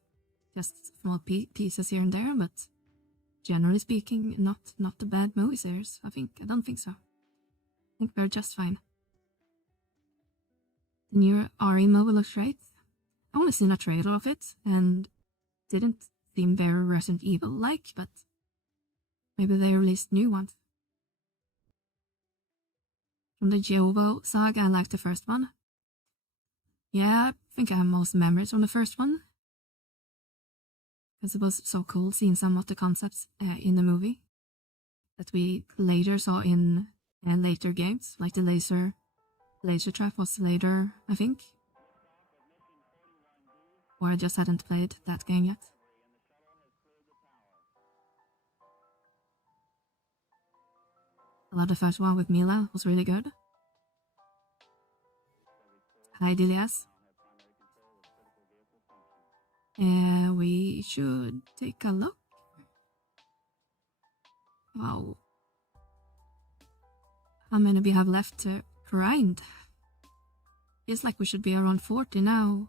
just small pieces here and there, but generally speaking, not a bad movie series. I don't think so. I think they're just fine. The new RE movie looks great. I only seen a trailer of it and didn't seem very Resident Evil-like, but maybe they released new ones. From the Jovo saga, I liked the first one. Yeah, I think I have most memories from the first one, because it was so cool seeing some of the concepts in the movie that we later saw in later games, like the laser trap was later, I think. Or I just hadn't played that game yet. I love the first one with Mila, was really good. Hi Dilias. We should take a look. Wow. How many we have left to grind? Feels like we should be around 40 now.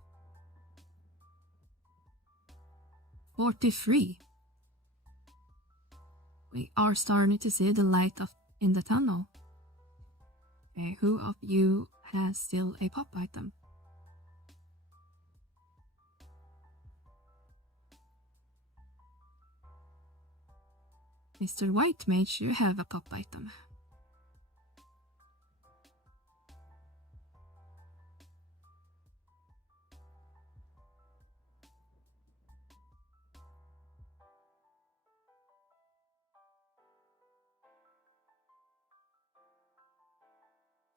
43. We are starting to see the light in the tunnel. Okay, who of you has still a pop item? Mr. White Mage, you have a pop item.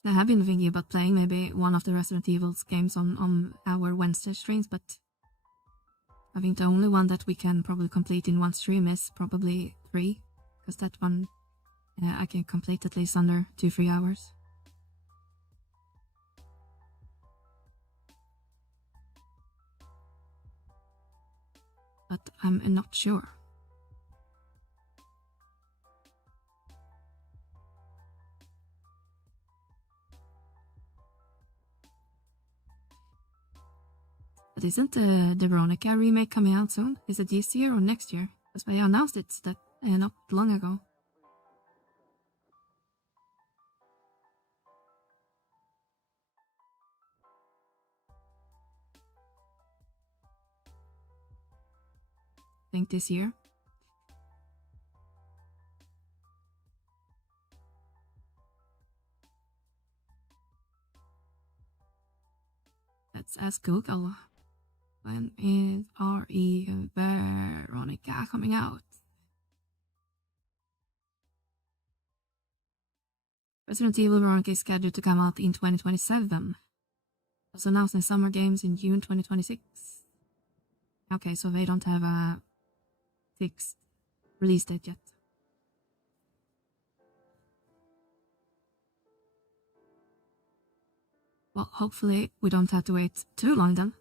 I have been thinking about playing maybe one of the Resident Evil games on our Wednesday streams, but I think the only one that we can probably complete in one stream is probably 3, because that one I can complete at least under 2-3 hours. But I'm not sure. But isn't the Veronica remake coming out soon? Is it this year or next year? Because they announced it not long ago. I think this year. Let's ask Google. When is RE Veronica coming out? Resident Evil Veronica is scheduled to come out in 2027. Was announced in Summer Games in June 2026. Okay, so they don't have a fixed release date yet. Well, hopefully we don't have to wait too long then.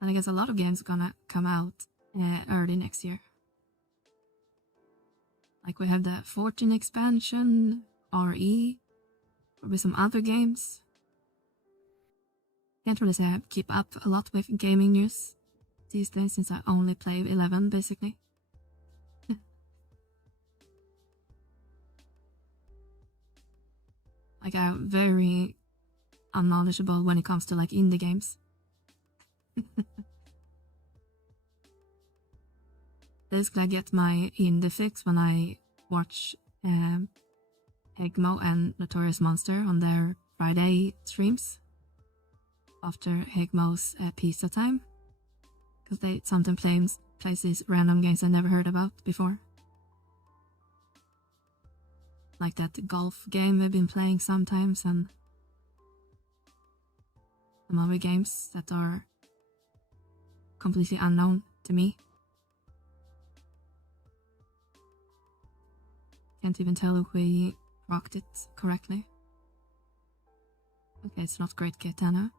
And I guess a lot of games are gonna come out early next year. Like we have the 14 expansion, RE, probably some other games. Can't really say I keep up a lot with gaming news these days since I only play 11 basically. Like I'm very unknowledgeable when it comes to like indie games. Basically I get my indie fix when I watch Hegmo and Notorious Monster on their Friday streams after Hegmo's pizza time, because they sometimes plays these random games I never heard about before. Like that golf game we've been playing sometimes, and some other games that are completely unknown to me. Can't even tell if we rocked it correctly. Okay, it's not great Katana.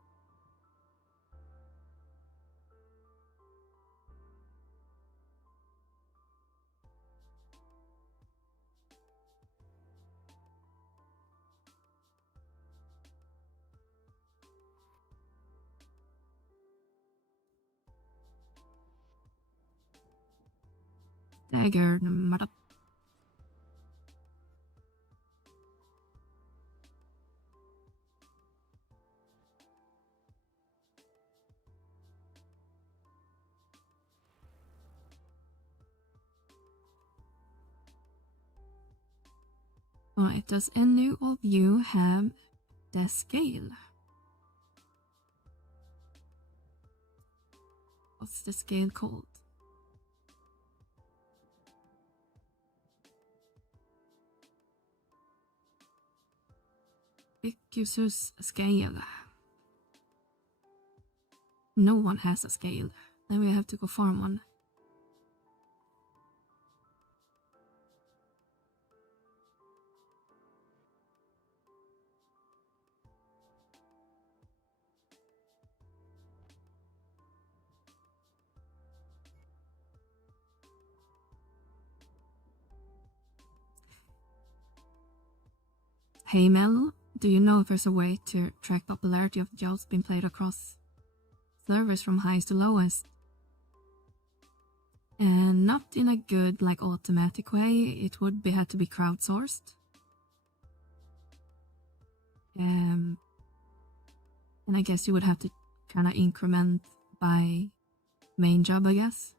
Dagger, mother. Alright, does any of you have the scale? What's the scale called? Ffxi's scale. No one has a scale. Then we have to go farm one. Hey Mel, do you know if there's a way to track popularity of jobs being played across servers from highest to lowest? And not in a good, like, automatic way. It would have to be crowdsourced. And I guess you would have to kind of increment by main job, I guess.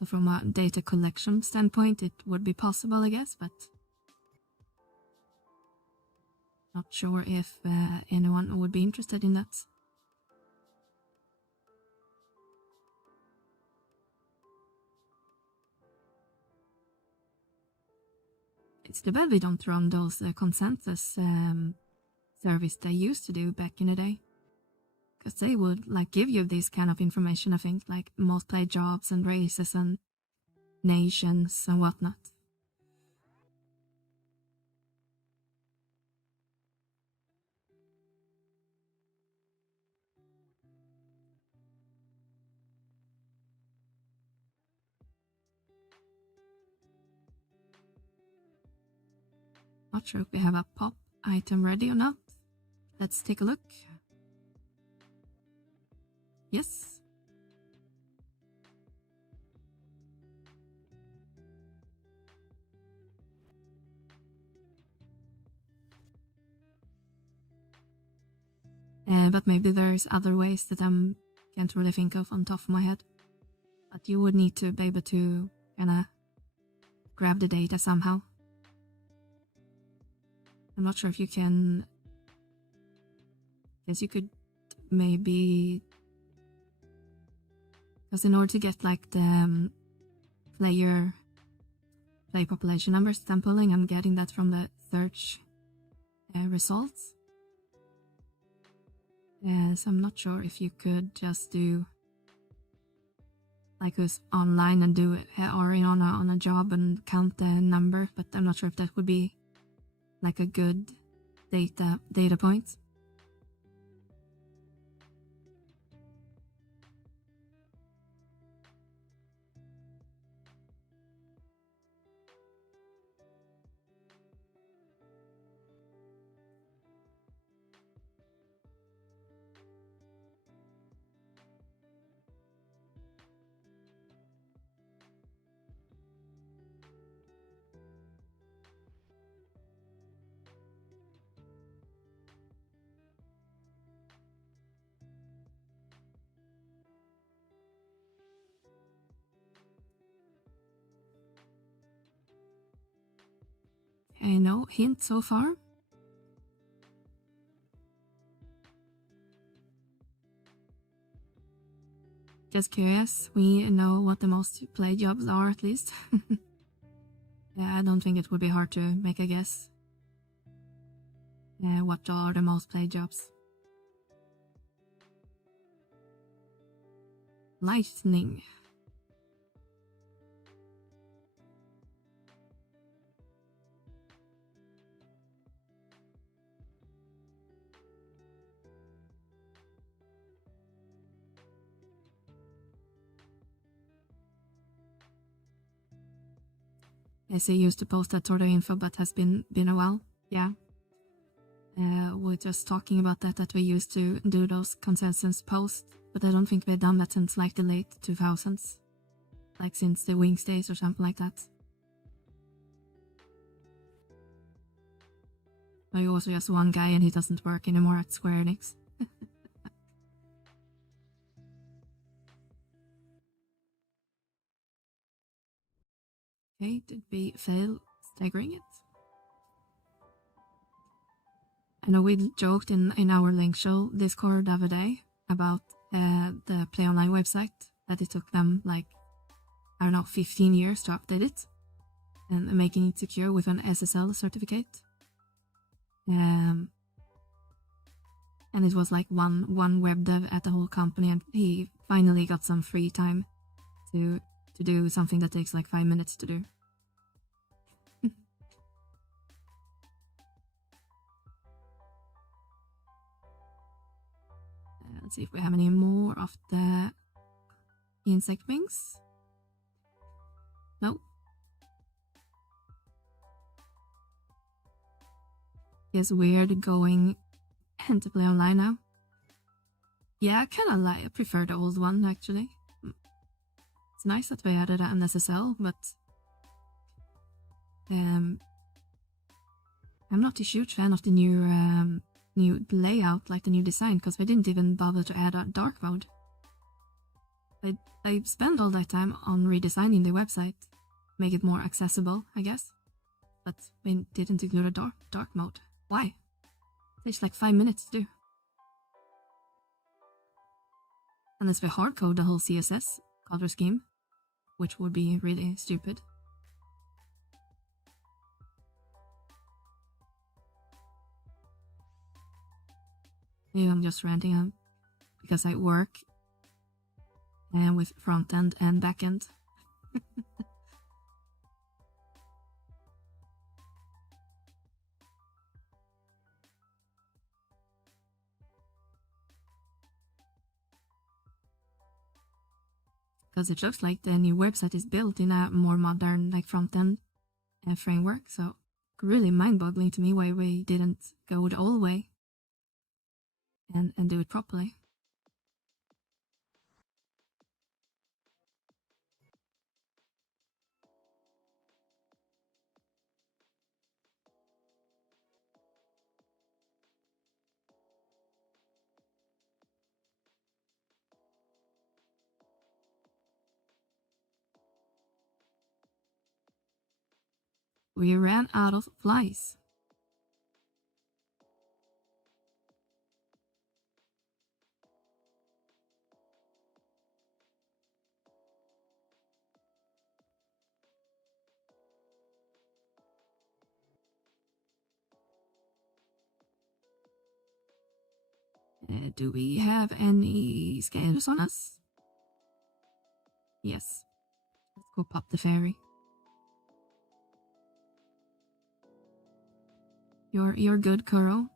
So from a data collection standpoint, it would be possible, I guess, but not sure if anyone would be interested in that. It's too bad we don't run those consensus service they used to do back in the day. Because they would like give you this kind of information, I think, like most played jobs and races and nations and whatnot. Not sure if we have a pop item ready or not. Let's take a look. Yes. But maybe there's other ways that I can't really think of on top of my head. But you would need to be able to kinda grab the data somehow. I'm not sure if you can. Guess you could maybe, because in order to get like the play population numbers that I'm pulling, I'm getting that from the search results. So I'm not sure if you could just do like who's online and do it or on a job and count the number, but I'm not sure if that would be like a good data point. no hint so far. Just curious, we know what the most played jobs are at least. Yeah, I don't think it would be hard to make a guess. What are the most played jobs? Lightning. Yes, I used to post that sort of info, but has been a while. Yeah. We're just talking about that we used to do those consensus posts, but I don't think we've done that since like the late 2000s. Like since the Wings days or something like that. But also just one guy and he doesn't work anymore at Square Enix. Okay, did we fail staggering it? I know we joked in our link show Discord the other day about the Play Online website, that it took them like, I don't know, 15 years to update it and making it secure with an SSL certificate. And it was like one web dev at the whole company, and he finally got some free time to do something that takes like 5 minutes to do. Let's see if we have any more of the insect wings. No. It's weird going into Play Online now. Yeah, I kind of like, I prefer the old one actually. It's nice that we added an SSL, but I'm not a huge fan of the new layout, like the new design, because we didn't even bother to add a dark mode. I spent all that time on redesigning the website, make it more accessible, I guess, but we didn't include a dark mode. Why? It takes like 5 minutes to do. Unless we hardcode the whole CSS color scheme, which would be really stupid. Maybe I'm just ranting on because I work with front end and back end. Because it looks like the new website is built in a more modern like front end framework, so really mind-boggling to me why we didn't go the old way and do it properly. We ran out of flies. Do we have any scanners on us? Yes. Let's go pop the fairy. You're good, Kuro.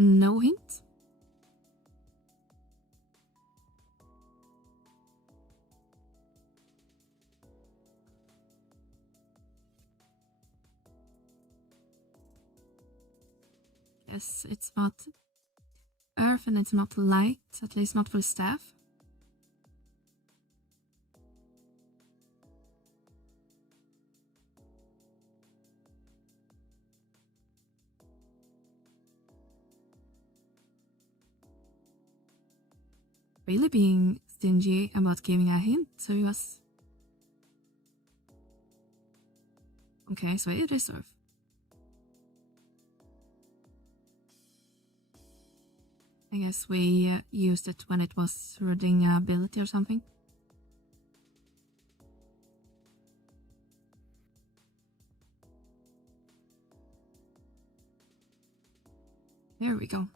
No hint? Yes, it's not earth and it's not light, at least not for the staff. Really being stingy about giving a hint to us. Okay, so it is earth. I guess we used it when it was reading ability or something. There we go.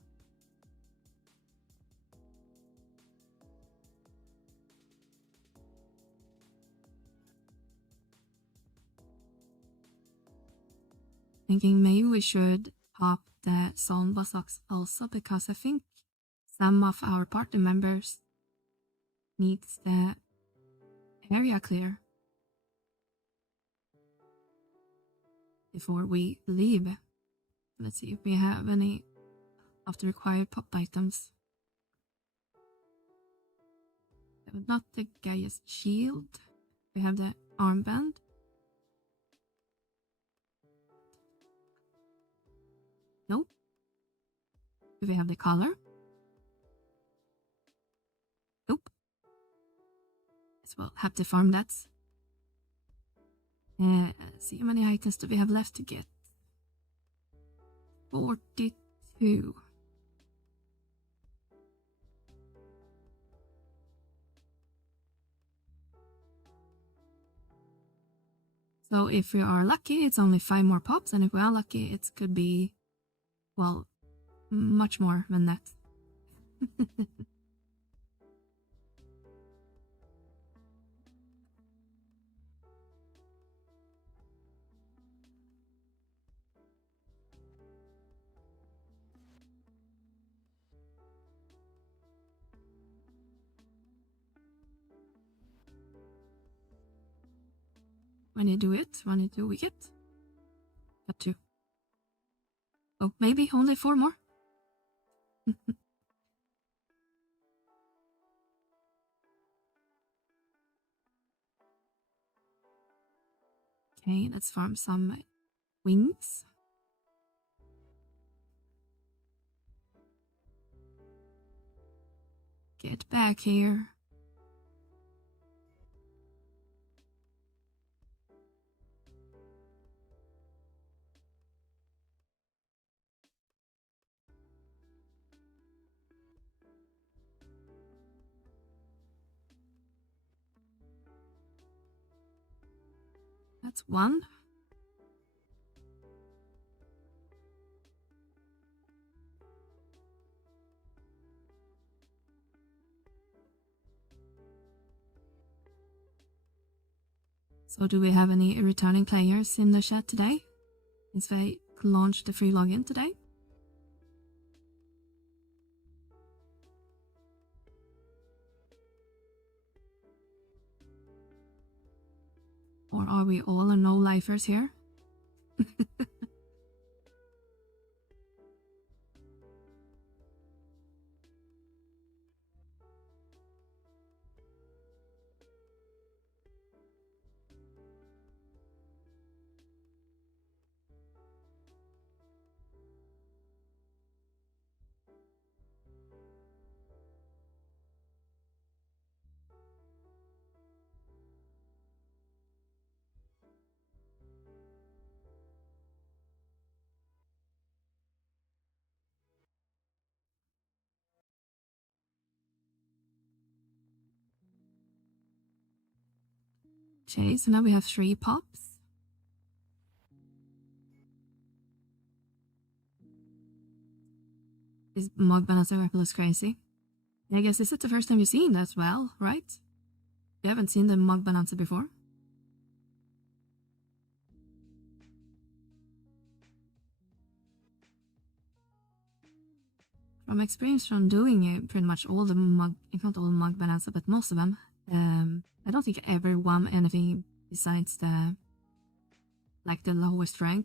Thinking maybe we should pop the sound boss also, because I think some of our party members needs the area clear before we leave. Let's see if we have any of the required pop items. Not the Gaia's shield. We have the armband. Nope. Do we have the collar? Nope. As well, have to farm that. See how many items do we have left to get? 42. So if we are lucky, it's only 5 more pops, and if we are lucky, it could be, well, much more than that. When you do it, when you do we get? Got 2. Oh, maybe only 4 more. Okay, let's farm some wings. Get back here. That's 1. So do we have any returning players in the chat today? Since they launched the free login today? Or are we all no-lifers here? Okay, so now we have 3 pops. This mug banana rifle is crazy. I guess this is the first time you've seen that as well, right? You haven't seen the mug bonanza before? from experience from doing pretty much all the mug, if not all mug bonanza, but most of them, I don't think I ever won anything besides the lowest rank.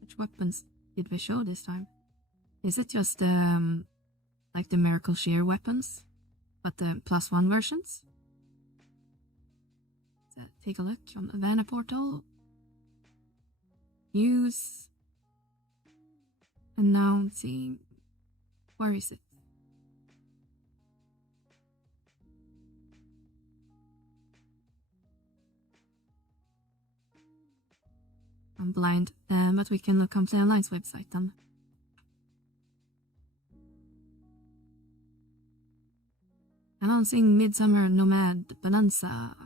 Which weapons did we show this time? Is it just like the Miracle Shear weapons, but the +1 versions? So take a look on the Vana portal. Use. Announcing. Where is it? I'm blind, but we can look on Play Online's website then. Announcing Midsummer Nomad Bonanza.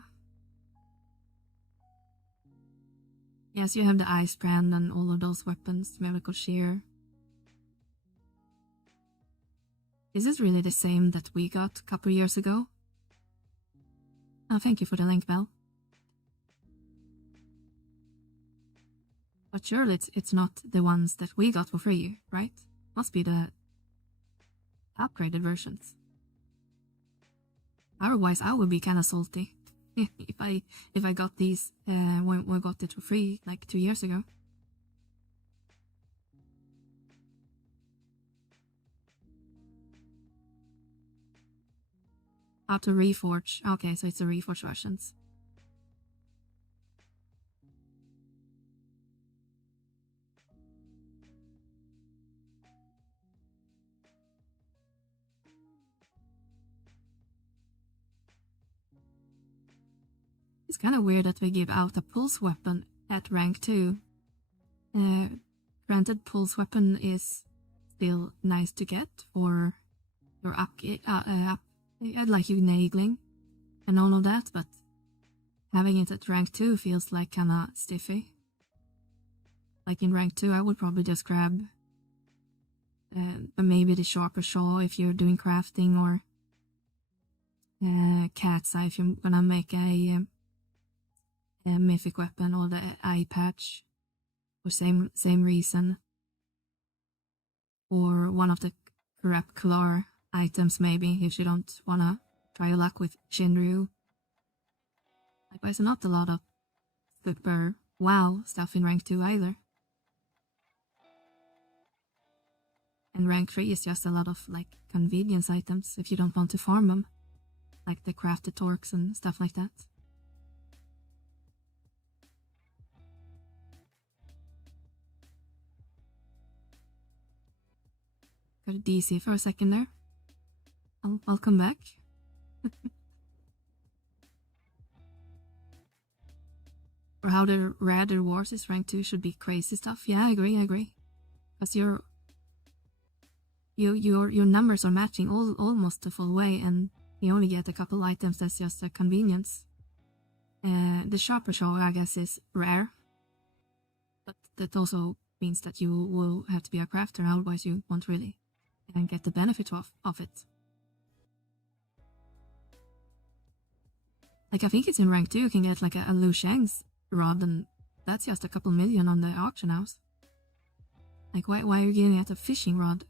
Yes, you have the Ice Brand and all of those weapons, Miracle Shear. Is this really the same that we got a couple years ago? Oh, thank you for the link, Bell. But surely it's not the ones that we got for free, right? Must be the upgraded versions. Otherwise, I would be kind of salty if I got these when we got it for free like 2 years ago. How to reforge? Okay, so it's the reforge versions. It's kind of weird that we give out a pulse weapon at rank 2. Granted, pulse weapon is still nice to get for your like you nagling and all of that, but having it at rank 2 feels like kinda stiffy. Like in rank 2, I would probably just grab maybe the sharper saw if you're doing crafting, or cat's eye if you're gonna make a mythic weapon, or the eye patch for same reason, or one of the crap items maybe if you don't wanna try your luck with Shinryu. Like, there's not a lot of super wow stuff in rank 2 either. And rank 3 is just a lot of like convenience items if you don't want to farm them, like the crafted torques and stuff like that. Got a DC for a second there. I'll come back. For how the Rare Wars is rank 2 should be crazy stuff. Yeah, I agree. Because your numbers are matching almost the full way, and you only get a couple items that's just a convenience. The sharper saw, I guess, is rare. But that also means that you will have to be a crafter, otherwise you won't really get the benefit of it. Like, I think it's in rank 2 you can get like a Lu Shang's rod, and that's just a couple million on the auction house. Like, why are you getting at a fishing rod?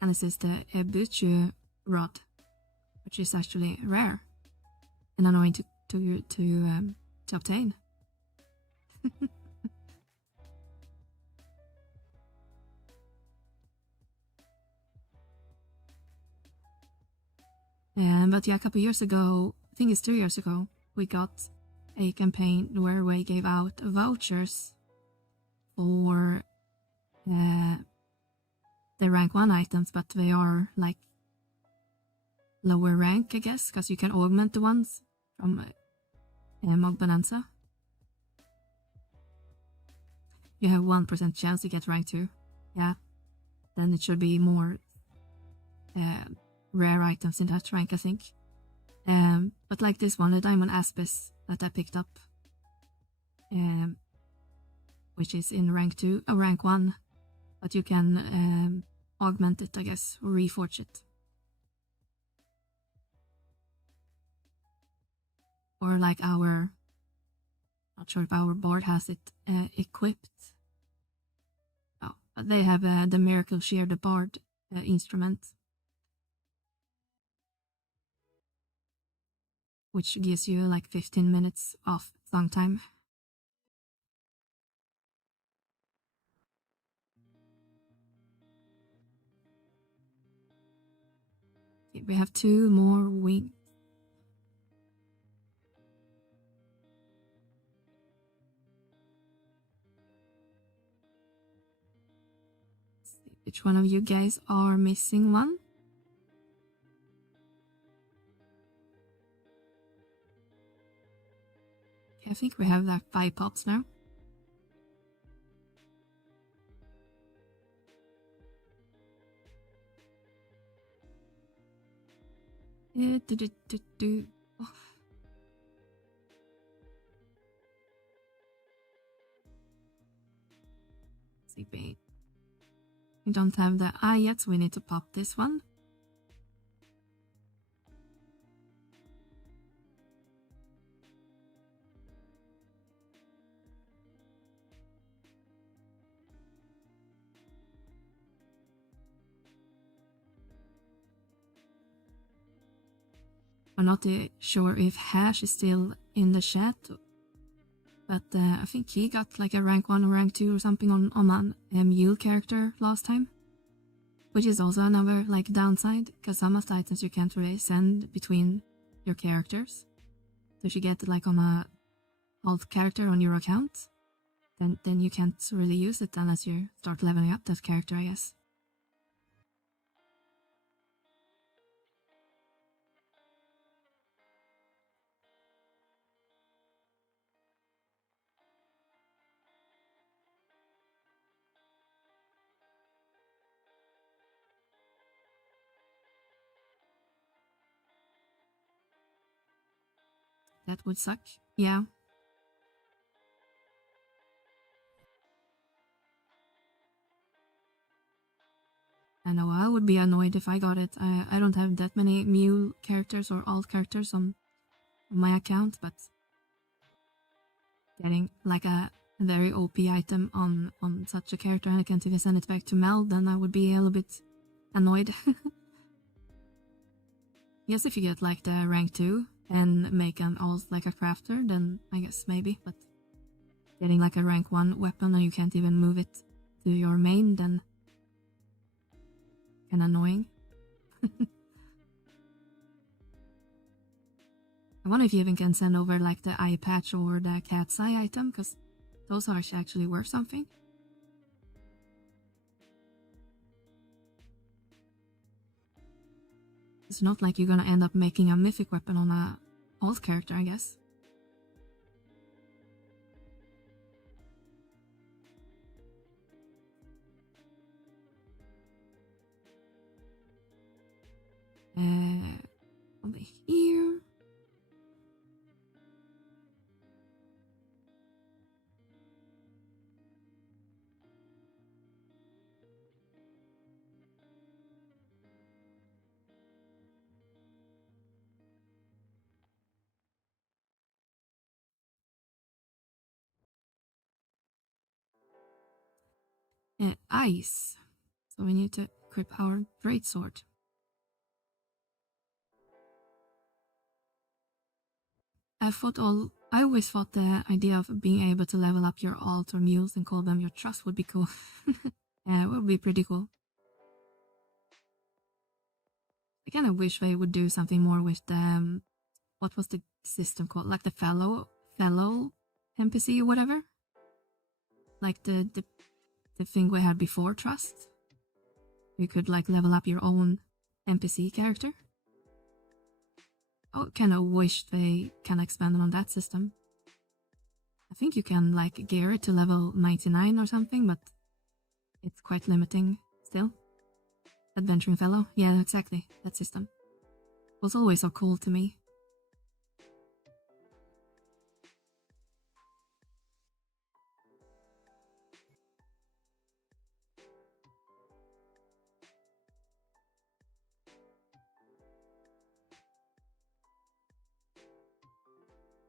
And this is the Ffxi rod, which is actually rare and annoying to obtain. But yeah, a couple years ago, I think it's 2 years ago, we got a campaign where we gave out vouchers for the rank 1 items, but they are like lower rank, I guess, because you can augment the ones from Mog Bonanza. You have 1% chance to get rank 2. Yeah, then it should be more rare items in that rank, I think. But like this one, the Diamond Aspis that I picked up, which is in rank 2, rank 1, but you can augment it, I guess, or reforge it. Or like our Not sure if our board has it equipped. Oh, but they have the Miracle Shear, the bard instrument, which gives you like 15 minutes of song time. Okay, we have 2 more wings. Which one of you guys are missing one? Okay, I think we have like 5 pops now. Oh. Sleeping. We don't have the eye yet, so we need to pop this one. I'm not sure if Hash is still in the chat, but I think he got like a rank 1 or rank 2 or something on a mule character last time. Which is also another like downside, because some of the items you can't really send between your characters. So if you get like on a alt character on your account, then you can't really use it unless you start leveling up that character, I guess. That would suck. Yeah. I know I would be annoyed if I got it. I don't have that many mule characters or alt characters on my account, but getting like a very OP item on such a character and I can't even send it back to Mel, then I would be a little bit annoyed. Yes, if you get like the rank 2 and make an alt like a crafter, then I guess maybe, but getting like a rank 1 weapon and you can't even move it to your main, then kinda annoying. I wonder if you even can send over like the eye patch or the cat's eye item, because those are actually worth something. It's not like you're gonna end up making a mythic weapon on a alt character, I guess. Over here. Ice. So we need to equip our greatsword. I always thought the idea of being able to level up your alt or mules and call them your trust would be cool. It would be pretty cool. I kind of wish they would do something more with the, what was the system called? Like the fellow NPC or whatever? Like the thing we had before trust? You could like level up your own NPC character. I kind of wish they can expand on that system. I think you can like gear it to level 99 or something, but it's quite limiting still. Adventuring Fellow, yeah, exactly, that system. It was always so cool to me.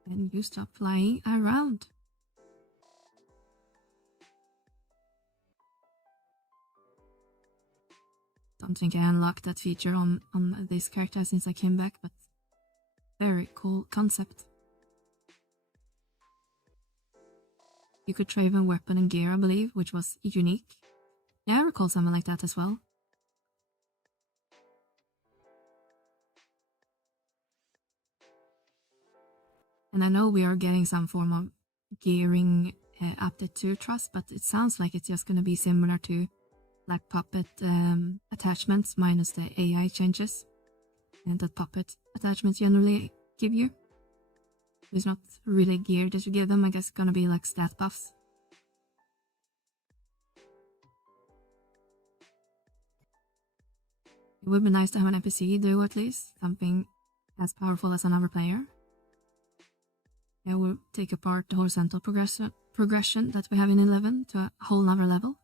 And you stop flying around. don't think I unlocked that feature on this character since I came back, but very cool concept. You could trade a weapon and gear, I believe, which was unique. Yeah, I recall something like that as well. And I know we are getting some form of gearing update to Trust, but it sounds like it's just going to be similar to like Puppet attachments minus the AI changes and that Puppet attachments generally give you. It's not really gear that you give them, I guess it's going to be like stat buffs. It would be nice to have an NPC do at least something as powerful as another player. It will take apart the horizontal progression that we have in 11 to a whole nother level.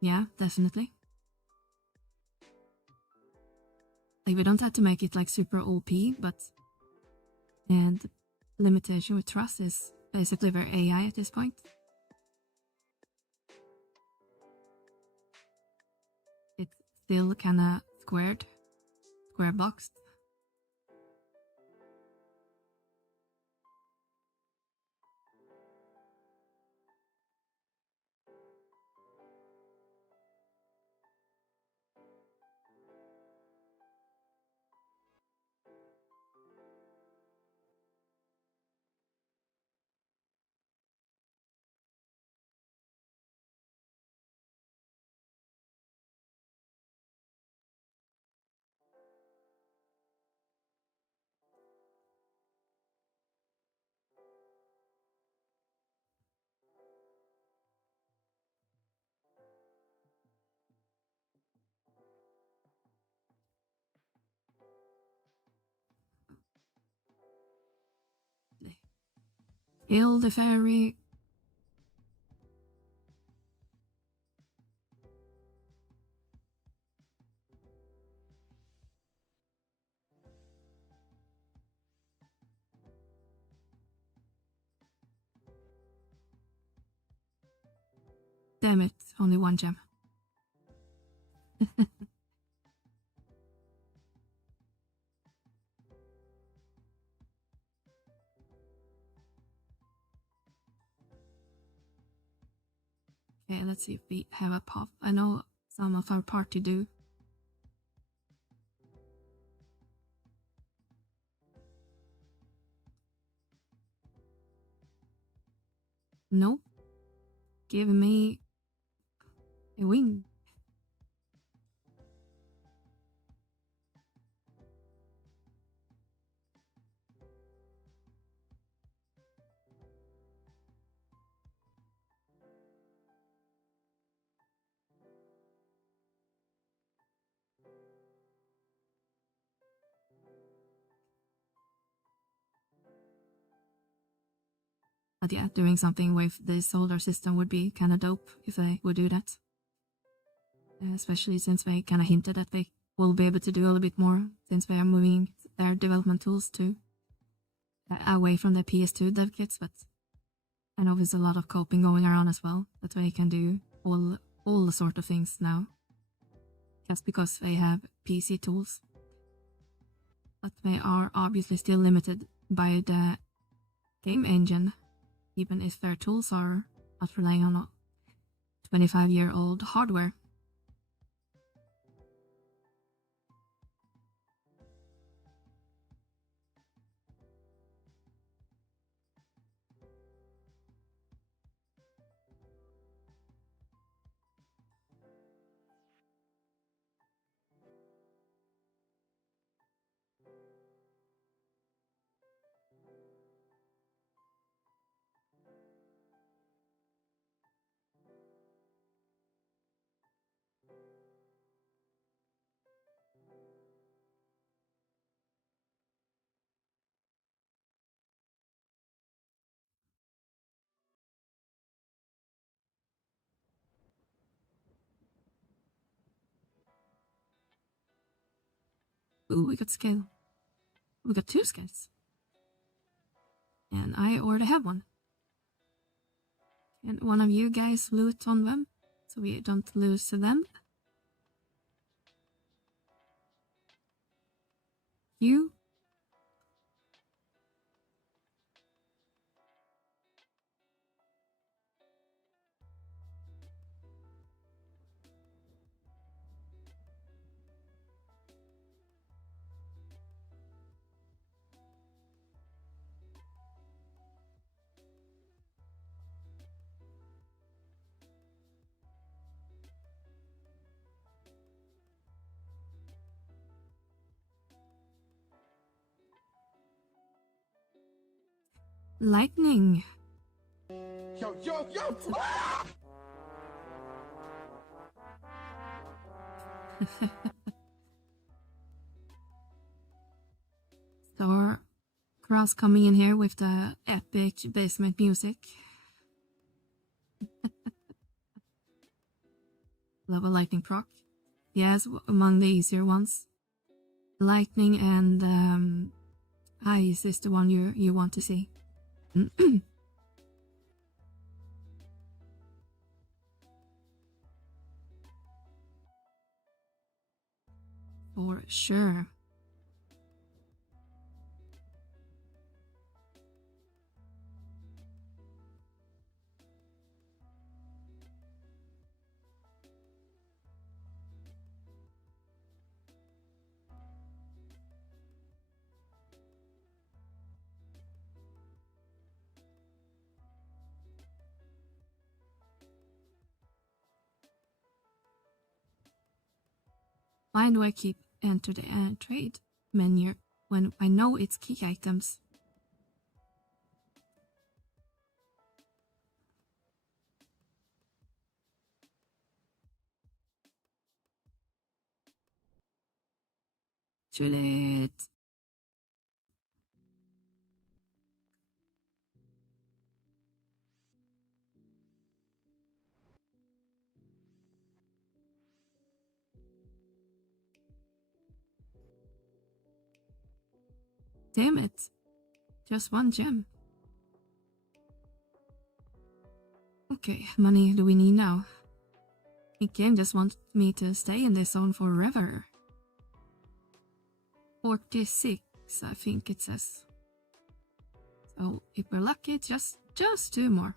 Yeah, definitely. Like, we don't have to make it like super OP, but and the limitation with Trust is basically their AI at this point. It's still kinda square boxed. Kill the fairy. Damn it, only one gem. Okay, let's see if we have a pop. I know some of our party do. Nope. Give me a wing. But yeah, doing something with the solar system would be kind of dope if they would do that. Especially since they kind of hinted that they will be able to do a little bit more since they are moving their development tools to away from the PS2 dev kits. But I know there's a lot of coping going around as well, that they can do all the sort of things now, just because they have PC tools. But they are obviously still limited by the game engine, even if their tools are not relying on a 25-year-old hardware. Ooh, we got skill. We got 2 skills. And I already have one. And one of you guys loot on them, so we don't lose to them. You? Lightning. Yo! So, Cross coming in here with the epic basement music. Love a lightning proc. Yes, among the easier ones. Lightning and ice is the one you want to see. For sure. Why do I keep enter the trade menu when I know it's key items? Should it? Damn it. Just one gem. Okay, money do we need now? The game just wants me to stay in this zone forever. 46, I think it says. So if we're lucky, just 2 more.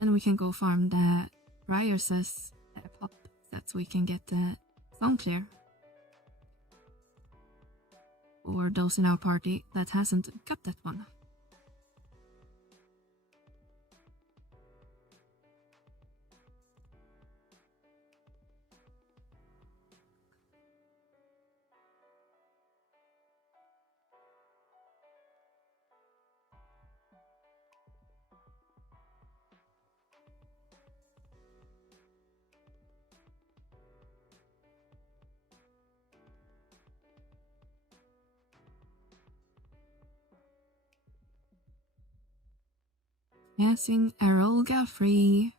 Then we can go farm the Briar says pop that we can get the zone clear. Or those in our party that hasn't got that one. Passing Arolga free.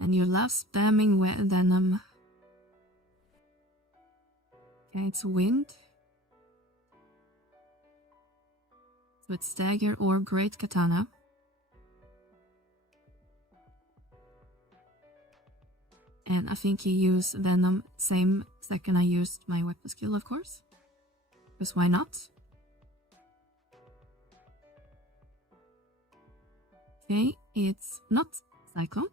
And you love spamming venom. Okay, it's wind. So it's dagger or great katana. And I think he used venom same second I used my weapon skill, of course. Because why not? Okay, it's not Cyclone.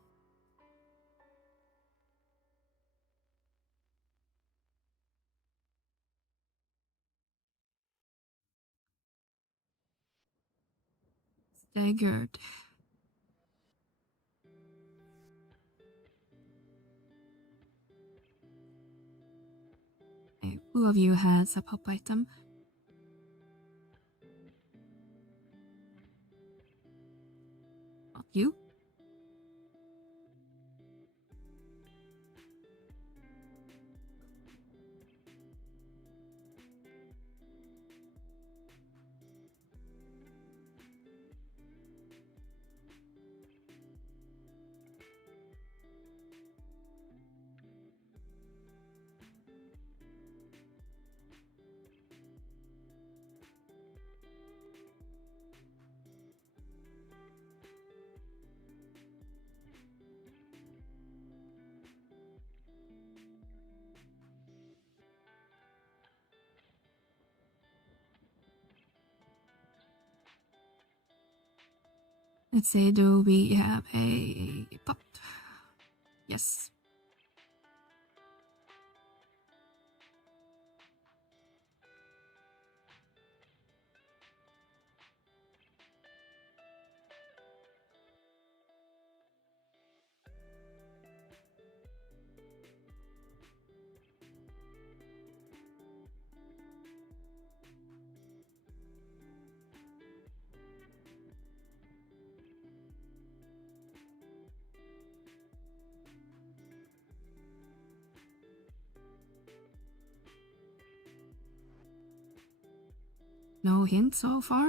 Staggered. Okay, who of you has a pop item? Not you? Let's say, do we have a pot? Yes. No hint so far?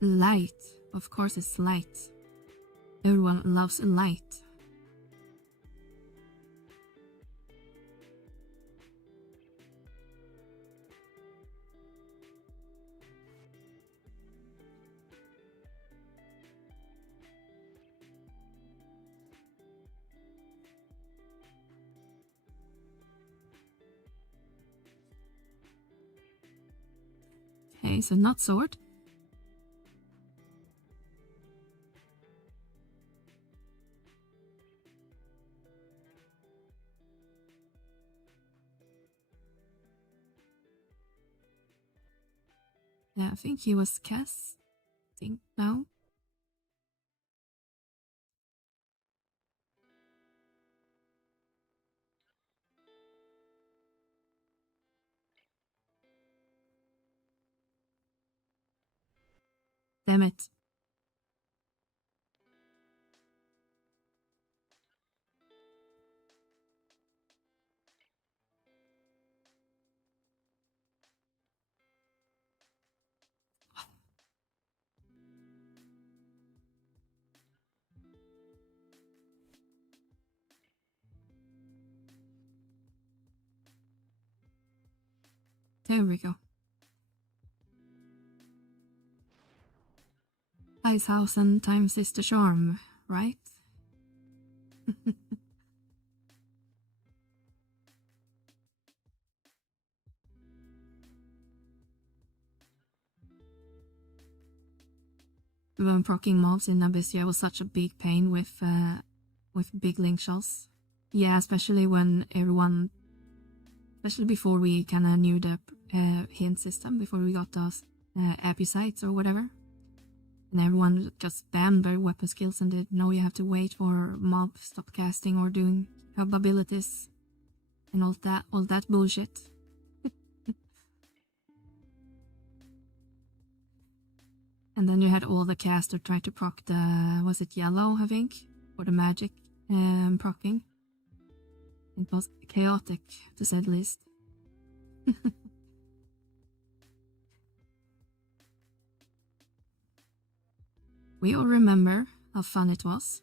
Light. Of course it's light. Everyone loves light. Okay, so not sword. Yeah, I think he was casting now. Damn it. There we go. 5,000 times is the charm, right? When proccing mobs in Abyssia was such a big pain with big link shells. Yeah, especially when everyone, especially before we kind of knew the hint system, before we got those sites or whatever. And everyone just spammed their weapon skills and didn't know you have to wait for mob stop casting or doing hub abilities and all that bullshit. And then you had all the caster try to proc the, was it yellow, I think? Or the magic proccing. It was chaotic, to say the least. We all remember how fun it was.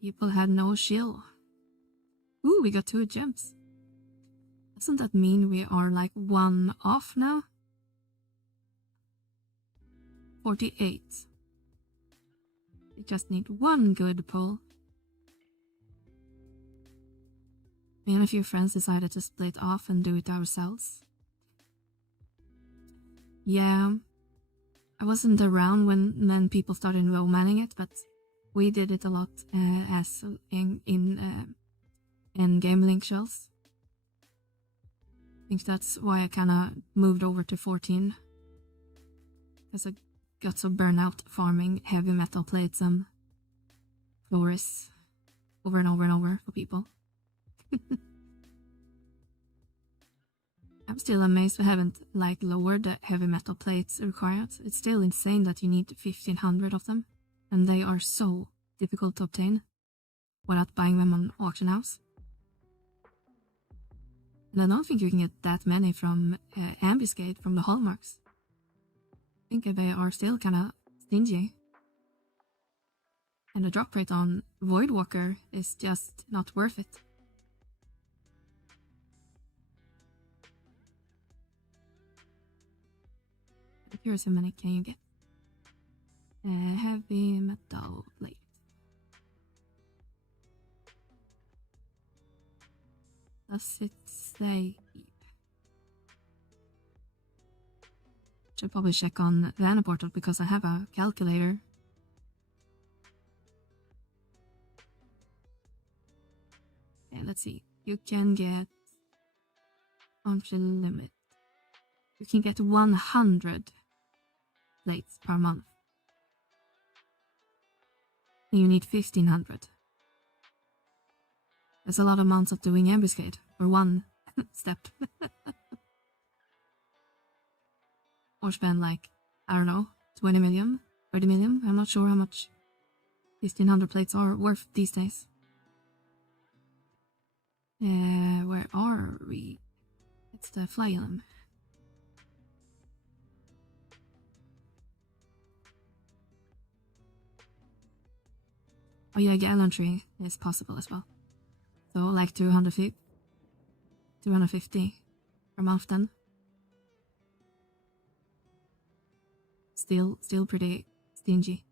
People had no shield. Ooh, we got 2 gems. Doesn't that mean we are like 1 off now? 48. We just need 1 good pull. Me and a few friends decided to split off and do it ourselves. Yeah, I wasn't around when people started manning it, but we did it a lot as in game link shells. I think that's why I kind of moved over to 14. Because I got so burnt out farming heavy metal plates and floors over and over and over for people. I'm still amazed we haven't like lowered the heavy metal plates required. It's still insane that you need 1500 of them, and they are so difficult to obtain without buying them on auction house. And I don't think you can get that many from Ambuscade, from the hallmarks. I think they are still kind of stingy. And the drop rate on Voidwalker is just not worth it. Here's how many can you get. Heavy metal plate. Does it say? Should probably check on Vana portal because I have a calculator. Okay, let's see. You can get until limit. You can get 100 plates per month. And you need 1500. There's a lot of months of doing ambuscade for one step. Or spend like, I don't know, 20 million, 30 million. I'm not sure how much 1500 plates are worth these days. Where are we? It's the Phylum. Oh yeah, gallantry is possible as well. So like 250 per month then. Still pretty stingy.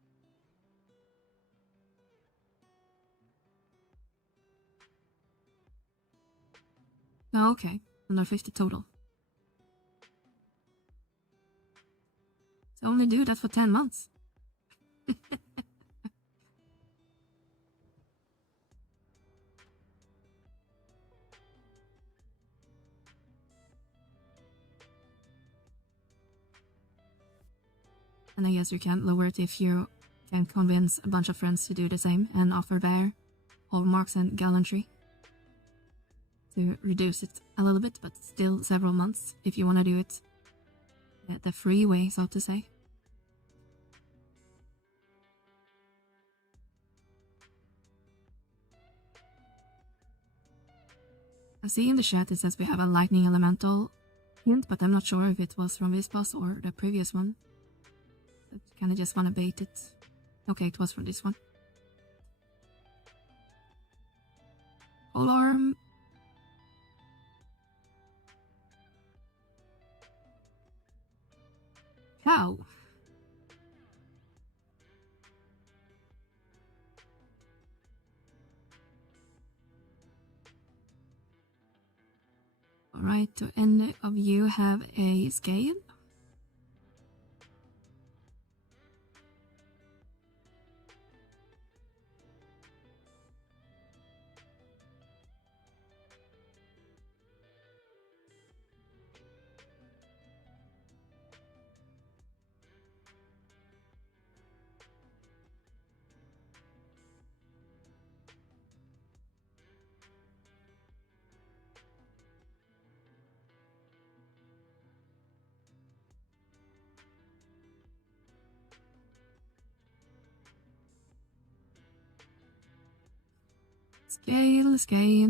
Oh, okay, 150 total. So only do that for 10 months. And I guess you can lower it if you can convince a bunch of friends to do the same and offer their hallmarks and gallantry to reduce it a little bit, but still several months if you want to do it the free way, so to say. I see in the chat it says we have a lightning elemental hint, but I'm not sure if it was from this boss or the previous one. I kind of just want to bait it. Okay, it was from this one. Pole arm. Cow. Alright, do any of you have a scale?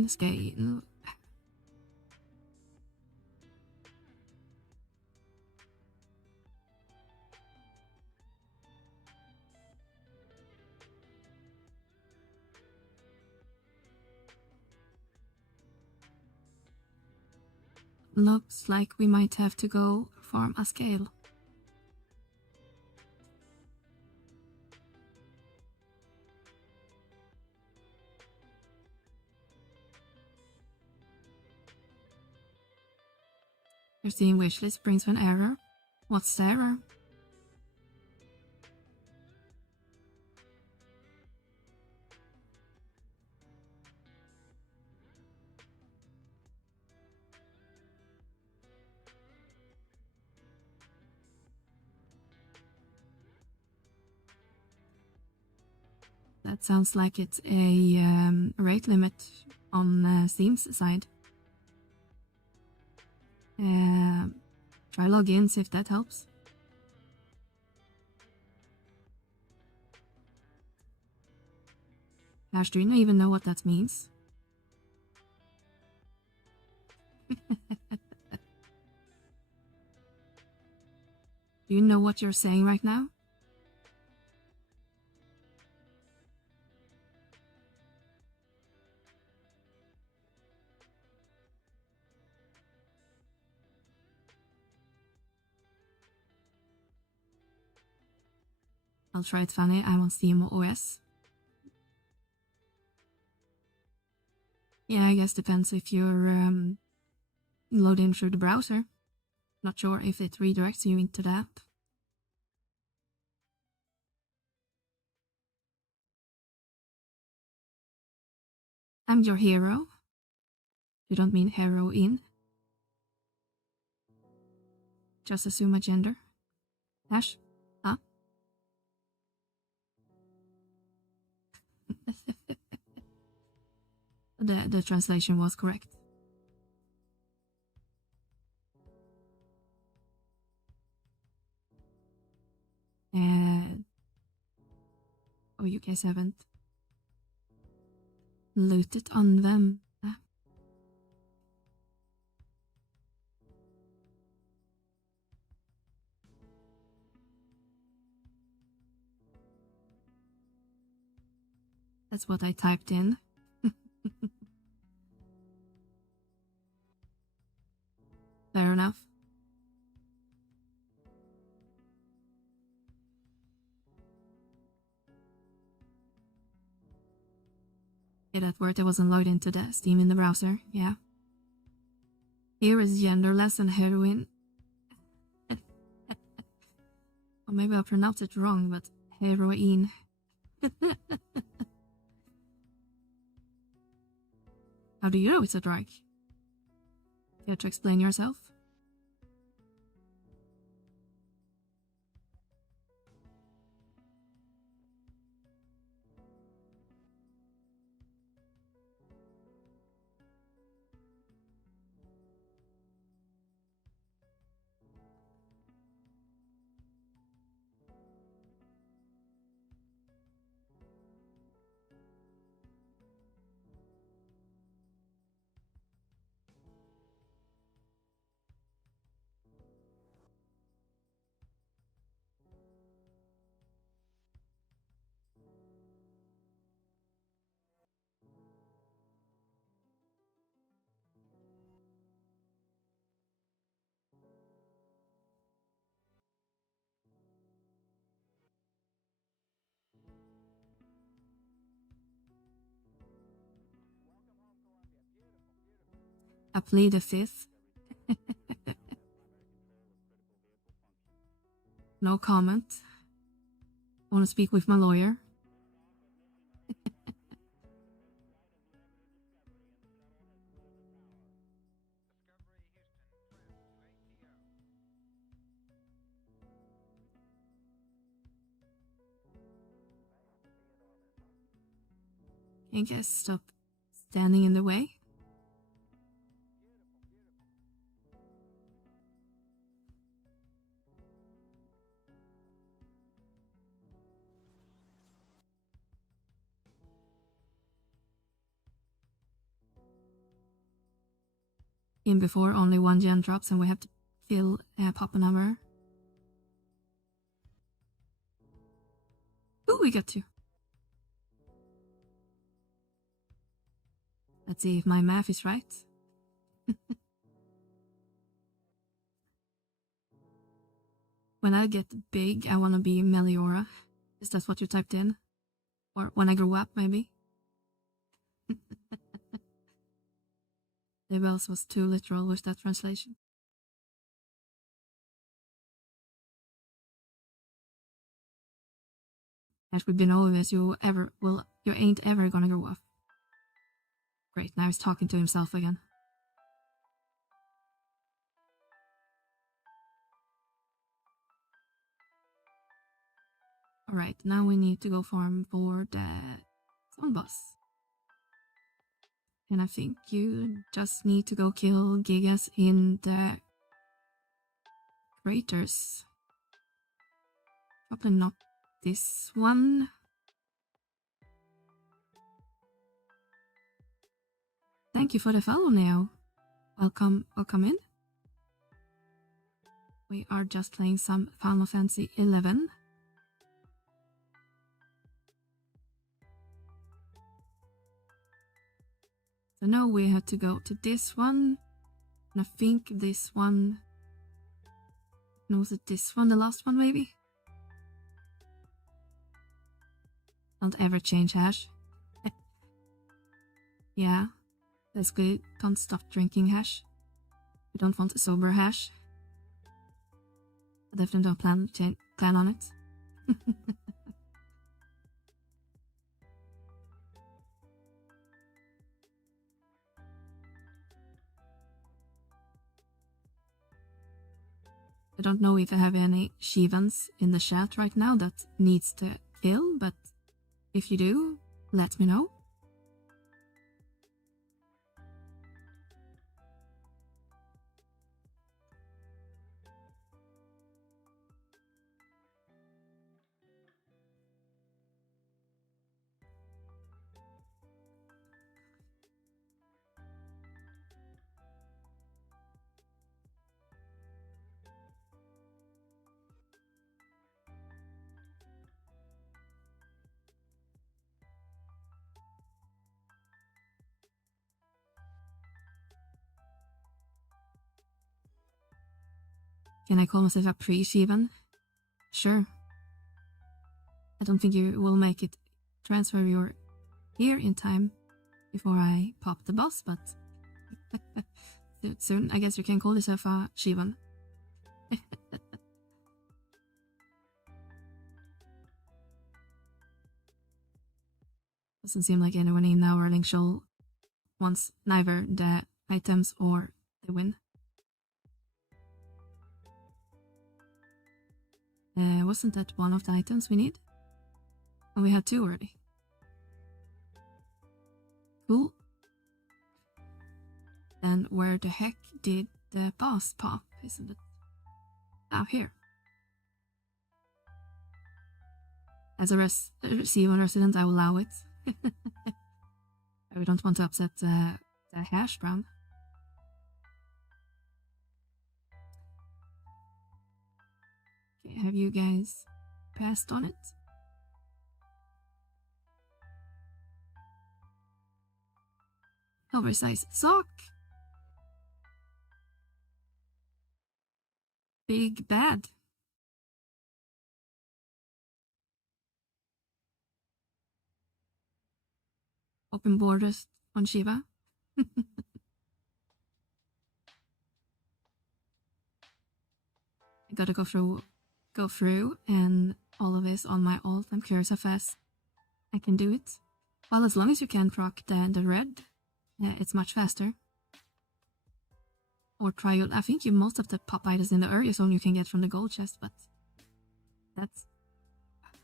Scale. Looks like we might have to go farm a scale. You're seeing wishlist brings an error. What's the error? That sounds like it's a rate limit on Steam's side. Try logins if that helps. Ash, do you even know what that means? Do you know what you're saying right now? I'll try it funny. I'm on Steam OS. Yeah, I guess depends if you're loading through the browser. Not sure if it redirects you into the app. I'm your hero. You don't mean heroine. Just assume a gender. Ash? Huh? The translation was correct. Oh, you guys haven't looted on them. That's what I typed in. Fair enough. Yeah, that word that wasn't loaded into the Steam in the browser, yeah. Here is genderless and heroine. Or maybe I pronounced it wrong, but heroine. How do you know it's a drag? Care to explain yourself? I plead the fifth. No comment. Want to speak with my lawyer? I guess stop standing in the way. In before only one gen drops and we have to kill Papa number. Ooh, we got two. Let's see if my math is right. When I get big, I want to be Meliora. Is that what you typed in? Or when I grow up, maybe? The bells was too literal with that translation. As we've been over this, you ain't ever gonna grow up. Great, now he's talking to himself again. Alright, now we need to go farm for the sun boss. And I think you just need to go kill Gigas in the craters. Probably not this one. Thank you for the follow, Neo. Welcome in. We are just playing some Final Fantasy 11. So now we have to go to this one. And I think this one... No, was it this one, the last one maybe? Don't ever change hash. Yeah, basically can't stop drinking hash. We don't want a sober hash. I definitely don't plan on it. I don't know if I have any Shivans in the chat right now that needs to kill, but if you do, let me know. Can I call myself a pre-Shivan? Sure. I don't think you will make it transfer your gear in time before I pop the boss, but soon I guess you can call yourself a Shivan. Doesn't seem like anyone in our link show wants neither the items or the win. Wasn't that one of the items we need? And we had 2 already. Cool. Then where the heck did the boss pop, isn't it? Oh, here. As a C1 resident, I will allow it. We don't want to upset the hash brown. Okay, have you guys passed on it? Oversized sock. Big bad. Open borders on Shiva. I gotta go through and all of this on my ult. I'm curious how fast I can do it. Well, as long as you can proc the red, it's much faster. Or trial. I think most of the pop items in the area zone you can get from the gold chest, but that's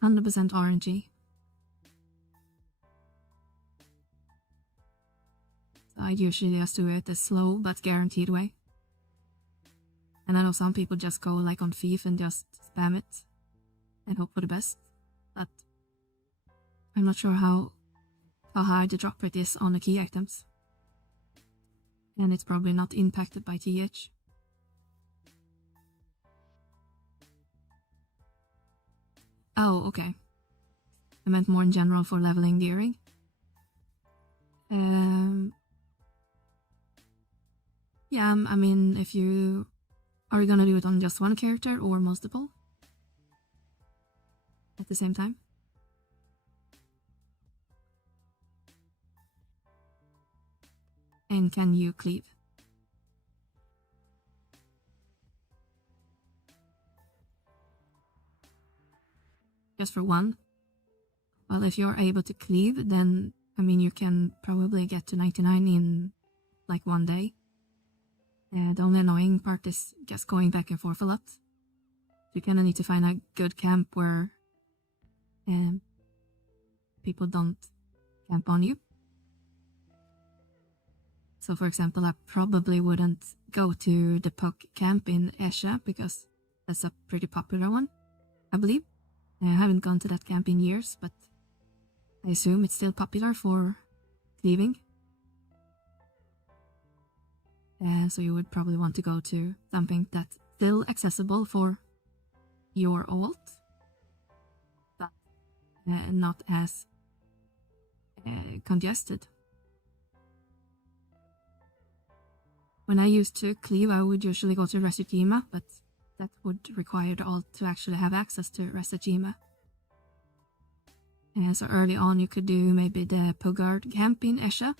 100% RNG. So I usually just do it the slow but guaranteed way. And I know some people just go like on thief and just spam it and hope for the best, but I'm not sure how high the drop rate is on the key items. And it's probably not impacted by TH. Oh, okay. I meant more in general for leveling gearing. Yeah, I mean, if you are gonna do it on just one character or multiple at the same time. And can you cleave? Just for one? Well, if you're able to cleave, then, I mean, you can probably get to 99 in like one day. The only annoying part is just going back and forth a lot. You kind of need to find a good camp where people don't camp on you. So for example, I probably wouldn't go to the Puck camp in Ffxi because that's a pretty popular one, I believe. I haven't gone to that camp in years, but I assume it's still popular for cleaving. So you would probably want to go to something that's still accessible for your ult, but not as congested. When I used to cleave, I would usually go to Resujima, but that would require the ult to actually have access to Resujima. So early on you could do maybe the Pogard camp in Ffxi,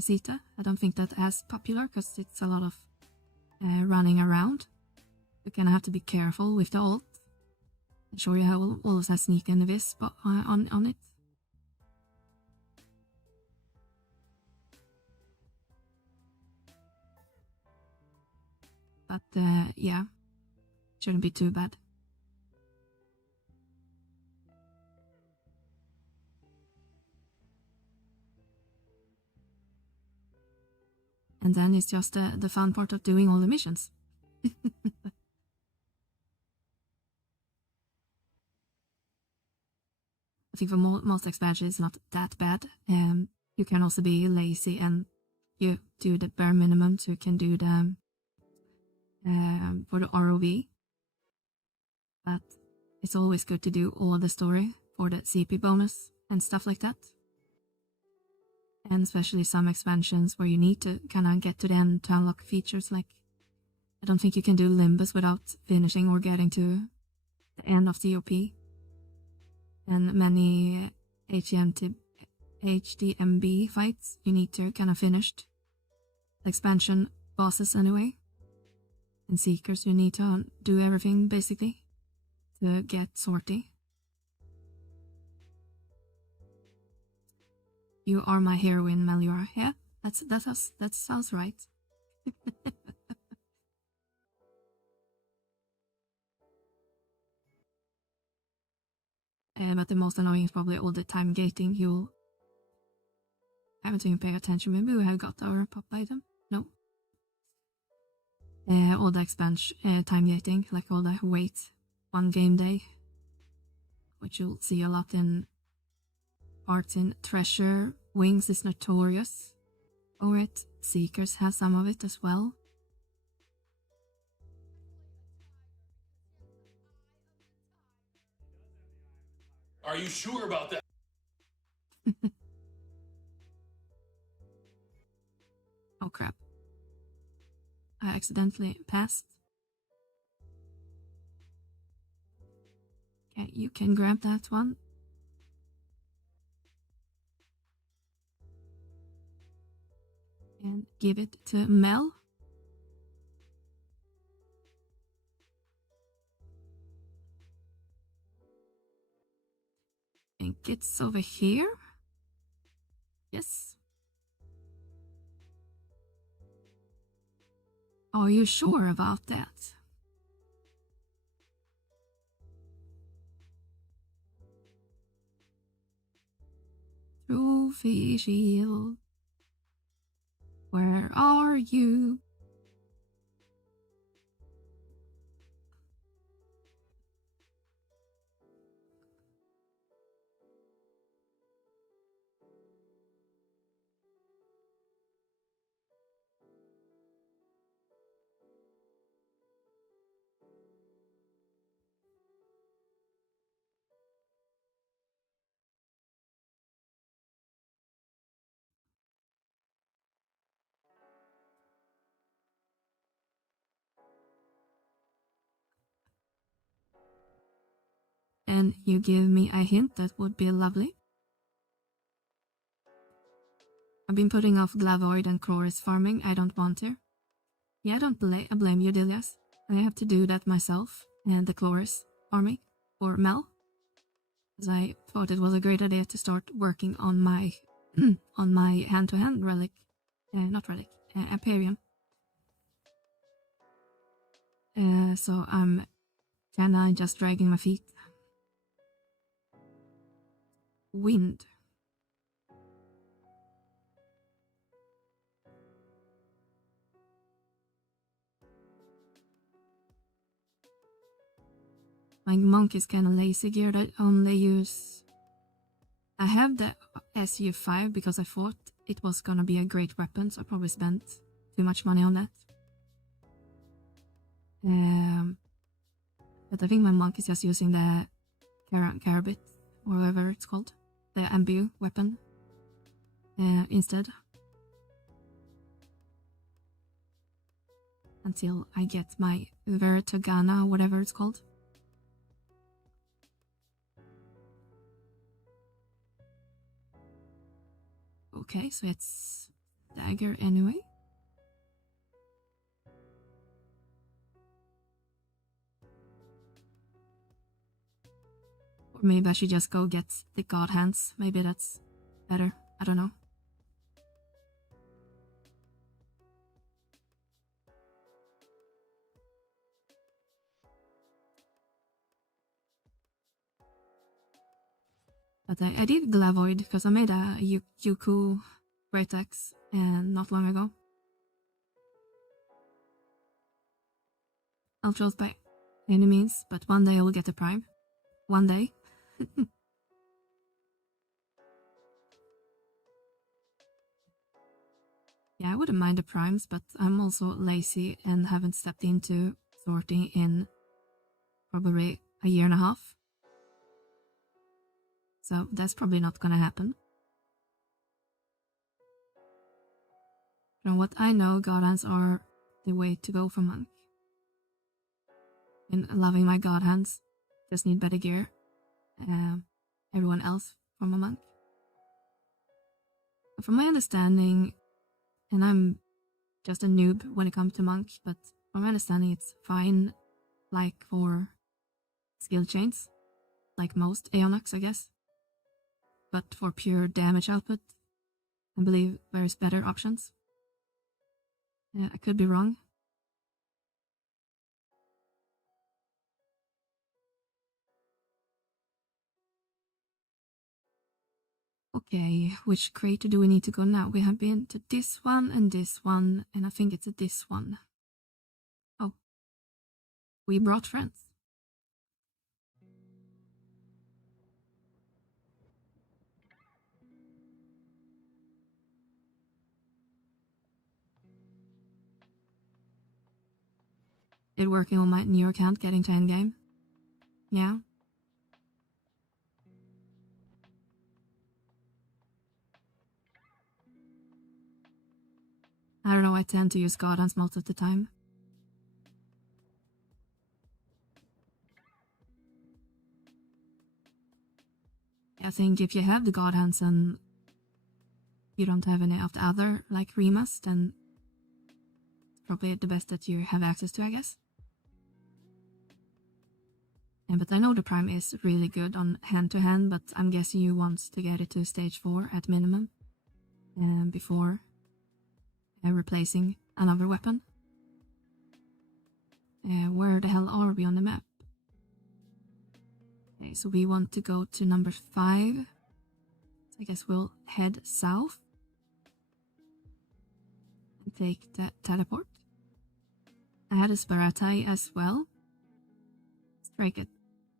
Zeta. I don't think that's as popular because it's a lot of running around. You kind of have to be careful with the ult. I'm sure you always have sneak and vis on it. But yeah, shouldn't be too bad. And then it's just the fun part of doing all the missions. I think for most expansions it's not that bad. You can also be lazy and you do the bare minimum so you can do the for the ROV. But it's always good to do all the story for the CP bonus and stuff like that. And especially some expansions where you need to kind of get to the end to unlock features. Like, I don't think you can do Limbus without finishing or getting to the end of COP. And many HDMB fights, you need to kind of finish the expansion bosses anyway. And Seekers, you need to do everything basically to get Sortie. You are my heroine, Meliora. Yeah, that sounds right. But the most annoying is probably all the time gating. You haven't even paid attention. Maybe we have got our pop item. No. All the expansion time gating, like all the wait one game day, which you'll see a lot in parts in Treasure. Wings is notorious for it. Seekers has some of it as well. Are you sure about that? Oh crap. I accidentally passed. Okay, you can grab that one. And give it to Mel. I think it's over here. Yes. Are you sure about that? Trophy shield. Where are you? And you give me a hint, that would be lovely. I've been putting off Glavoid and Chloris farming. I don't want to. Yeah, I don't blame you, Dilias. I have to do that myself, and the Chloris farming for Mel. Because I thought it was a great idea to start working on my on my hand-to-hand relic. Not relic, Imperium. So I'm kinda just dragging my feet. Wind. My monk is kinda lazy geared. I only use... I have the SU5 because I thought it was gonna be a great weapon, so I probably spent too much money on that. But I think my monk is just using the Carabit, or whatever it's called, the MBU weapon instead. Until I get my Veritogana, whatever it's called. Okay, so it's dagger anyway. Or maybe I should just go get the god hands. Maybe that's better. I don't know. But I did Glavoid because I made a Yuku Great Axe not long ago. I'll trust by any means, but one day I will get a prime. One day. Yeah, I wouldn't mind the primes, but I'm also lazy and haven't stepped into sorting in probably a year and a half. So that's probably not gonna happen. From what I know, god hands are the way to go for monk. In loving my god hands, just need better gear. Everyone else from a monk. From my understanding, and I'm just a noob when it comes to monk, but from my understanding it's fine like for skill chains, like most Aeonics I guess. But for pure damage output, I believe there's better options. I could be wrong. Okay, which crater do we need to go now? We have been to this one, and I think it's this one. Oh. We brought friends. It working on my new account, getting to endgame. Yeah. I don't know, I tend to use god hands most of the time. I think if you have the god hands and you don't have any of the other, like Remas, then it's probably the best that you have access to, I guess. But I know the prime is really good on hand-to-hand, but I'm guessing you want to get it to stage 4 at minimum before replacing another weapon. Where the hell are we on the map? Okay, so we want to go to number 5. So I guess we'll head south and take the teleport. I had a Sparatai as well. Strike it.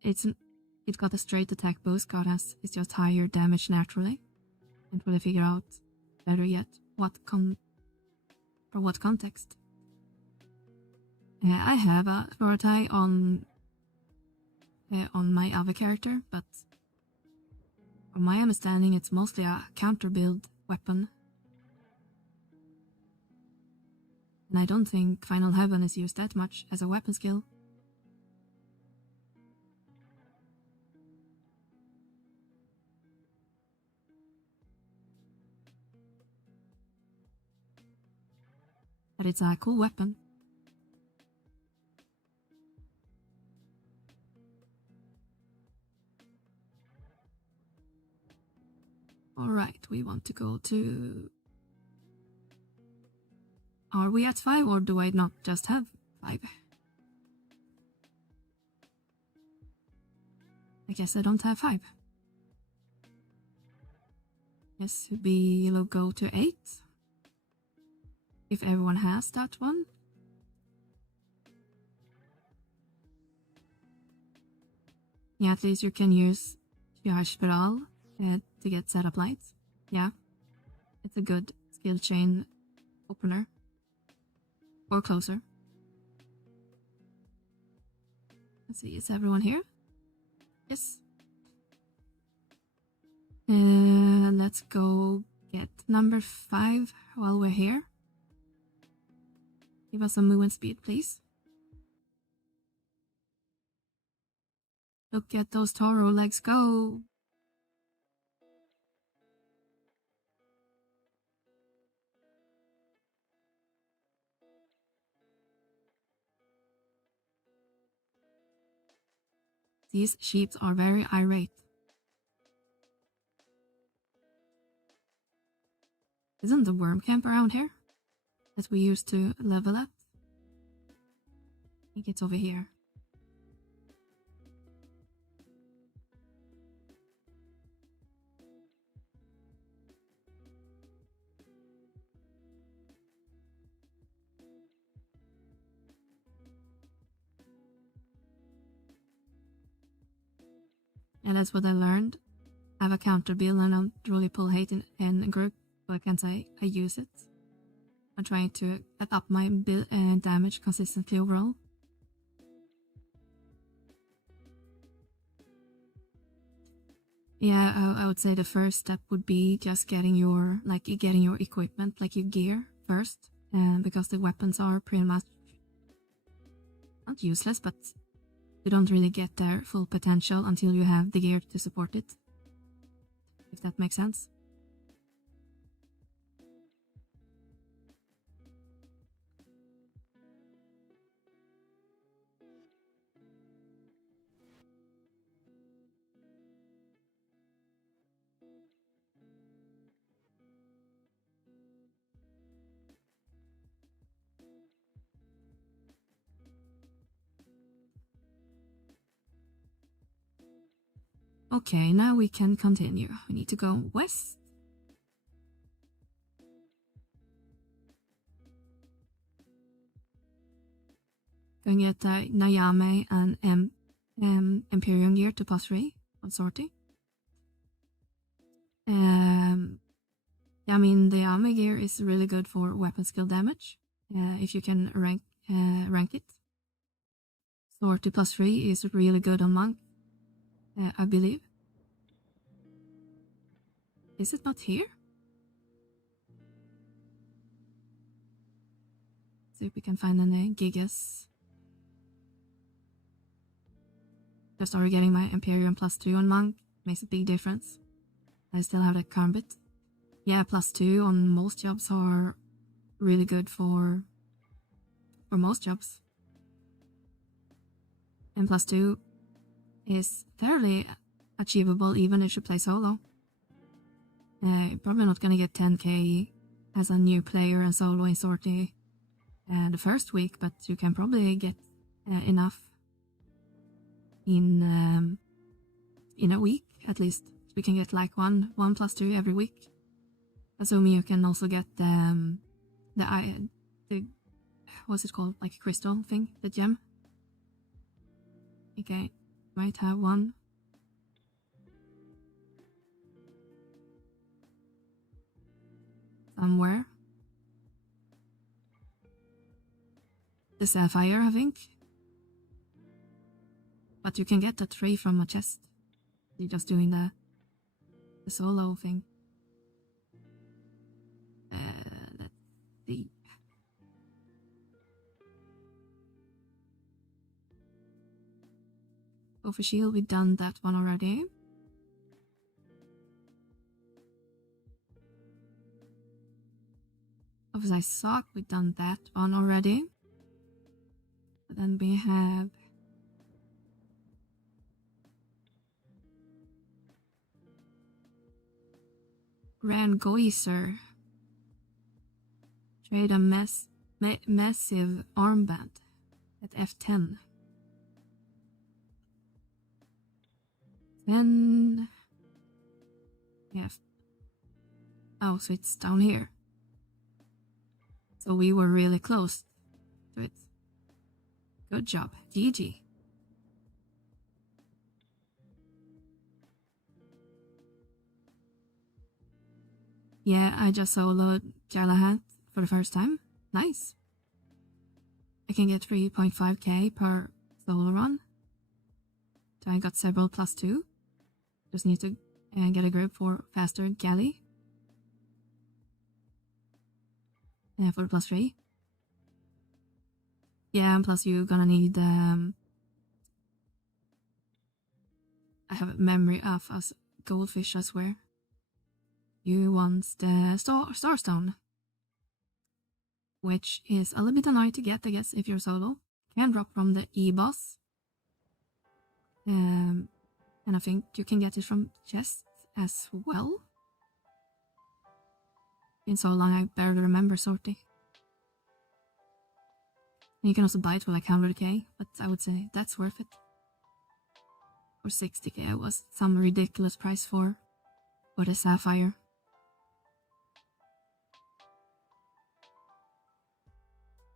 It got a straight attack boost. God has it's just higher damage naturally. Until I figure out better yet for what context. I have a Sparatai on my other character, but from my understanding it's mostly a counter build weapon. And I don't think Final Heaven is used that much as a weapon skill. But it's a cool weapon. Alright, we want to go to... Are we at 5 or do I not just have 5? I guess I don't have 5. Yes, we'll go to 8. If everyone has that one. Yeah, at least you can use your Spiral to get setup lights. Yeah, it's a good skill chain opener. Or closer. Let's see, is everyone here? Yes. Let's go get number 5 while we're here. Give us some movement speed, please. Look at those Toro legs go. these sheep are very irate. Isn't the worm camp around here that we used to level at? I think it's over here. And that's what I learned. I have a counter build and I don't really pull hate in group, but I can't say I use it. I'm trying to up my build damage consistently overall. Yeah, I would say the first step would be just getting your equipment, like your gear first, because the weapons are pretty much not useless, but you don't really get their full potential until you have the gear to support it, if that makes sense. Okay, now we can continue. We need to go west. Go and get Nayame and Imperium gear to plus 3 on sortie. I mean, the Yame gear is really good for weapon skill damage, if you can rank it. Sortie plus 3 is really good on monk, I believe. Is it not here? See if we can find any gigas. Just started getting my Imperium plus 2 on monk, makes a big difference. I still have that Karmbit. Yeah, plus 2 on most jobs are really good for most jobs. And plus 2 is fairly achievable even if you play solo. You're probably not gonna get 10k as a new player and solo in sortie the first week, but you can probably get enough in a week at least. We can get like one plus 2 every week. Assuming you can also get the what's it called, like a crystal thing, the gem. Okay, might have one. Somewhere. The sapphire, I think. But you can get that free from a chest. You're just doing the solo thing. Let's see. Ffxi, we've done that one already. Ffxi sock, we've done that one already. But then we have Grand Goiser. Trade a massive armband at F10. Then yeah. Oh, so it's down here. So we were really close to it. Good job, GG. Yeah, I just soloed Galahad for the first time. Nice. I can get 3.5k per solo run. So I got several plus 2. Just need to get a group for faster galley. For the plus 3. Yeah, and plus you're gonna need I have a memory of us goldfish, I swear. You want the Starstone, which is a little bit annoying to get, I guess, if you're solo. Can drop from the E-boss. And I think you can get it from chests as well. Been so long I barely remember sorting. And you can also buy it for like 100k, but I would say that's worth it. For 60k it was some ridiculous price for the sapphire.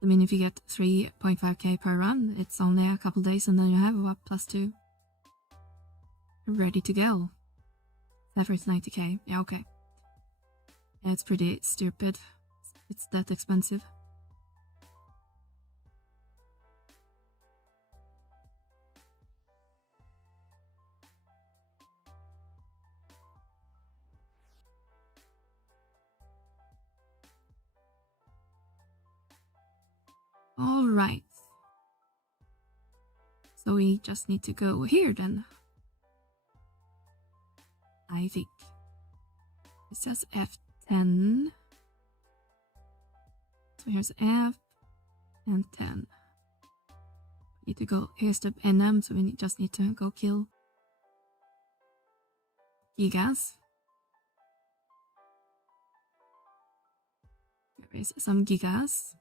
I mean, if you get 3.5k per run, it's only a couple days and then you have a +2. Ready to go. Sapphire is 90k. Yeah, okay. Yeah, it's pretty stupid. It's that expensive. Alright. So we just need to go here then. I think. It says F10. So here's F and 10. Need to go, here's the NM, so we just need to go kill Gigas. There is some Gigas.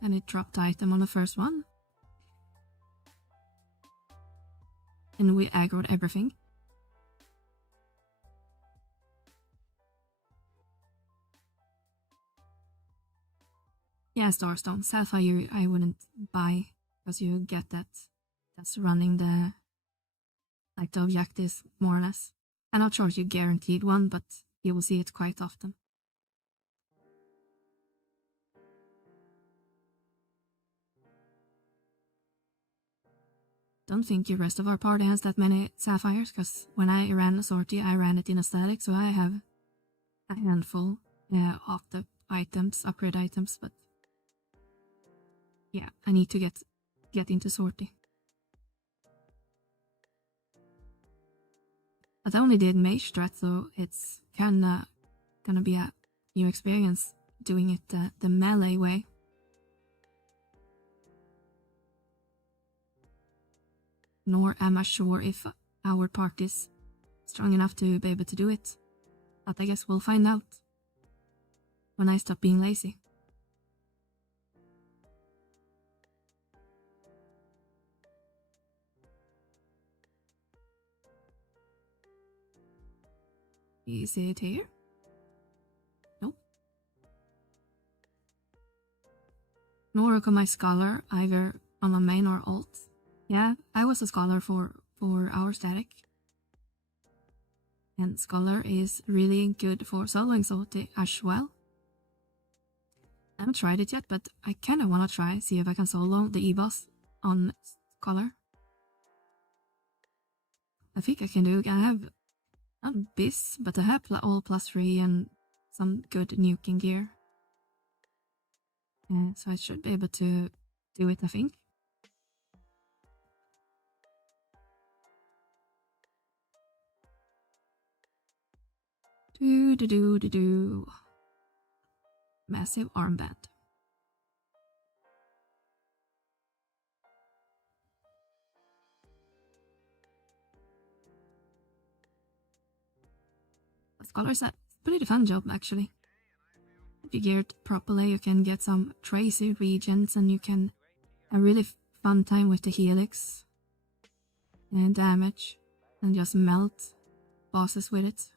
And it dropped the item on the first one. And we aggroed everything. Yeah, Starstone. Sapphire I wouldn't buy because you get that. That's running the like the objectives more or less. I'm not sure if you guaranteed one, but you will see it quite often. Don't think the rest of our party has that many sapphires, because when I ran a sortie, I ran it in a static, so I have a handful of the items, upgrade items, but yeah, I need to get into sortie. But I only did mage strat, so it's kinda gonna be a new experience doing it the melee way. Nor am I sure if our party is strong enough to be able to do it. But I guess we'll find out when I stop being lazy. Is it here? Nope. Nor come my scholar either on my main or alt. Yeah, I was a scholar for our static. And scholar is really good for soloing sortie as well. I haven't tried it yet, but I kinda wanna try, see if I can solo the E-boss on scholar. I think I can do it. I have not Biz, but I have all +3 and some good nuking gear. So I should be able to do it, I think. Do. Massive armband. Scholar's a pretty fun job, actually. If you gear it properly, you can get some crazy regions and you can have a really fun time with the helix and damage and just melt bosses with it.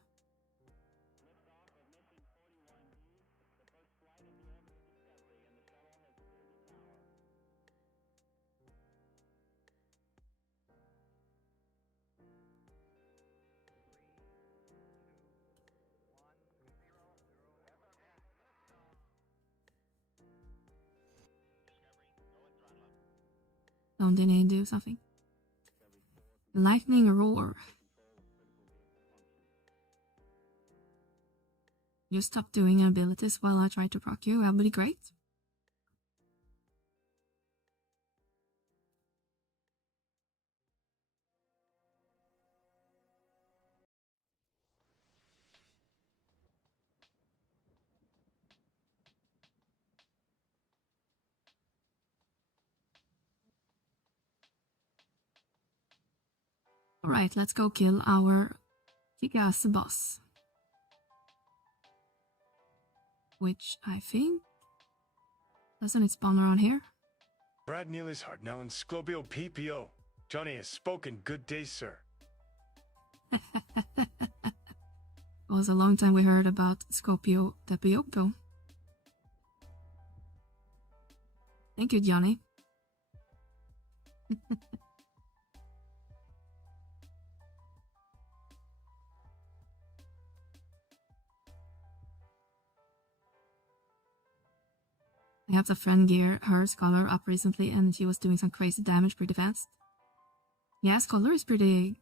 Don't they need to do something? Lightning roar. You stop doing abilities while I try to proc you, that would be great. Alright, let's go kill our kick-ass boss. Which I think... Doesn't it spawn around here? Vana'diel is hard now in Sclobio PPO. Johnny has spoken. Good day, sir. It was a long time we heard about Scopio Tapioco. Thank you, Johnny. I have a friend gear her Scholar up recently and she was doing some crazy damage pretty fast. Yeah, Scholar is pretty,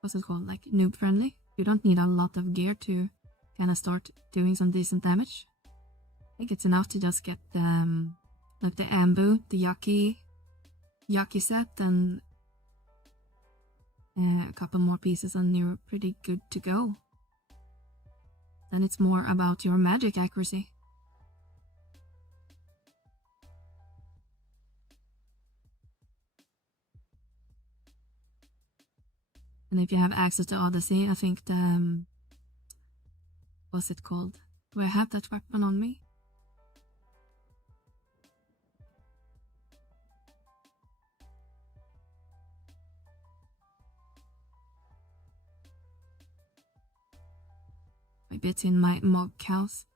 what's it called, like noob friendly. You don't need a lot of gear to kind of start doing some decent damage. I think it's enough to just get like the Ambu, the Yaki set, and a couple more pieces and you're pretty good to go. Then it's more about your magic accuracy. And if you have access to Odyssey, I think the, what's it called? Do I have that weapon on me? Maybe it's in my mog house.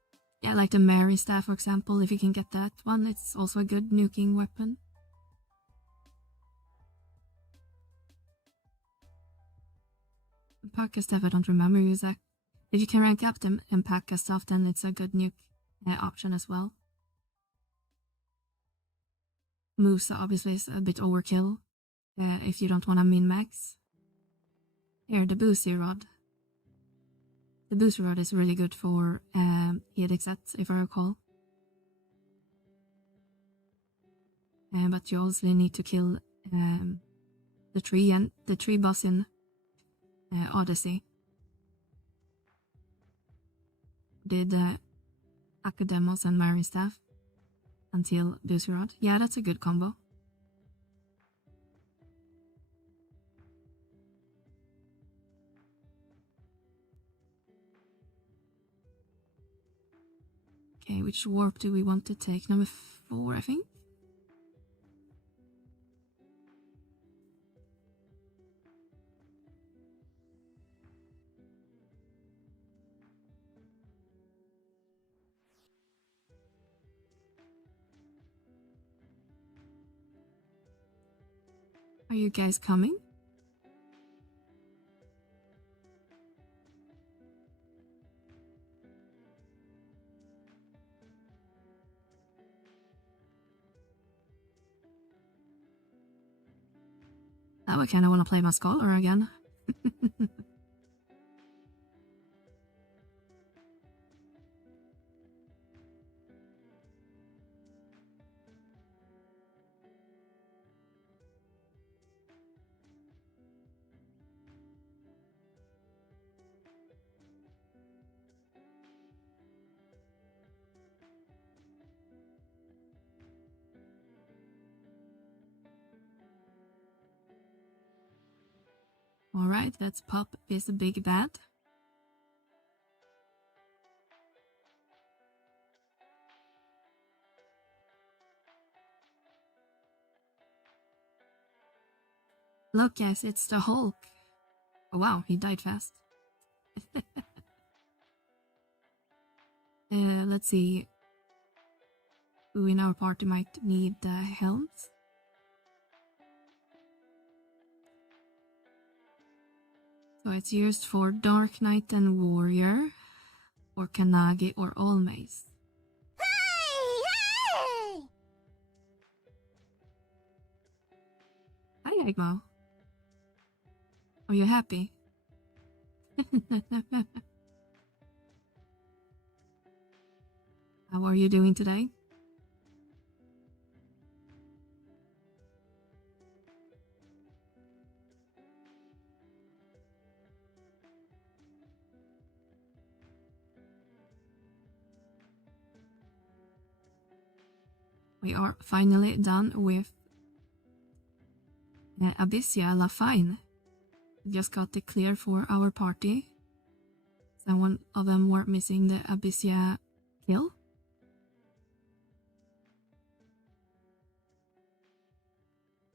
Yeah, like the Mary staff, for example. If you can get that one, it's also a good nuking weapon. Parka stuff, I don't remember exact. If you can rank up them and Parka stuff, then it's a good nuke option as well. Moves obviously is a bit overkill if you don't want to min-max. Here, the Boozy Rod. The Boozy Rod is really good for Edic sets, if I recall. But you also need to kill the tree boss in Odyssey. Did Academos and Marine Staff until Boozy Rod. Yeah, that's a good combo. Okay, which warp do we want to take? Number 4, I think. Are you guys coming? Now I kind of want to play my Scholar again. Alright, let's pop this big bad. Look, guys, it's the Hulk. Oh wow, he died fast. Let's see. Who in our party might need the helms? So it's used for Dark Knight and Warrior, or Kanagi, or All Maze. Hey! Hi, Egmo. Are you happy? How are you doing today? We are finally done with Abyssia La Fine just got declared for our party. So one of them were missing the Abyssia kill.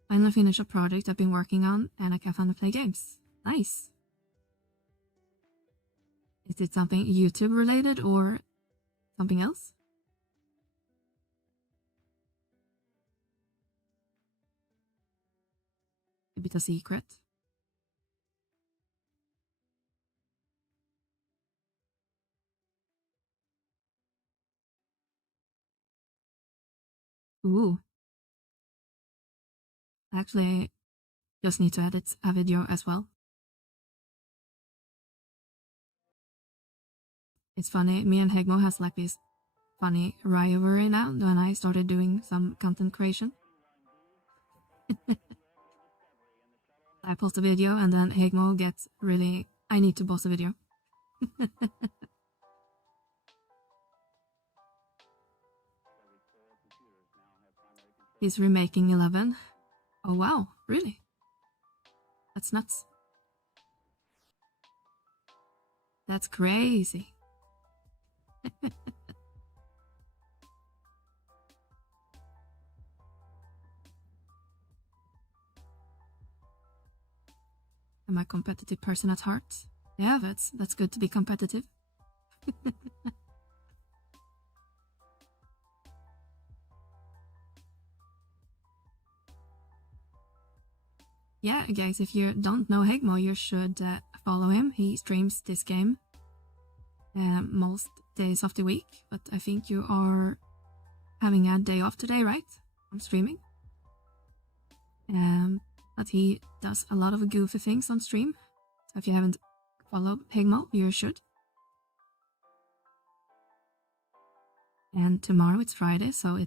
Finally finished a project I've been working on and I can finally play games. Nice. Is it something YouTube related or something else? A bit of secret. Ooh. Actually, just need to edit a video as well. It's funny, me and Hegmo has like this funny rivalry now when I started doing some content creation. I post a video and then Hegmo gets really, I need to post a video. He's remaking 11. Oh wow, really? That's nuts. That's crazy. Am I a competitive person at heart? Yeah, that's good to be competitive. Yeah, guys, if you don't know Hegmo, you should follow him. He streams this game most days of the week, but I think you are having a day off today, right? From streaming. But he does a lot of goofy things on stream. So if you haven't followed Hegmo, you should. And tomorrow it's Friday, so we're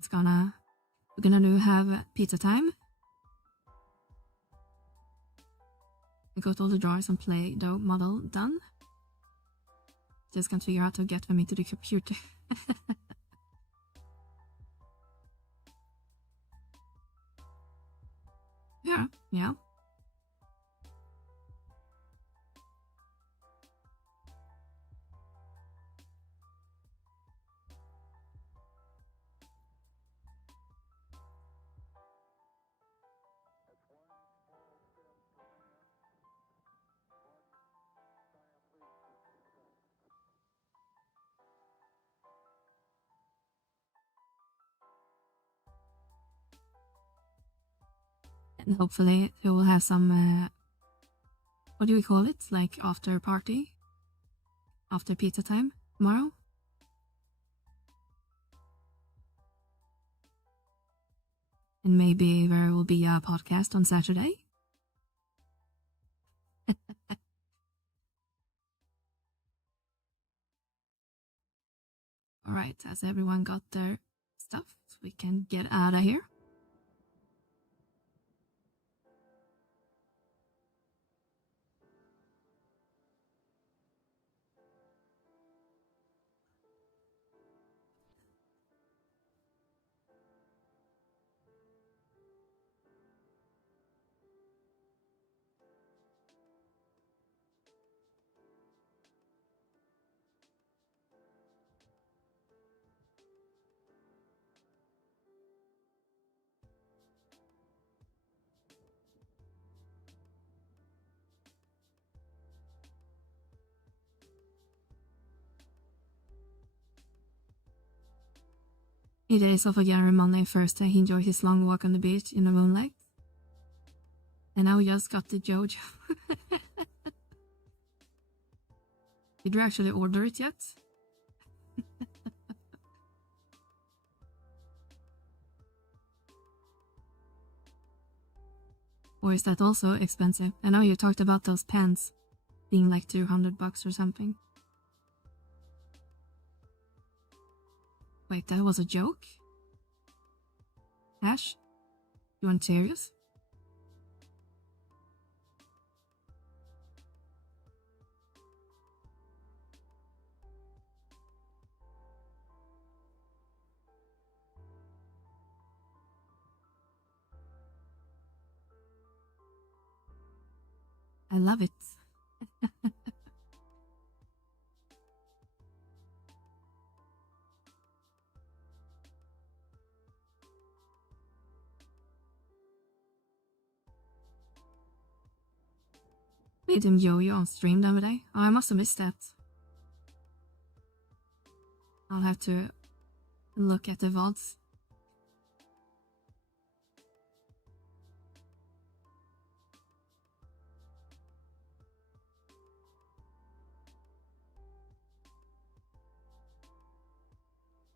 gonna have pizza time. I got all the drawers and Play-Doh model done. Just can't figure out how to get them into the computer. Yeah. And hopefully we will have some, what do we call it? Like after party? After pizza time tomorrow? And maybe there will be a podcast on Saturday? Alright, has everyone got their stuff? So we can get out of here. He days off again on Monday and Thursday. He enjoyed his long walk on the beach in the moonlight. And now we just got the Jojo. Did you actually order it yet? Or is that also expensive? I know you talked about those pens being like $200 or something. Wait, that was a joke? Ash? You aren't serious? I love it. Made him yo-yo on stream the other day. Oh, I must have missed that. I'll have to look at the VODs.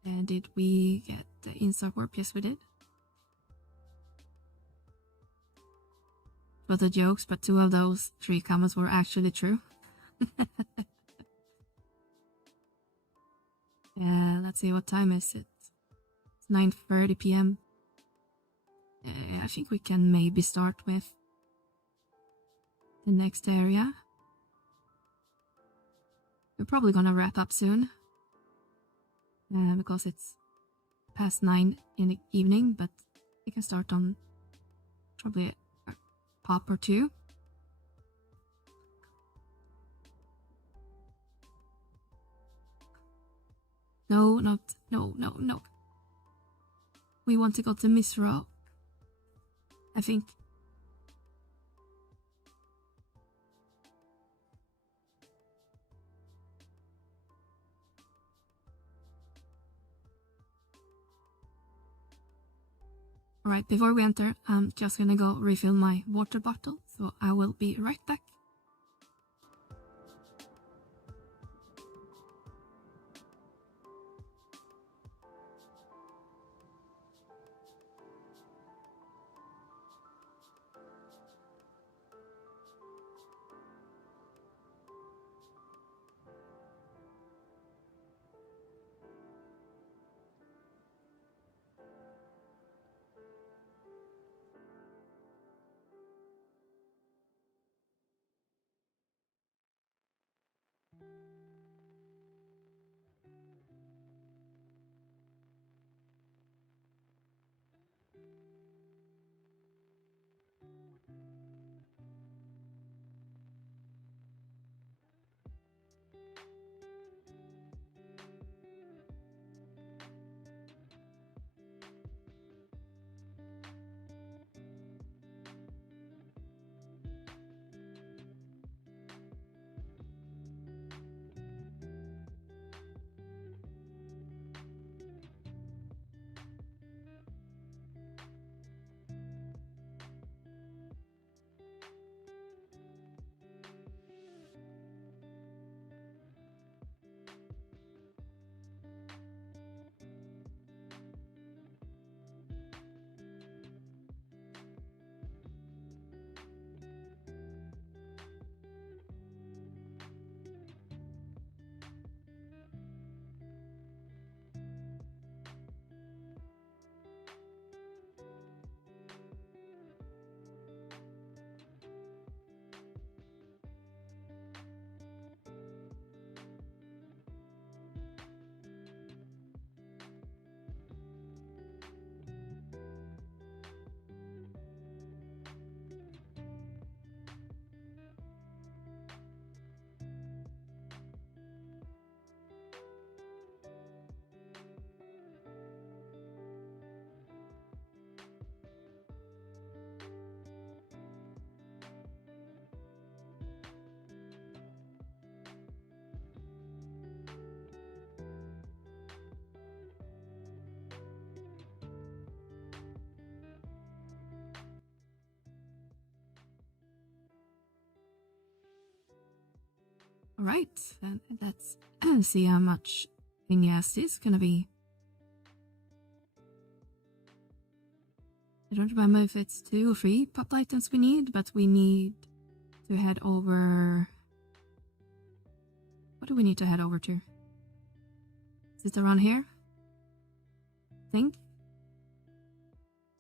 And did we get the inside warp? Yes, we did. But the jokes, but 2 of those 3 comments were actually true. Yeah, let's see, what time is it? It's 9:30 p.m. I think we can maybe start with the next area. We're probably gonna wrap up soon. Because it's past 9 in the evening, but we can start on probably a pop or 2. No. We want to go to Meliora, I think. Alright, before we enter, I'm just gonna go refill my water bottle, so I will be right back. Alright, and let's see how much Vinyas is gonna be. I don't remember if it's 2 or 3 pop items we need, but we need to head over. What do we need to head over to? Is it around here? I think.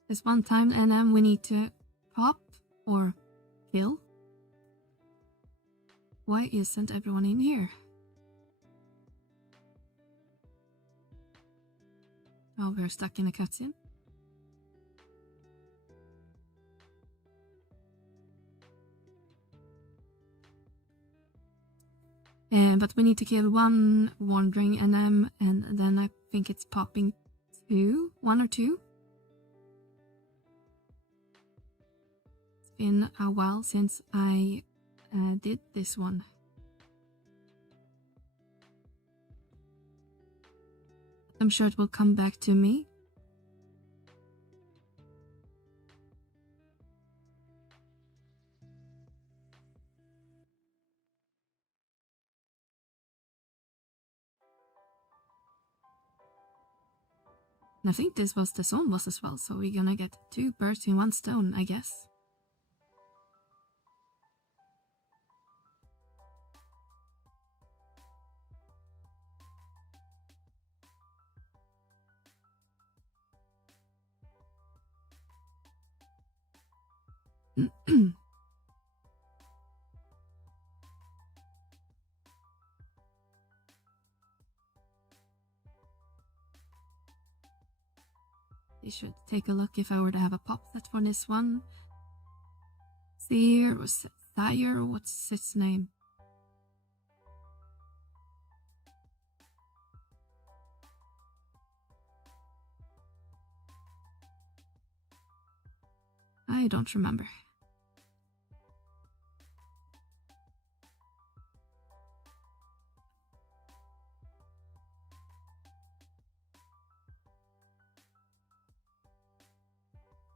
There's one time and then we need to pop or kill. Why isn't everyone in here? Oh, we're stuck in a cutscene. But we need to kill one wandering NM, and then I think it's popping one or two. It's been a while since I did this one. I'm sure it will come back to me. And I think this was the zone boss as well, so we're gonna get 2 birds in 1 stone, I guess. You should take a look if I were to have a pop set for this one. Seer or Thyre, what's its name? I don't remember.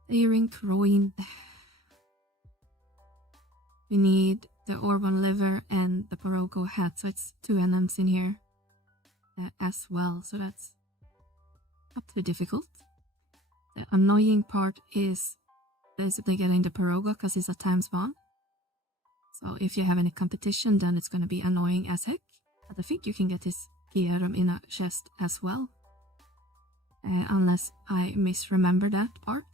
Earring Croin. We need the Orban liver and the Porogo hat, so it's 2 NMs in here as well, so that's not too difficult. The annoying part is basically getting the Porogo because it's a time spawn. So if you have any competition, then it's going to be annoying as heck. But I think you can get his Kierum in a chest as well. Unless I misremember that part.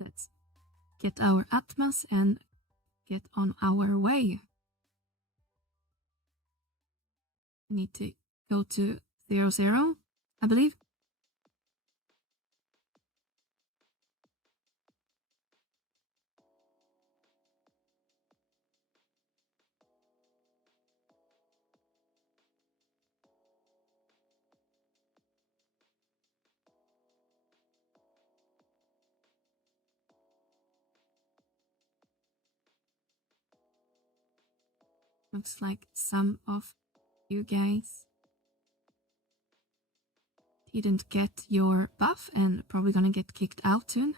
Let's get our Atmas and get on our way. I need to go to 0-0, I believe. Looks like some of you guys didn't get your buff and probably gonna get kicked out soon.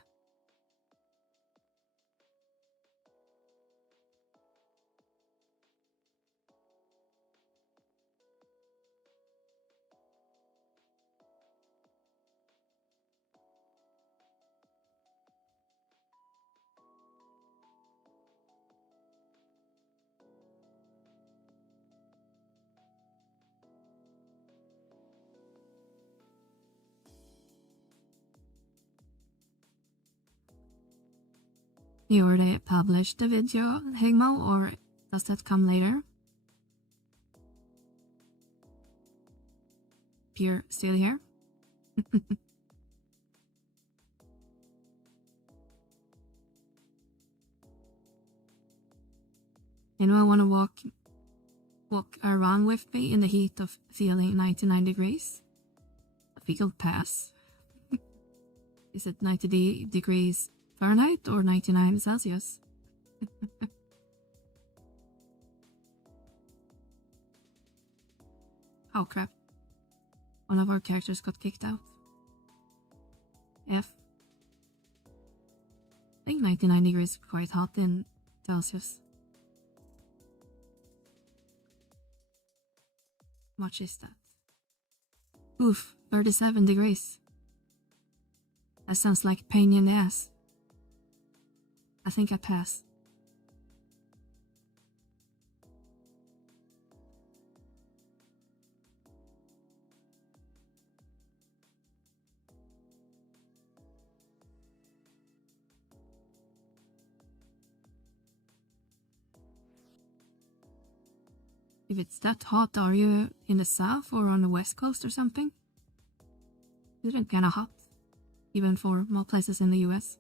You already published the video, Higmo, or does that come later? You're still here? Anyone want to walk around with me in the heat of feeling 99 degrees? A field pass. Is it 90 degrees Fahrenheit or 99 Celsius? Oh crap. One of our characters got kicked out. F. I think 99 degrees is quite hot in Celsius. How much is that? Oof, 37 degrees. That sounds like pain in the ass. I think I pass. If it's that hot, are you in the south or on the west coast or something? It's kind of hot, even for more places in the US.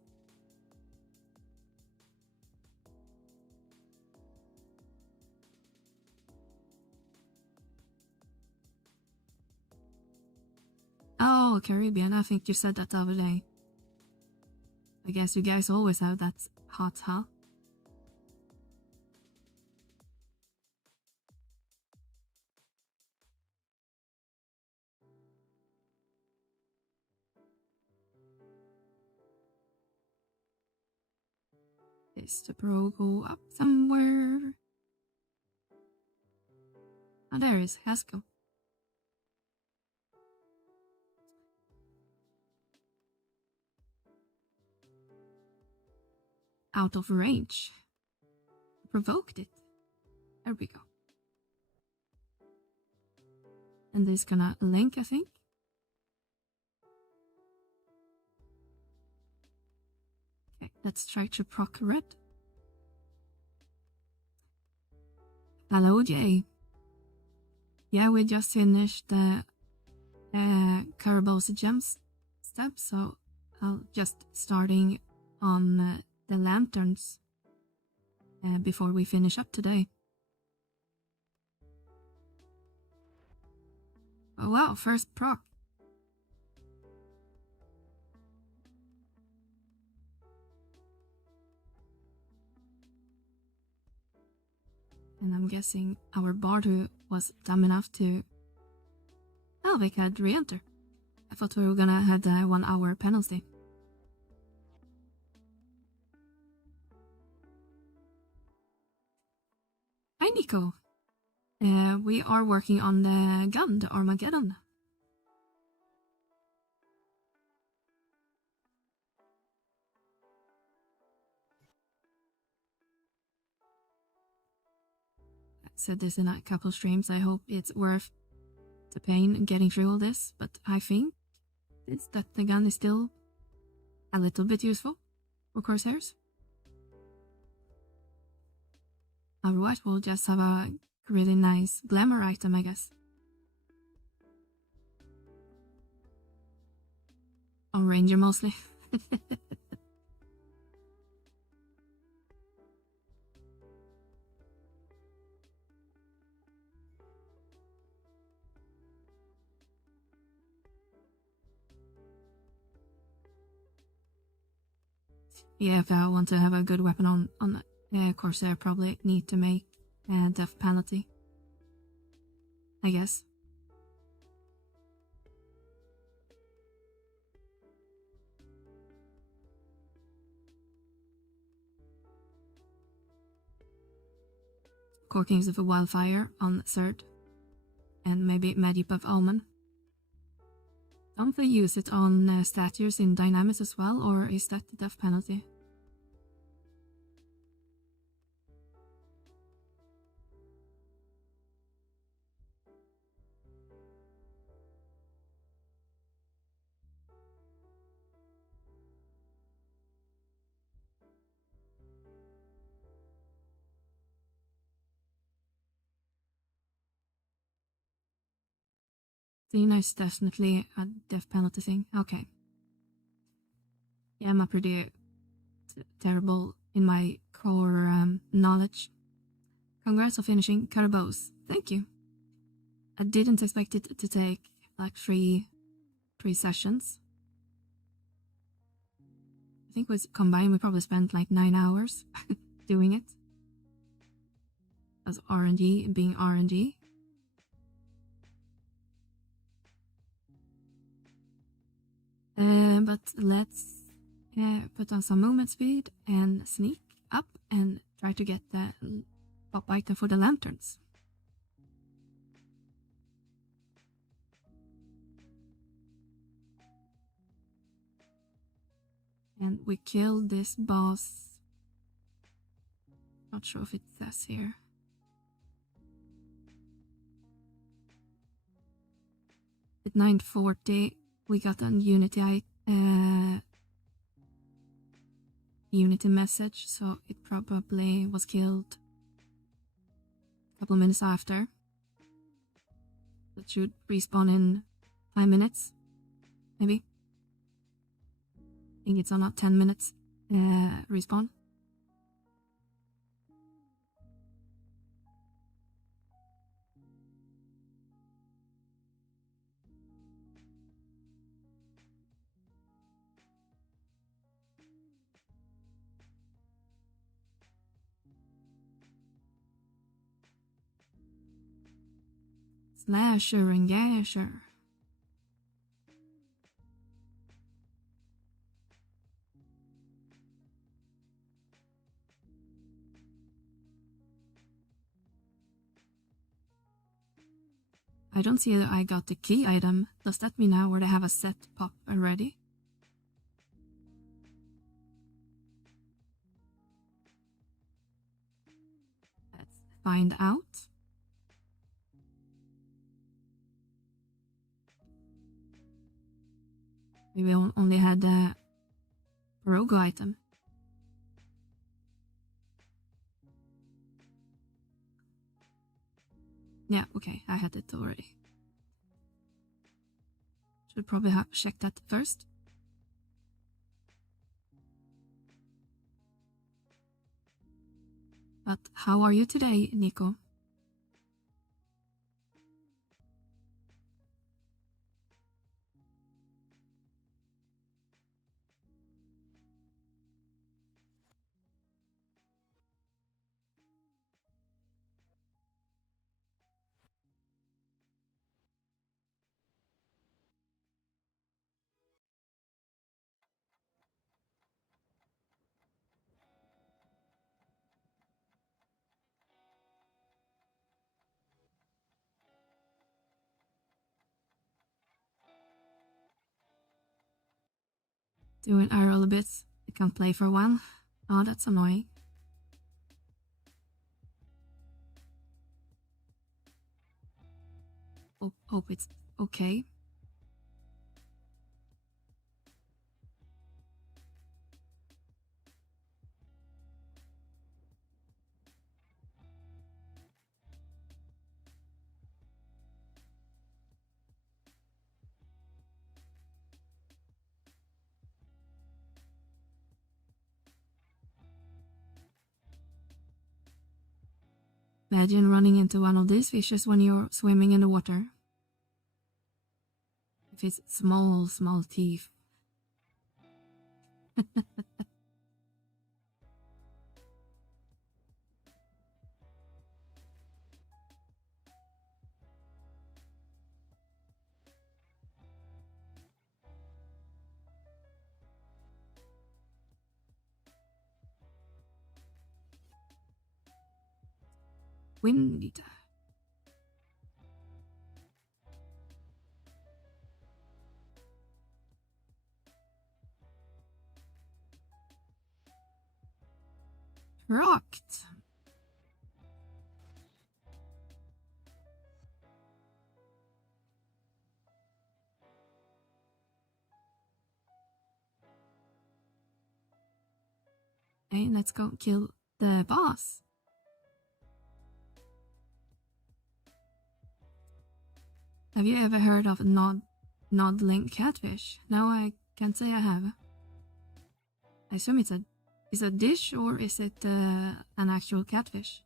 Oh, Caribbean, I think you said that the other day. I guess you guys always have that hot, huh? Is the bro go up somewhere? Oh, there is Haskell. Out of range. Provoked it. There we go. And this gonna link, I think. Okay, let's try to proc red. Hello, Jay. Yeah, we just finished the Carabo's gems step, so I'll just starting on the lanterns before we finish up today. Oh wow, first proc. And I'm guessing our bard who was dumb enough to... Oh, they had re-enter. I thought we were gonna have the 1 hour penalty. Hi, Nico. We are working on the gun, the Armageddon. I said this in a couple streams. I hope it's worth the pain getting through all this, but I think it's that the gun is still a little bit useful for Corsairs. Otherwise, we'll just have a really nice glamour item, I guess. On Ranger mostly. Yeah, if I want to have a good weapon on Corsair, probably need to make a death penalty, I guess. Core Kings of a Wildfire on 3rd, and maybe Magic of Omen. Don't they use it on statues in Dynamics as well, or is that the death penalty? Dina is definitely a death penalty thing. Okay. Yeah, I'm pretty terrible in my core knowledge. Congrats on finishing Carabo's. Thank you. I didn't expect it to take like three sessions. I think with combined we probably spent like 9 hours doing it. As RNG being RNG. But let's put on some movement speed and sneak up and try to get the pop item for the lanterns. And we killed this boss. Not sure if it says here. At 9:40 we got a Unity message, so it probably was killed a couple minutes after. should respawn in 5 minutes, maybe. I think it's on a 10 minutes respawn. Slasher and gasher. I don't see that I got the key item. Does that mean now where they have a set pop already? Let's find out. We only had the Rogo item. Yeah, okay, I had it already. Should probably have checked that first. But how are you today, Nico? Doing IRL a bit. I can't play for a while. Oh, that's annoying. Hope it's okay. Imagine running into one of these fishes when you're swimming in the water. If it's small teeth. Wind eater. Rocked. Hey, let's go kill the boss. Have you ever heard of nodling catfish? No, I can't say I have. I assume it's a dish, or is it an actual catfish?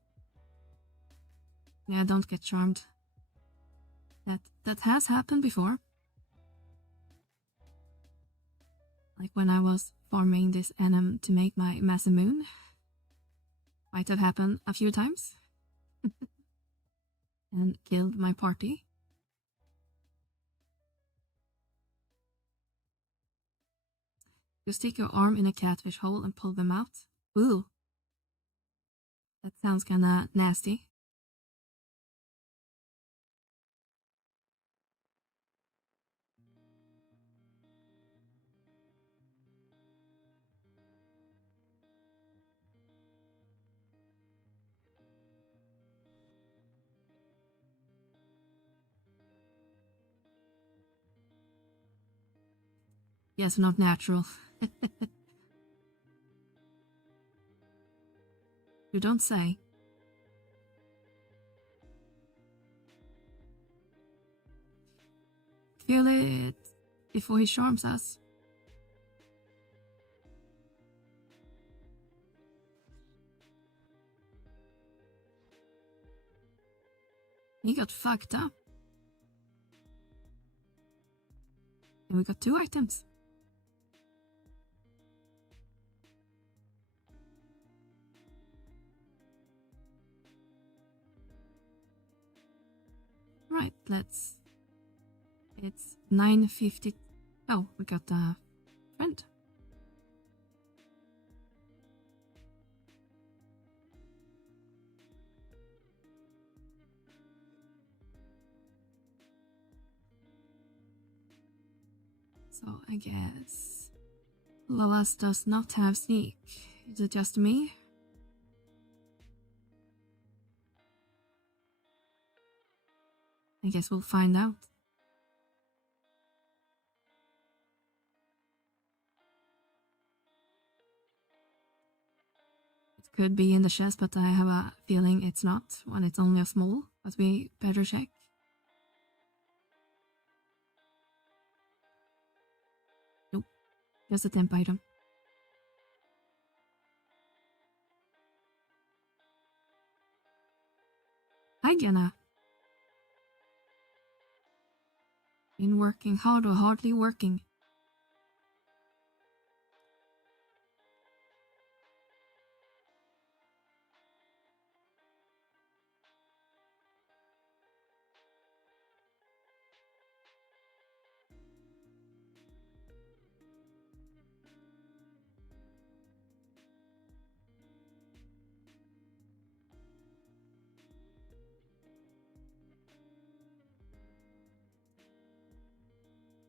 Yeah, don't get charmed. That has happened before. Like when I was farming this enum to make my massive moon. Might have happened a few times. And killed my party. Just stick your arm in a catfish hole and pull them out. Ooh. That sounds kinda nasty. Yes, not natural. You don't say. feel it before he charms us. He got fucked up. And we got 2 items. Right, let's... It's 9:50. Oh, we got a friend. So I guess Loas does not have sneak. Is it just me? I guess we'll find out. It could be in the chest, but I have a feeling it's not when it's only a small, but we better check. Nope, just a temp item. Hi, Jenna. Been working hard or hardly working?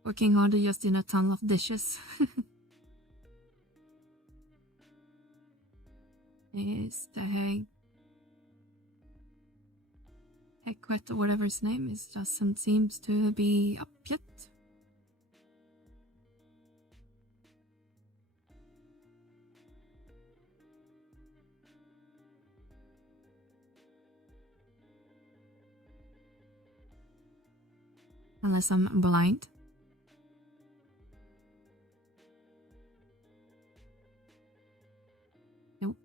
Working harder just in a ton of dishes. Is the Hequet or whatever his name is doesn't seem to be up yet. Unless I'm blind. Nope.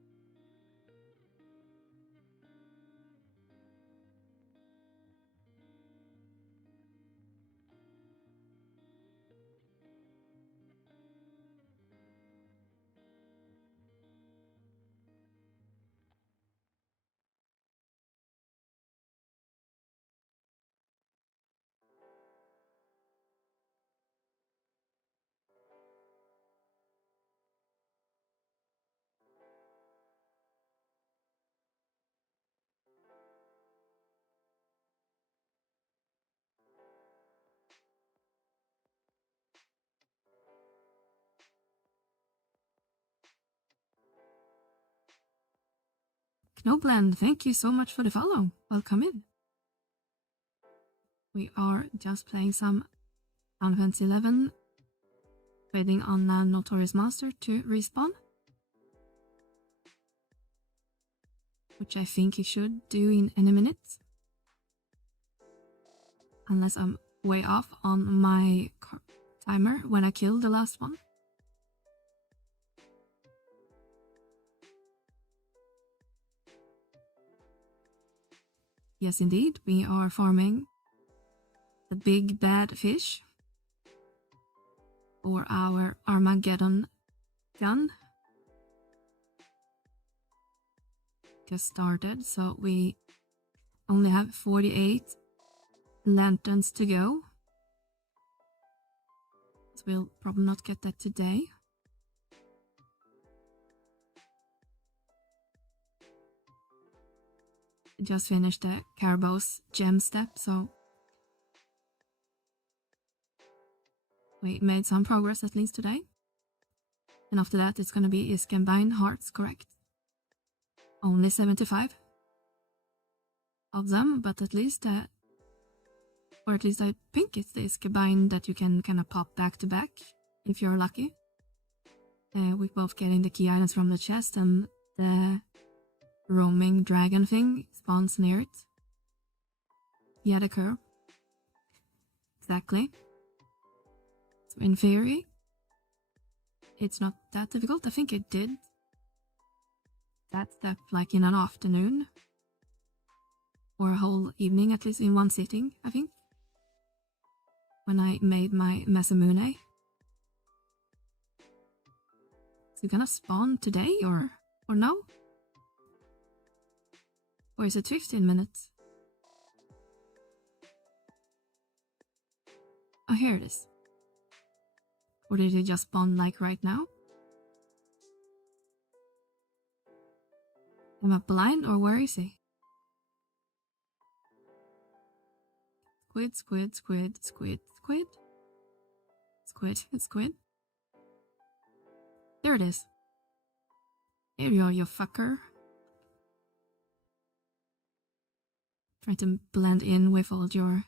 Knobland, thank you so much for the follow. Welcome in. We are just playing some Final Fantasy 11, waiting on a Notorious Master to respawn, which I think he should do in any minute, unless I'm way off on my timer when I kill the last one. Yes, indeed, we are farming the big bad fish for our Armageddon gun. Just started, so we only have 48 lanterns to go. So we'll probably not get that today. Just finished the Carabo's gem step, so we made some progress at least today. And after that it's gonna be is combined hearts, correct? Only 75 of them, but at least or at least I think it's this combined that you can kind of pop back to back if you're lucky. With both getting the key items from the chest and the roaming dragon thing spawns near it. Yeah, the curve. Exactly. in theory, it's not that difficult. I think I did that step like in an afternoon. Or a whole evening, at least in one sitting, I think. When I made my Masamune. Is it gonna spawn today or no? Or is it 15 minutes? Oh, here it is. Or did it just spawn like right now? Am I blind or where is he? Squid, squid, squid, squid, squid. Squid, squid. There it is. Here you are, you fucker. Trying to blend in with all your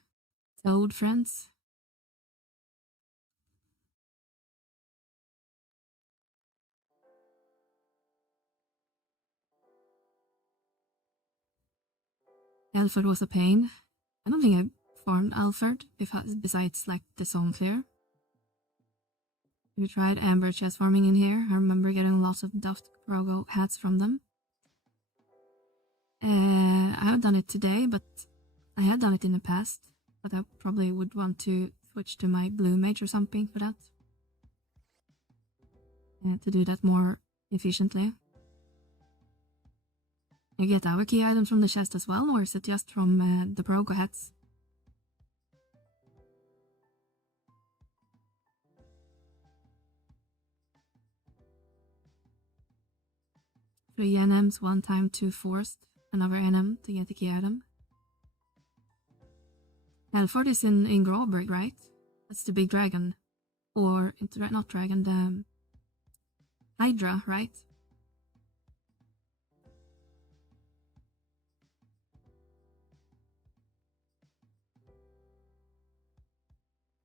toad friends. Alfred was a pain. I don't think I farmed Alfred besides like the zone clear. We tried amber chest farming in here. I remember getting lots of Duft Rogo hats from them. I haven't done it today, but I had done it in the past. But I probably would want to switch to my blue mage or something for that. To do that more efficiently. You get our key items from the chest as well, or is it just from the Progo hats? 3 NMs, 1 time 2 forced, another NM to get the key item. Halford is in Gråberg, right? That's the big dragon. Or, not dragon, the Hydra, right?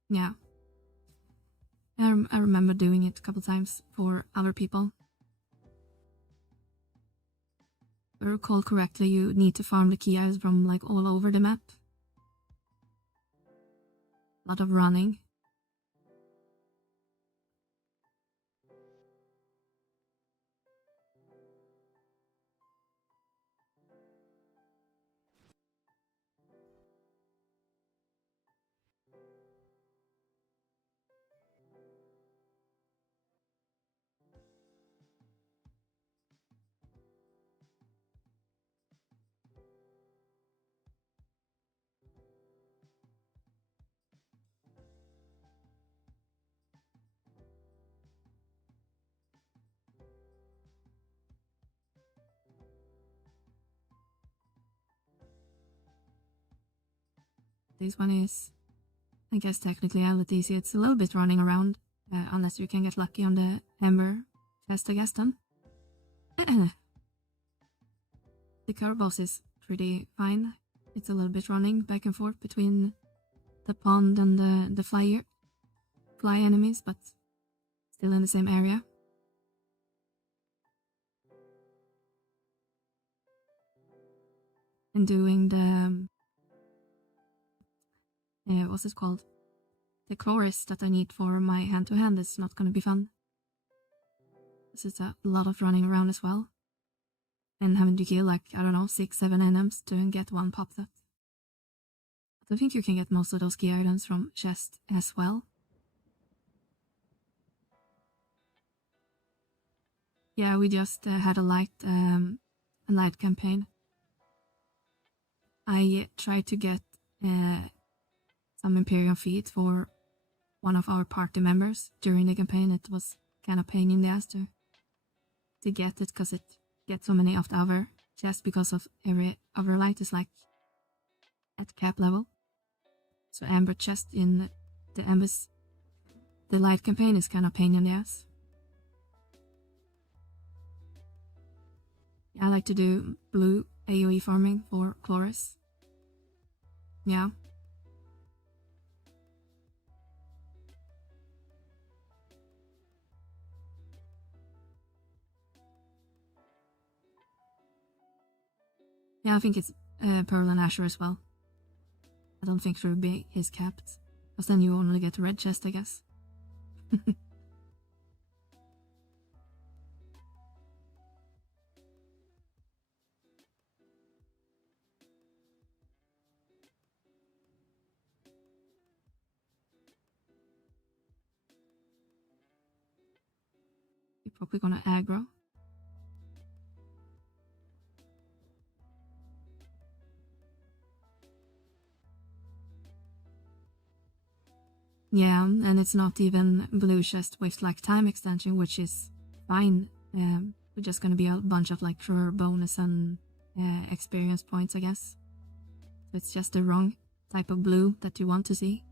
Yeah. I remember doing it a couple times for other people. If I recall correctly, you need to farm the key items from like all over the map. A lot of running. This one is, I guess technically LTC, it's a little bit running around, unless you can get lucky on the Ember chest, I guess then. The curve boss is pretty fine. It's a little bit running back and forth between the pond and the fly enemies, but still in the same area. And doing the what's it called? The chorus that I need for my hand-to-hand is not gonna be fun. This is a lot of running around as well. And having to kill like, I don't know, 6-7 NMs to get one pop set. But I think you can get most of those key items from chest as well. Yeah, we just had a light campaign. I tried to get some Imperial feet for one of our party members during the campaign. It was kind of pain in the ass to get it, because it gets so many of the other chests, because of every other light is like at cap level. So Amber chest in the light campaign is kind of pain in the ass. Yeah, I like to do blue AoE farming for Chloris. Yeah. Yeah, I think it's Pearl and Asher as well. I don't think Ruby is capped, because then you only get a red chest, I guess. You're probably gonna aggro. Yeah, and it's not even blue chest with like time extension, which is fine. We're just gonna be a bunch of like career bonus and experience points, I guess. So it's just the wrong type of blue that you want to see.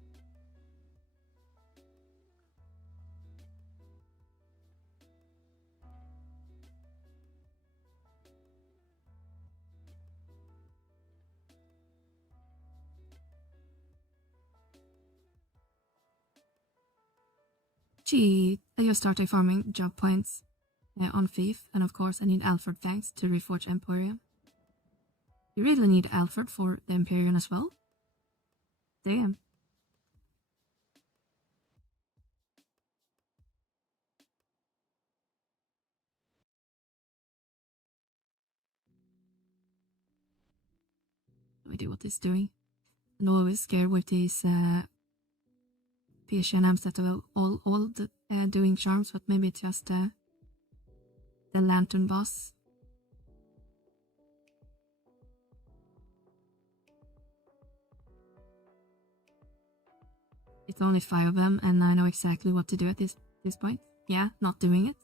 Gee, I just started farming job points on Thief, and of course I need Alfred Fangs to reforge Emporium. You really need Alfred for the Empyrean as well? Damn. No idea what it's doing. I'm always scared with these PSNMs that are all doing charms, but maybe it's just the Lantern boss. It's only 5 of them, and I know exactly what to do at this point. Yeah, not doing it.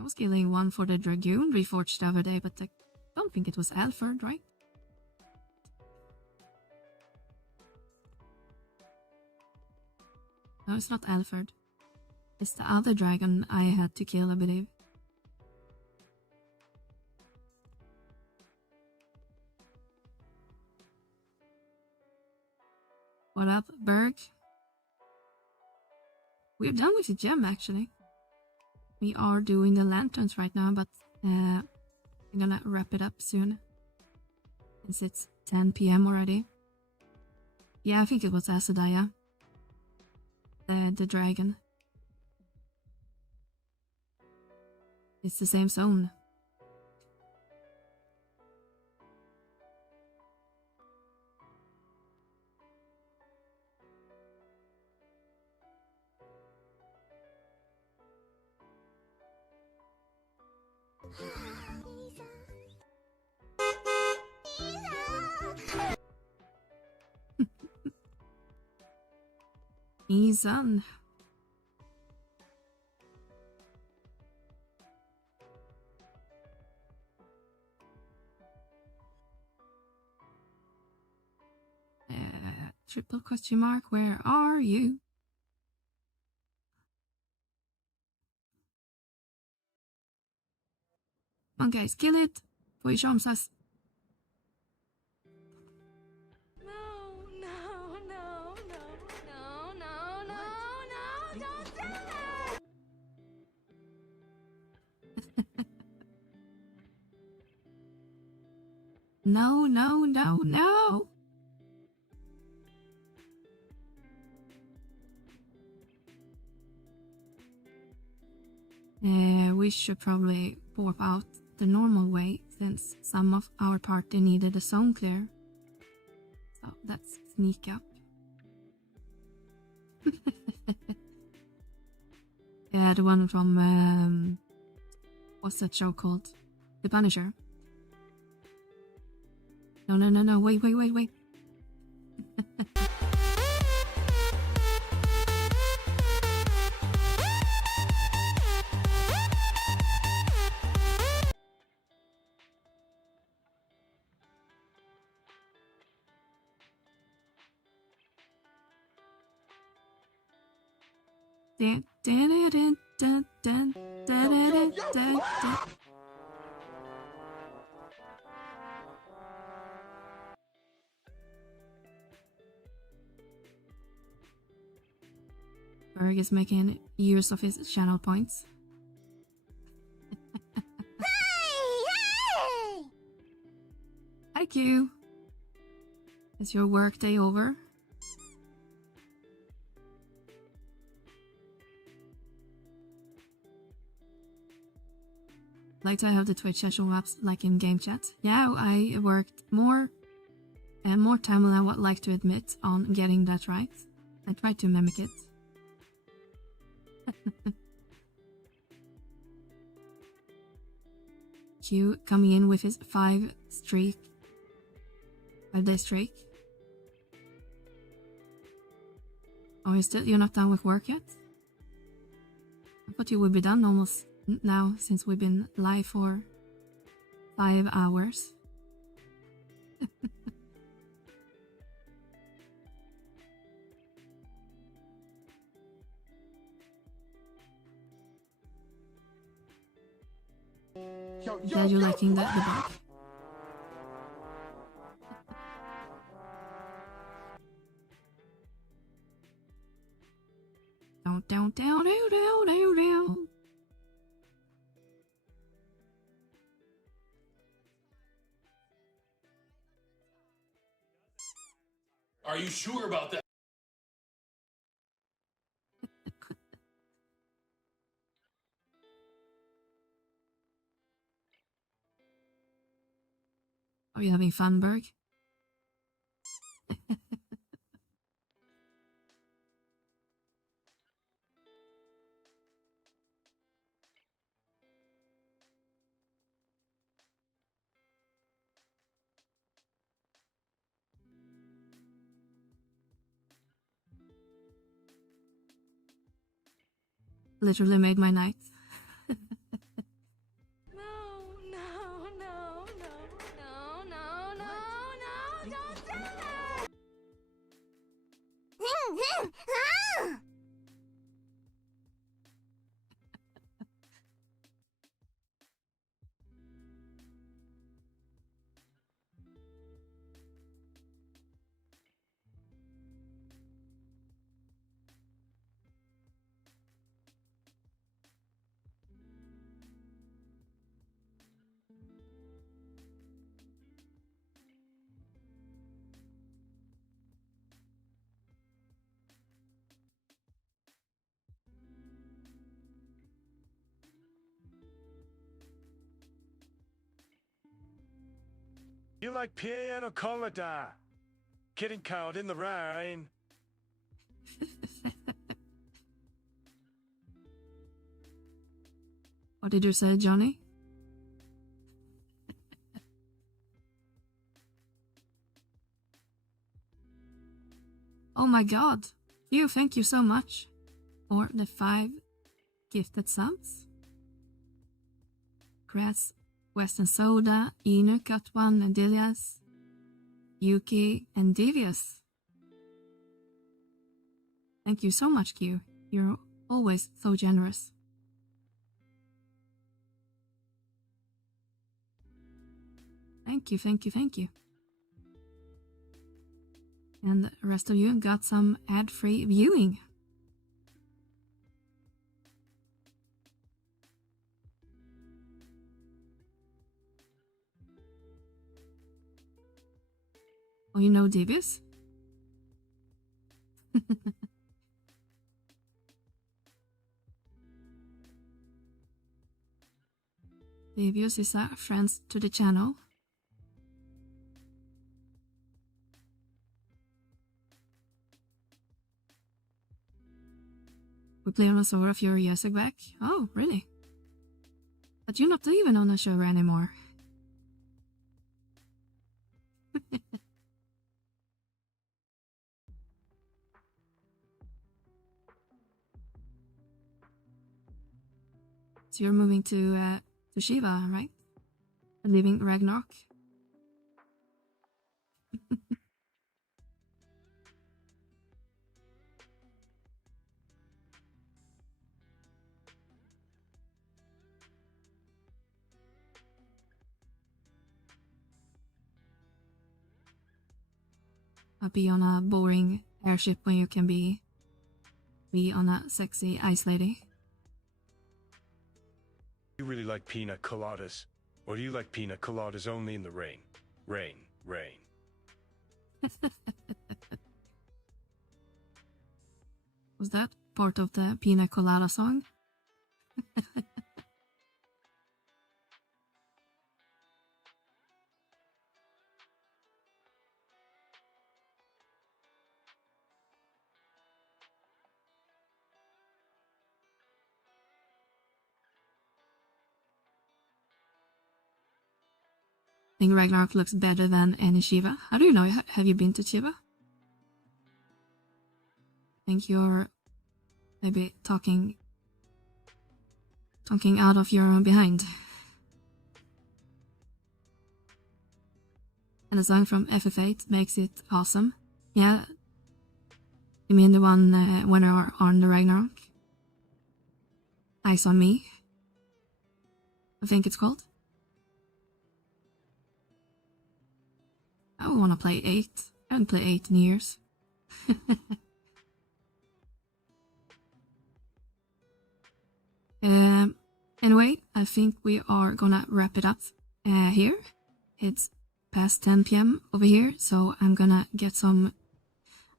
I was killing one for the Dragoon reforged the other day, but I don't think it was Alfred, right? No, it's not Alfred. It's the other dragon I had to kill, I believe. What up, Berg? We're done with the gem, actually. We are doing the lanterns right now, but I'm gonna wrap it up soon. Since it's 10 PM already. Yeah, I think it was Asadaya. The dragon. It's the same zone. He's on. Triple question mark, where are you? Come on guys, kill it! Får ju chamsas. No, no, no, no! We should probably warp out the normal way since some of our party needed a zone clear. So let's sneak up. Yeah, the one from what's that show called? The Punisher. No, no, no, no, wait. Berg is making use of his channel points. Q. Is your work day over? Like to have the Twitch chat show up like in game chat. Yeah, I worked more time than I would like to admit on getting that right. I tried to mimic it. Q coming in with his 5-day streak. Oh, you're not done with work yet? I thought you would be done almost now, since we've been live for 5 hours. Glad you're liking the bug. Down. Are you sure about that? Are you having fun, Berg? Literally made my night. You like piano colada? Getting caught in the rain. What did you say, Johnny? Oh my god. Thank you so much for the 5 gifted subs. Grass, Western Soda, Inu, Cut1, and Dilias, Yuki, and Devious. Thank you so much, Q. You're always so generous. Thank you. And the rest of you got some ad-free viewing. Oh, you know Devious? Devious is a friend to the channel. We played on a server a few years back. Oh, really? But you're not even on a server anymore. So you're moving to Shiva, right? Leaving Ragnarok. I'll be on a boring airship when you can be on a sexy ice lady. You really like pina coladas? Or do you like pina coladas only in the rain? Rain, rain. Was that part of the Pina Colada song? I think Ragnarok looks better than any Shiva. How do you know? Have you been to Shiva? I think you're maybe talking out of your behind. And the song from FF8 makes it awesome. Yeah. You mean the one when they are on the Ragnarok? Eyes on Me, I think it's called. I want to play 8. I haven't played 8 in years. Anyway, I think we are gonna wrap it up here. It's past 10 p.m. over here, so I'm gonna get some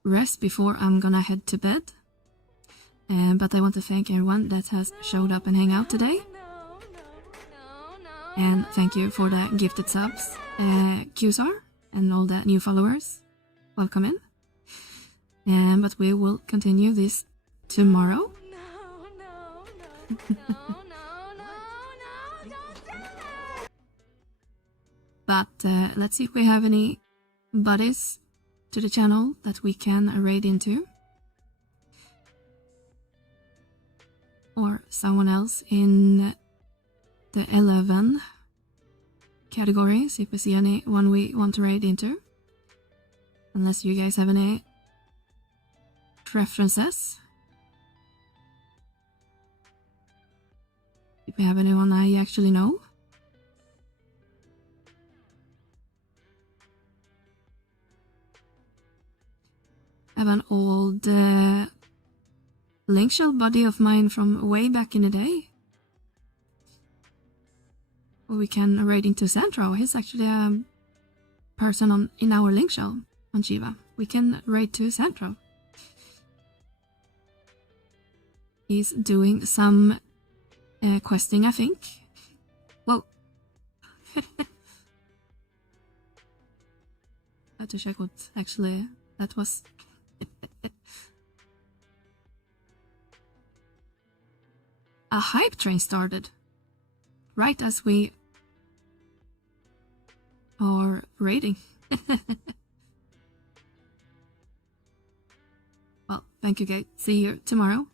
rest before I'm gonna head to bed. But I want to thank everyone that has showed up and hang out today. And thank you for the gifted subs, QSR, and all the new followers. Welcome in. But we will continue this tomorrow. But let's see if we have any buddies to the channel that we can raid into. Or someone else in the 11 category. See if we see anyone we want to raid into. Unless you guys have any preferences. If we have anyone I actually know. I have an old link shell buddy of mine from way back in the day. We can raid into Sandro. He's actually a person in our link shell on Shiva. We can raid to Sandro. He's doing some questing, I think. Whoa. I have to check what actually that was. A hype train started right as we are raiding. Well, thank you guys. See you tomorrow.